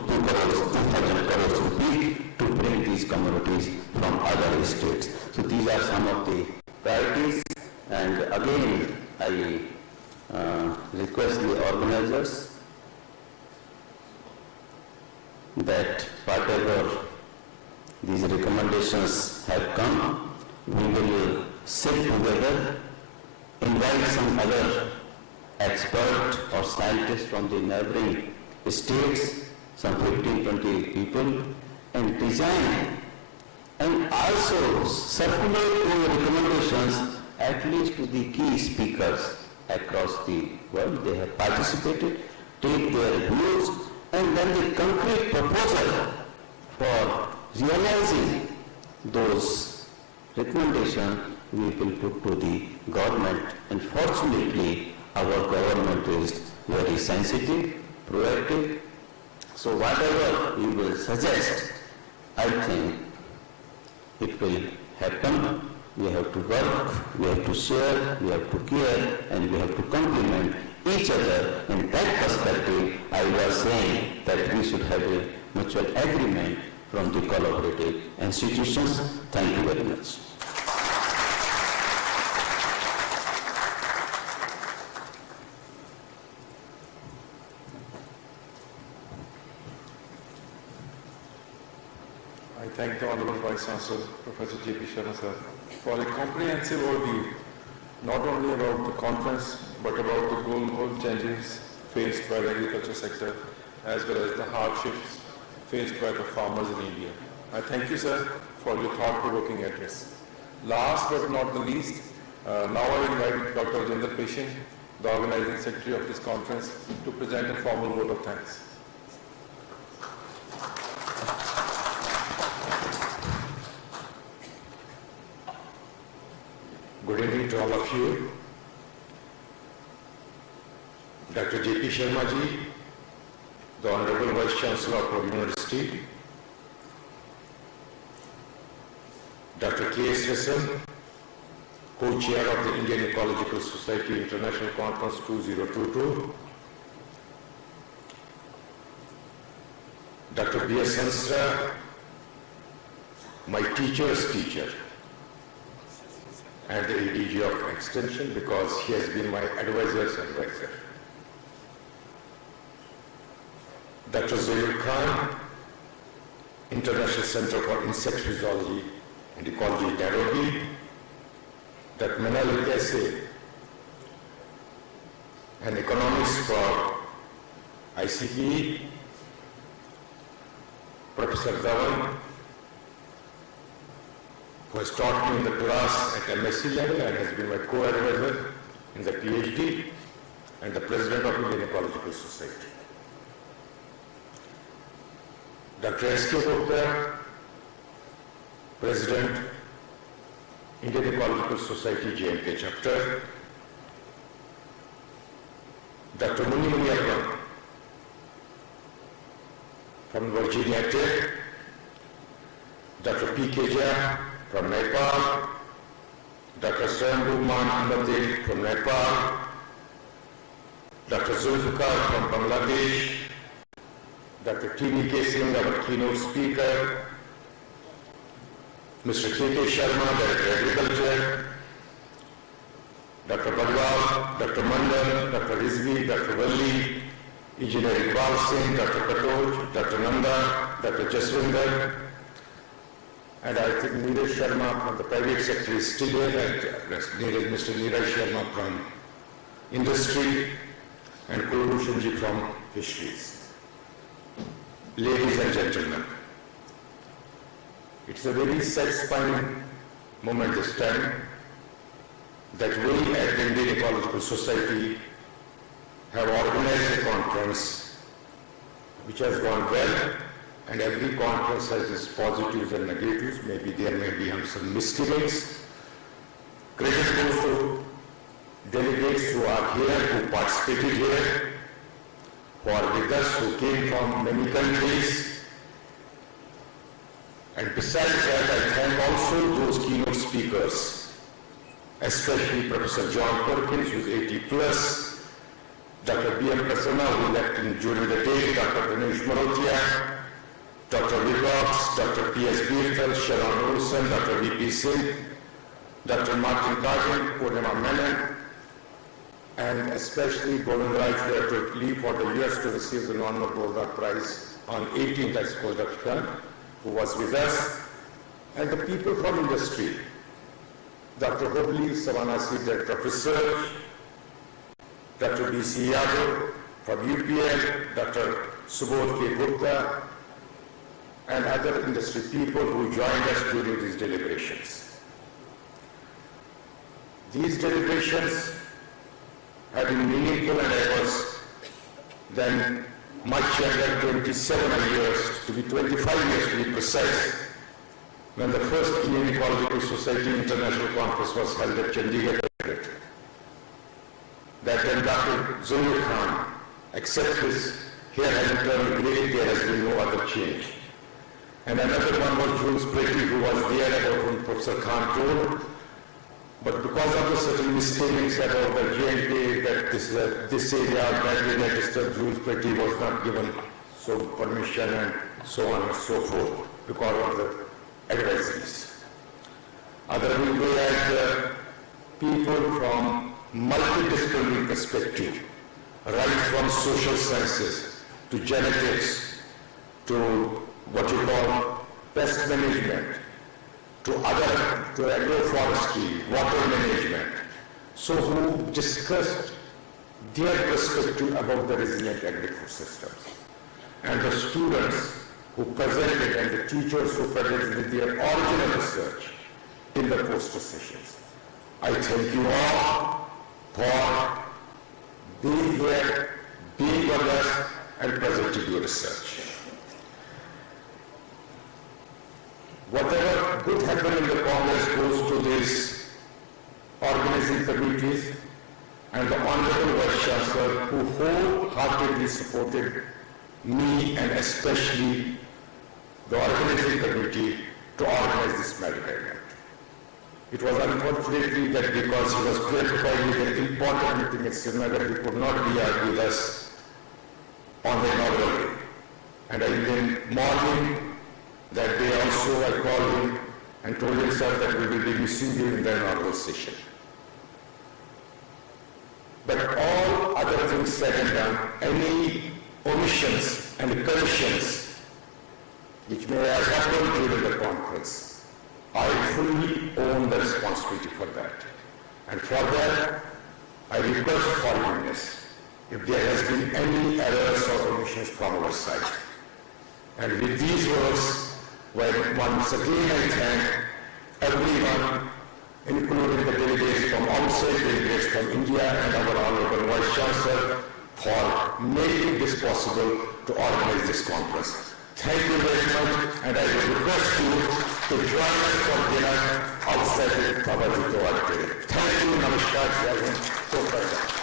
rupees to bring these commodities from other states. So these are some of the priorities, and again, I request the organizers that whatever these recommendations have come, we will sit together, invite some other expert or scientists from the neighboring states, some 15-20 people, and design and also circulate those recommendations at least to the key speakers across the world. They have participated, take their views, and then the concrete proposal for realizing those recommendations we will put to the government. And fortunately, our government is very sensitive, proactive. So whatever you will suggest, I think it will happen. We have to work, we have to share, we have to care, and we have to complement each other. In that perspective, I was saying that we should have a mutual agreement from the collaborative institutions. Thank you very much. I thank the Honorable Vice Chancellor, Professor J.P. Sharma sir, for a comprehensive overview, not only about the conference, but about the global changes faced by the agriculture sector, as well as the hardships faced by the farmers in India. I thank you, sir, for your thought-provoking address. Last but not the least, now I invite Dr. Rajendra Peshin, the organizing secretary of this conference, to present a formal vote of thanks. Good evening to all of you. Dr. J.P. Sharma ji, the Honorable Vice Chancellor of our University, Dr. K.S. Rasan, Co-Chair of the Indian Ecological Society International Conference 2022, Dr. B.S. Hansra, my teacher's teacher, and the ADG of Extension, because he has been my advisor's advisor. Dr. Zainul Khan, International Center for Insect Physiology and Ecology, Nairobi, Dr. Manal Kese, an economist for ICP, Professor Dhawan, who has taught me in the class at MSc level and has been my co-advisor in the PhD, and the President of Indian Ecological Society. Dr. S.K. Gupta, President, Indian Ecological Society, JNK Chapter. Dr. Muni Muniyappan, from Virginia Tech. Dr. P. Keja, from Nepal, Dr. Swayambhuman Ambadev from Nepal, Dr. Zulfikar from Bangladesh, Dr. T.V.K. Singh, our keynote speaker, Mr. K.K. Sharma, Director of Agriculture, Dr. Badwal, Dr. Mandal, Dr. Rizvi, Dr. Valli, Engineer Iqbal Singh, Dr. Katoj, Dr. Nanda, Dr. Jaswinder, and I think Neeraj Sharma from the private sector is still here, and Mr. Neeraj Sharma from industry, and Kulbhushan ji from fisheries. Ladies and gentlemen, it's a very satisfying moment this time that we at the Indian Ecological Society have organized a conference which has gone well. And every conference has its positives and negatives. Maybe there may be some misgivings. Credit goes to delegates who are here, who participated here, who are with us, who came from many countries. And besides that, I thank also those keynote speakers, especially Professor John Perkins, who is 80 plus, Dr. B.M. Prasanna, who left during the day, Dr. Dinesh Marotia, Dr. Wilcox, Dr. P.S. Birthal, Sharon Olson, Dr. V.P. Singh, Dr. Martin Kagan, Purnima Menon, and especially Golden Rights there to leave for the US to receive the Norman Borlaug Prize on 18th, I suppose, Dr. Khan, who was with us, and the people from industry, Dr. Hobley, Savanasi, Director of Research, Dr. B.C. Yadav from UPL, Dr. Subodh K. Gupta, and other industry people who joined us during these deliberations. These deliberations have been meaningful, and I was then much younger, 27 years, to be 25 years to be precise, when the first Indian Ecological Society International Conference was held at Chandigarh. That then Dr. Zulul Khan, except his hair having turned grey, there has been no other change. And another one was Jules Pretty, who was there about whom Professor Khan told. But because of the certain mistakes about the J&K, that this area badly registered, Jules Pretty was not given so permission and so on and so forth because of the advisories. Other will be at people from multidisciplinary perspective, right from social sciences to genetics to what you call pest management, to agroforestry, water management, so who discussed their perspective about the resilient agri-food systems. And the students who presented and the teachers who presented their original research in the poster sessions. I thank you all for being here, being with us, and presenting your research. Whatever good happened in the Congress goes to these organizing committees and the Honorable Vice Chancellor, who wholeheartedly supported me and especially the organizing committee to organize this merit event. It was unfortunately that because he was preoccupied with an important meeting in Srinagar, he could not be here with us on the inaugural day. And in the morning, that day also I called him and told him, sir, that we will be missing you in the inaugural session. But all other things said and done, any omissions and corrections which may have happened during the conference, I fully own the responsibility for that. And for that, I request forgiveness if there has been any errors or omissions from our side. And with these words, once again I thank everyone, including the delegates from outside, delegates from India, and our Honorable Vice Chancellor for making this possible to organize this conference. Thank you very much, and I will request you to join us for dinner outside the Babajito Auditorium. Thank you, Namaskar, Jai Hind, so